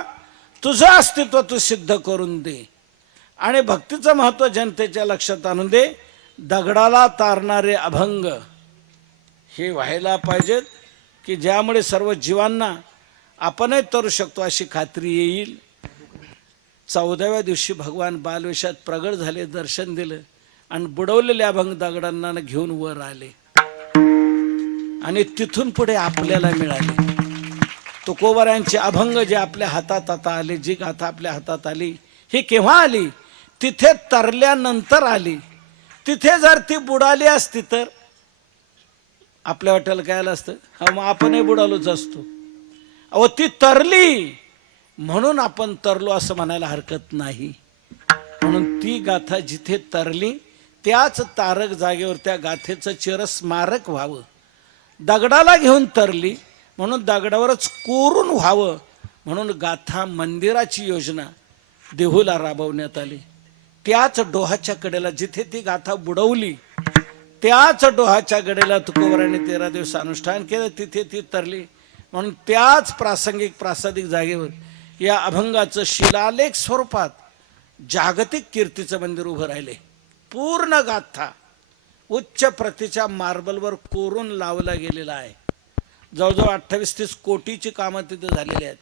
तुझं अस्तित्व तू सिद्ध करून दे आणि भक्तीचं महत्त्व जनतेच्या लक्षात आणून दे. दगडाला तारणारे अभंग हे व्हायला पाहिजेत की ज्यामुळे सर्व जीवांना आपणही तरू शकतो अशी खात्री येईल. 14व्या दिवशी भगवान बालवेशात प्रगट झाले, दर्शन दिलं आणि बुडवलेले अभंग दगडांना घेऊन वर आले आणि तिथून पुढे आपल्याला मिळाले. तुकोबारांचे अभंग जे आपल्या हातात आता आले, जी गाथा आपल्या हातात आली, ही केव्हा आली? तिथे तरल्यानंतर आली. तिथे जर ती बुडाली असती तर आपल्या वाट्याला काय आलं असतं? हा, मग आपणही बुडालोच असतो. अहो, ती तरली म्हणून आपण तरलो असं म्हणायला हरकत नाही. म्हणून ती गाथा जिथे तरली त्याच तारक जागेवर त्या गाथेचं चिरस्मारक व्हावं. दगडाला घेऊन तरली म्हणून दगडावरच कोरून व्हावं म्हणून गाथा मंदिराची योजना देहूला राबवण्यात आली. त्याच डोहाच्या कडेला जिथे ती गाथा बुडवली त्याच डोहाच्या कडेला तुकोबाराने 13 दिवस अनुष्ठान केलं, तिथे ती तरली. म्हणून त्याच प्रासादिक जागेवर या अभंगाचं शिलालेख स्वरूपात जागतिक कीर्तीचं मंदिर उभं राहिले. पूर्ण गाथा उच्च प्रतीच्या मार्बलवर कोरून लावला गेलेला आहे. जवळजवळ 28-30 कोटीची कामं तिथे झालेली आहेत.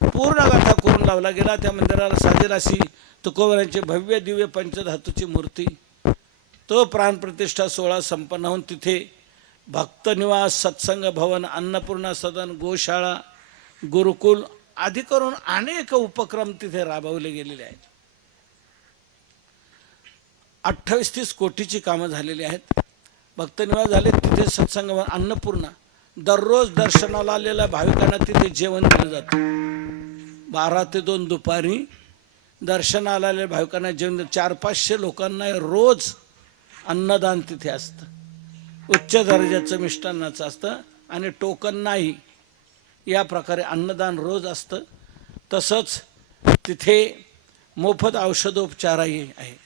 पूर्ण गाथा कोरून लावला गेला. त्या मंदिराला साजेल अशी तुकोबारांची भव्य दिव्य पंचधातूची मूर्ती. तो प्राणप्रतिष्ठा सोहळा संपन्न होऊन तिथे भक्तनिवास, सत्संग भवन, अन्नपूर्णा सदन, गोशाळा, गुरुकुल आदी करून अनेक उपक्रम तिथे राबवले गेलेले आहेत. 28-30 कोटीची कामं झालेली आहेत. भक्तनिवास झाले, तिथे सत्संग भवन, अन्नपूर्णा. दररोज दर्शनाला आलेल्या भाविकांना तिथे जेवण दिलं जातं. 12 ते 2 दुपारी दर्शनाला आलेल्या भाविकांना जेवण 400-500 लोकांना रोज अन्नदान तिथे असतं. उच्च दर्जाचं मिष्टान्नाचं असतं आणि टोकन नाही. या प्रकारे अन्नदान रोज असतं. तसंच तिथे मोफत औषधोपचारही आहे.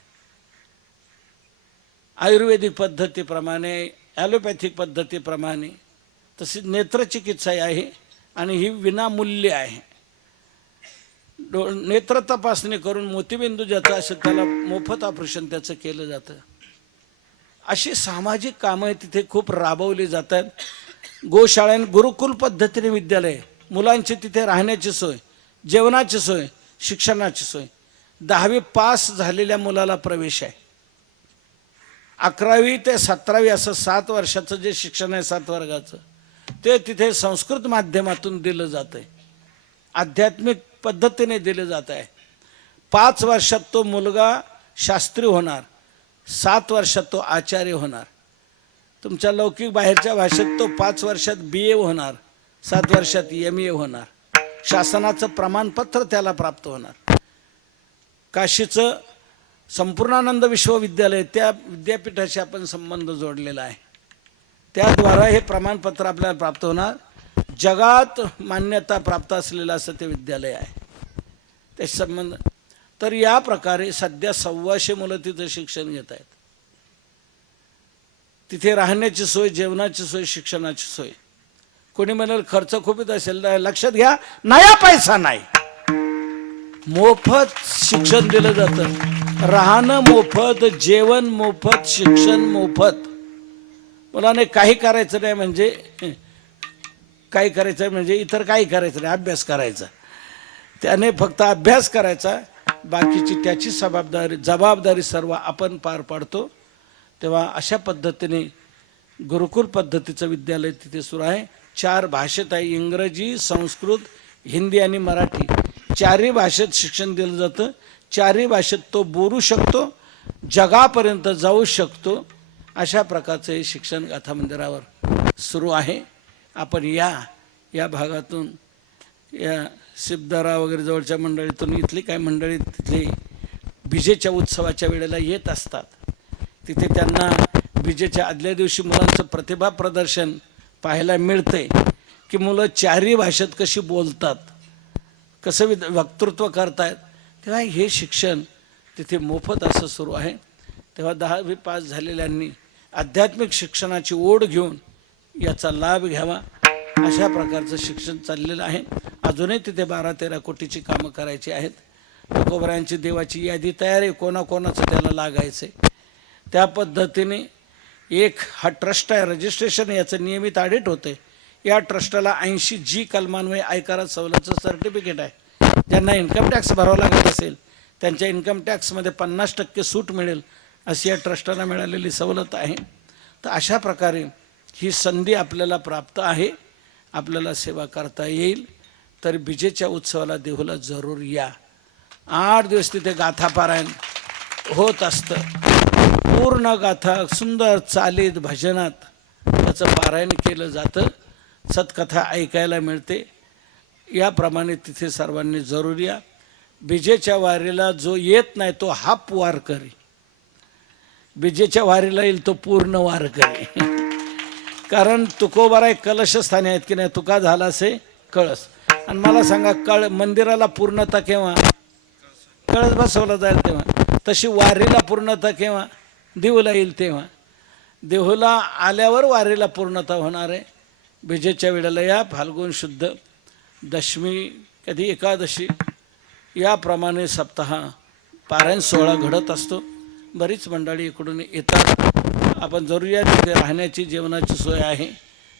आयुर्वेदिक पद्धतीप्रमाणे, ॲलोपॅथिक पद्धतीप्रमाणे तशी नेत्रचिकित्साही आहे आणि ही विनामूल्य आहे. नेत्र तपासणी करून मोतीबिंदू ज्याचं असेल त्याला मोफत ऑपरेशन त्याचं केलं जातं. अशी सामाजिक कामं तिथे खूप राबवली जातात. गोशाळेन गुरुकुल पद्धतीने विद्यालय, मुलांची तिथे राहण्याची सोय, जेवणाची सोय, शिक्षणाची सोय. 10वी पास झालेल्या मुलाला प्रवेश आहे. 11वी ते 17वी असं 7 वर्षाचं जे शिक्षण आहे 7 वर्गाचं, ते तिथे संस्कृत माध्यमातून दिलं जातं आहे, आध्यात्मिक पद्धतीने दिलं जात आहे. 5 वर्षात तो मुलगा शास्त्री होणार, 7 वर्षात तो आचार्य होणार. तुमच्या लौकिक बाहेरच्या भाषेत तो 5 वर्षात BA होणार, 7 वर्षात MA होणार. शासनाचं प्रमाणपत्र त्याला प्राप्त होणार. काशीचं संपूर्णानंद विश्वविद्यालय, त्या विद्यापीठाशी आपण संबंध जोडलेला आहे. त्याद्वारा हे प्रमाणपत्र आपल्याला प्राप्त होणार. जगात मान्यता प्राप्त असलेलं असं ते विद्यालय आहे. ते संबंध तर या प्रकारे सध्या 1,200 मुलं तिथं शिक्षण घेत आहेत. तिथे राहण्याची सोय, जेवणाची सोय, शिक्षणाची सोय. कोणी म्हणाल खर्च खूप येत असेल, लक्षात घ्या, नया पैसा नाही, मोफत शिक्षण दिलं जातं. राहणं मोफत, जेवण मोफत, शिक्षण मोफत. मुलाने काही करायचं नाही म्हणजे काही करायचं म्हणजे इतर काही करायचं नाही, अभ्यास करायचा. त्याने फक्त अभ्यास करायचा, बाकीची त्याची जबाबदारी सर्व आपण पार पाडतो. तेव्हा अशा पद्धतीने गुरुकुल पद्धतीचं विद्यालय तिथे सुरू आहे. 4 भाषेत आहे, इंग्रजी, संस्कृत, हिंदी आणि मराठी. 4ही भाषेत शिक्षण दिलं जातं. 4ही भाषेत तो बोलू शकतो, जगापर्यंत जाऊ शकतो. अशा प्रकारचं हे शिक्षण गाथा मंदिरावर सुरू आहे. आपण या भागातून, या सिद्धरा वगैरे जवळच्या मंडळीतून, इथली काही मंडळी तिथले विजेच्या उत्सवाच्या वेळेला येत असतात. तिथे त्यांना विजेच्या आदल्या दिवशी मुलांचं प्रतिभा प्रदर्शन पाहायला मिळते की मुलं 4ही भाषेत कशी बोलतात, कसं वक्तृत्व करतायत. तेव्हा हे शिक्षण तिथे मोफत असं सुरू आहे. तेव्हा 10वी पास झालेल्यांनी आध्यात्मिक शिक्षणाची ओढ घेऊन याचा लाभ घ्यावा. अशा प्रकारचं शिक्षण चाललेलं आहे. अजूनही तिथे 12-13 कोटीची कामं करायची आहेत. तुकोबरायांची देवाची यादी तयार आहे, कोणाकोणाचं त्याला लागायचं आहे. त्या पद्धतीने हा ट्रस्ट आहे, रजिस्ट्रेशन, याचं नियमित ऑडिट होते. या ट्रस्टला 80G कलमान्वये आयकरात सवलतीचं सर्टिफिकेट आहे. ज्यांना इन्कम टॅक्स भरावा लागत असेल त्यांच्या इन्कम टॅक्समध्ये 50% सूट मिळेल अशी या ट्रस्टला मिळालेली सवलत आहे. तर अशा प्रकारे ही संधी आपल्याला प्राप्त आहे. आपल्याला सेवा करता येईल तर विजेच्या उत्सवाला देहूला जरूर या. 8 दिवस तिथे गाथा पारायण होत असतं. पूर्ण गाथा सुंदर चालीत भजनात त्याचं पारायण केलं जातं. सत्कथा ऐकायला मिळते. याप्रमाणे तिथे सर्वांनी जरूर या. विजेच्या वारीला जो येत नाही तो हाफ वारकरी, विजेच्या वारीला येईल तो पूर्ण वारकरी. कारण तुकोबाराय कलशस्थानी आहेत की नाही, तुका झाला असे कळस. आणि मला सांगा, मंदिराला पूर्णता केव्हा? कळस बसवला जाईल तेव्हा. तशी वारीला पूर्णता केव्हा? देहूला येईल तेव्हा. देहूला आल्यावर वारीला पूर्णता होणार आहे. विजेच्या वेळेला या. फाल्गुन शुद्ध दशमी, कधी एकादशी, याप्रमाणे सप्ताह पारायण सोहळा घडत असतो. बरीच मंडळी इकडून येतात. आपण जरूर या. तिथे राहण्याची, जेवणाची सोय आहे,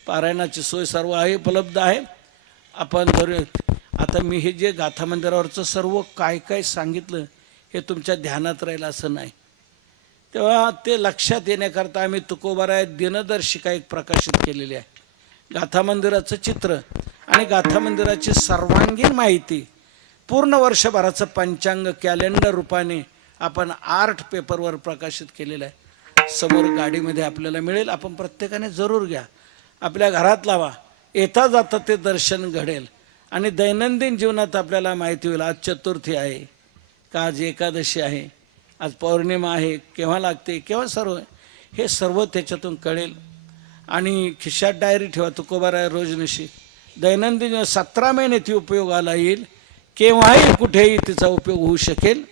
पारायणाची सोय सर्व आहे, उपलब्ध आहे. आपण जरूर. आता मी हे जे गाथा मंदिरावरचं सर्व काय काय सांगितलं हे तुमच्या ध्यानात राहील असं नाही. तेव्हा ते लक्षात येण्याकरता आम्ही तुकोबाराय दिनदर्शिका एक प्रकाशित केलेली आहे. गाथा मंदिराचं चित्र आणि गाथा मंदिराची सर्वांगीण माहिती, पूर्ण वर्षभराचं पंचांग कॅलेंडर रूपाने आपण आर्ट पेपरवर प्रकाशित केलेलं आहे. समोर गाडीमध्ये आपल्याला मिळेल. आपण प्रत्येकाने जरूर घ्या, आपल्या घरात लावा. येता जाता ते दर्शन घडेल आणि दैनंदिन जीवनात आपल्याला माहिती होईल. आज चतुर्थी आहे का, आज एकादशी आहे, आज पौर्णिमा आहे, केव्हा लागते, केव्हा सर्व, हे सर्व त्याच्यातून कळेल. आणि खिशात डायरी ठेवा. तुकोबाराय रोजनिशी दैनंदिन 17 महिने ती उपयोगाला येईल. केव्हाही कुठेही तिचा उपयोग होऊ शकेल.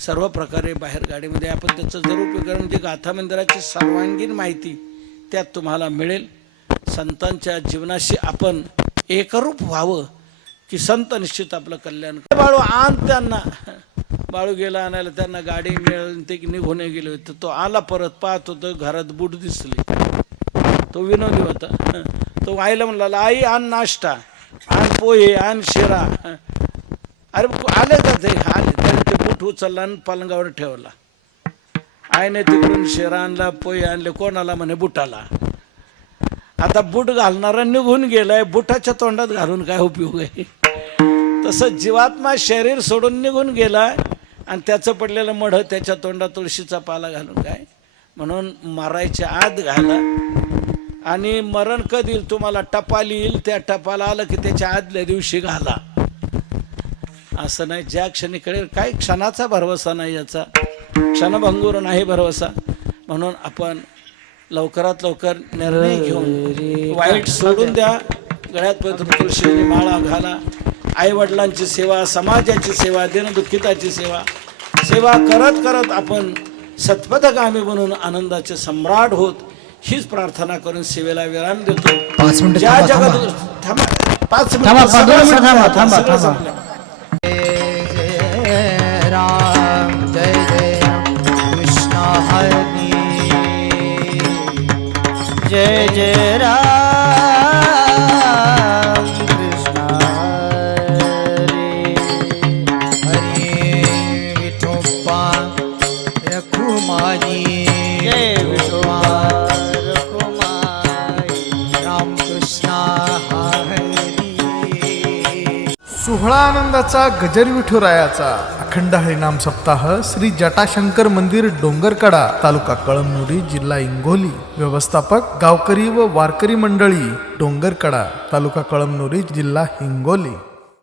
सर्व प्रकारे बाहेर गाडीमध्ये आपण त्याचा जरूर उपयोग करा. म्हणजे गाथा मंदिराची सर्वांगीण माहिती त्यात तुम्हाला मिळेल. संतांच्या जीवनाशी आपण एकरूप व्हावं की संत निश्चित आपलं कल्याण. बाळू आण त्यांना. बाळू गेला आणायला, त्यांना गाडी मिळाली, ते निघून गेले होते. तो आला परत, पाहत होतं घरात बूट दिसले. तो विनोदी होता. तो आईला म्हणला, आई आण नाश्ता, आण पोहे, आण शिरा. अरे आले का ते? आले. त्याने ते बूट उचलला आणि पलंगावर ठेवला. आईने तिकडून शिरा आणला, पोहे आणले. कोणाला? म्हणे बुटाला. आता बूट घालणारा निघून गेलाय, बुटाच्या तोंडात घालून काय उपयोग आहे? तसं जीवात्मा शरीर सोडून निघून गेलाय आणि त्याचं पडलेलं मढ त्याच्या तोंडात तुळशीचा पाला घालून काय? म्हणून मरायच्या आत घाला. आणि मरण कधी येईल तुम्हाला? टपाल येईल, त्या टपाला आलं की त्याच्या आदल्या दिवशी घाला. असं नाही, ज्या क्षणी कळेल. काही क्षणाचा भरवसा नाही याचा, क्षणभंगूर नाही भरवसा. म्हणून आपण लवकरात लवकर निर्णय घेऊन वाईट सोडून द्या. गळ्यात तुळशीची माळा घाला. आई वडिलांची सेवा, समाजाची सेवा, दीनदुःखिताची सेवा, सेवा करत करत आपण सत्पथगामी बनून आनंदाचे सम्राट होत, हीच प्रार्थना करून सेवेला विराम देतो. 5 मिनिटं ज्या थांबा, जगात थांबा 5 थांबा, मिनिटं 2 मिनिटं थांबा, थांबा, सगळं थांबा. संपलं. जय राम जय जय राम कृष्ण हरी जय जय राम कृष्ण हरी. हरी विठोबा रखुमाई जय विठोबा रखुमाई. रामकृष्ण हरी. सोहळा आनंदाचा गजर विठुरायाचा अखंड हरिनाम सप्ताह श्री जटाशंकर मंदिर डोंगरकडा, तालुका कळमनुरी, जिल्हा हिंगोली. व्यवस्थापक गावकरी व वारकरी मंडळी डोंगरकडा, तालुका कळमनुरी, जिल्हा हिंगोली.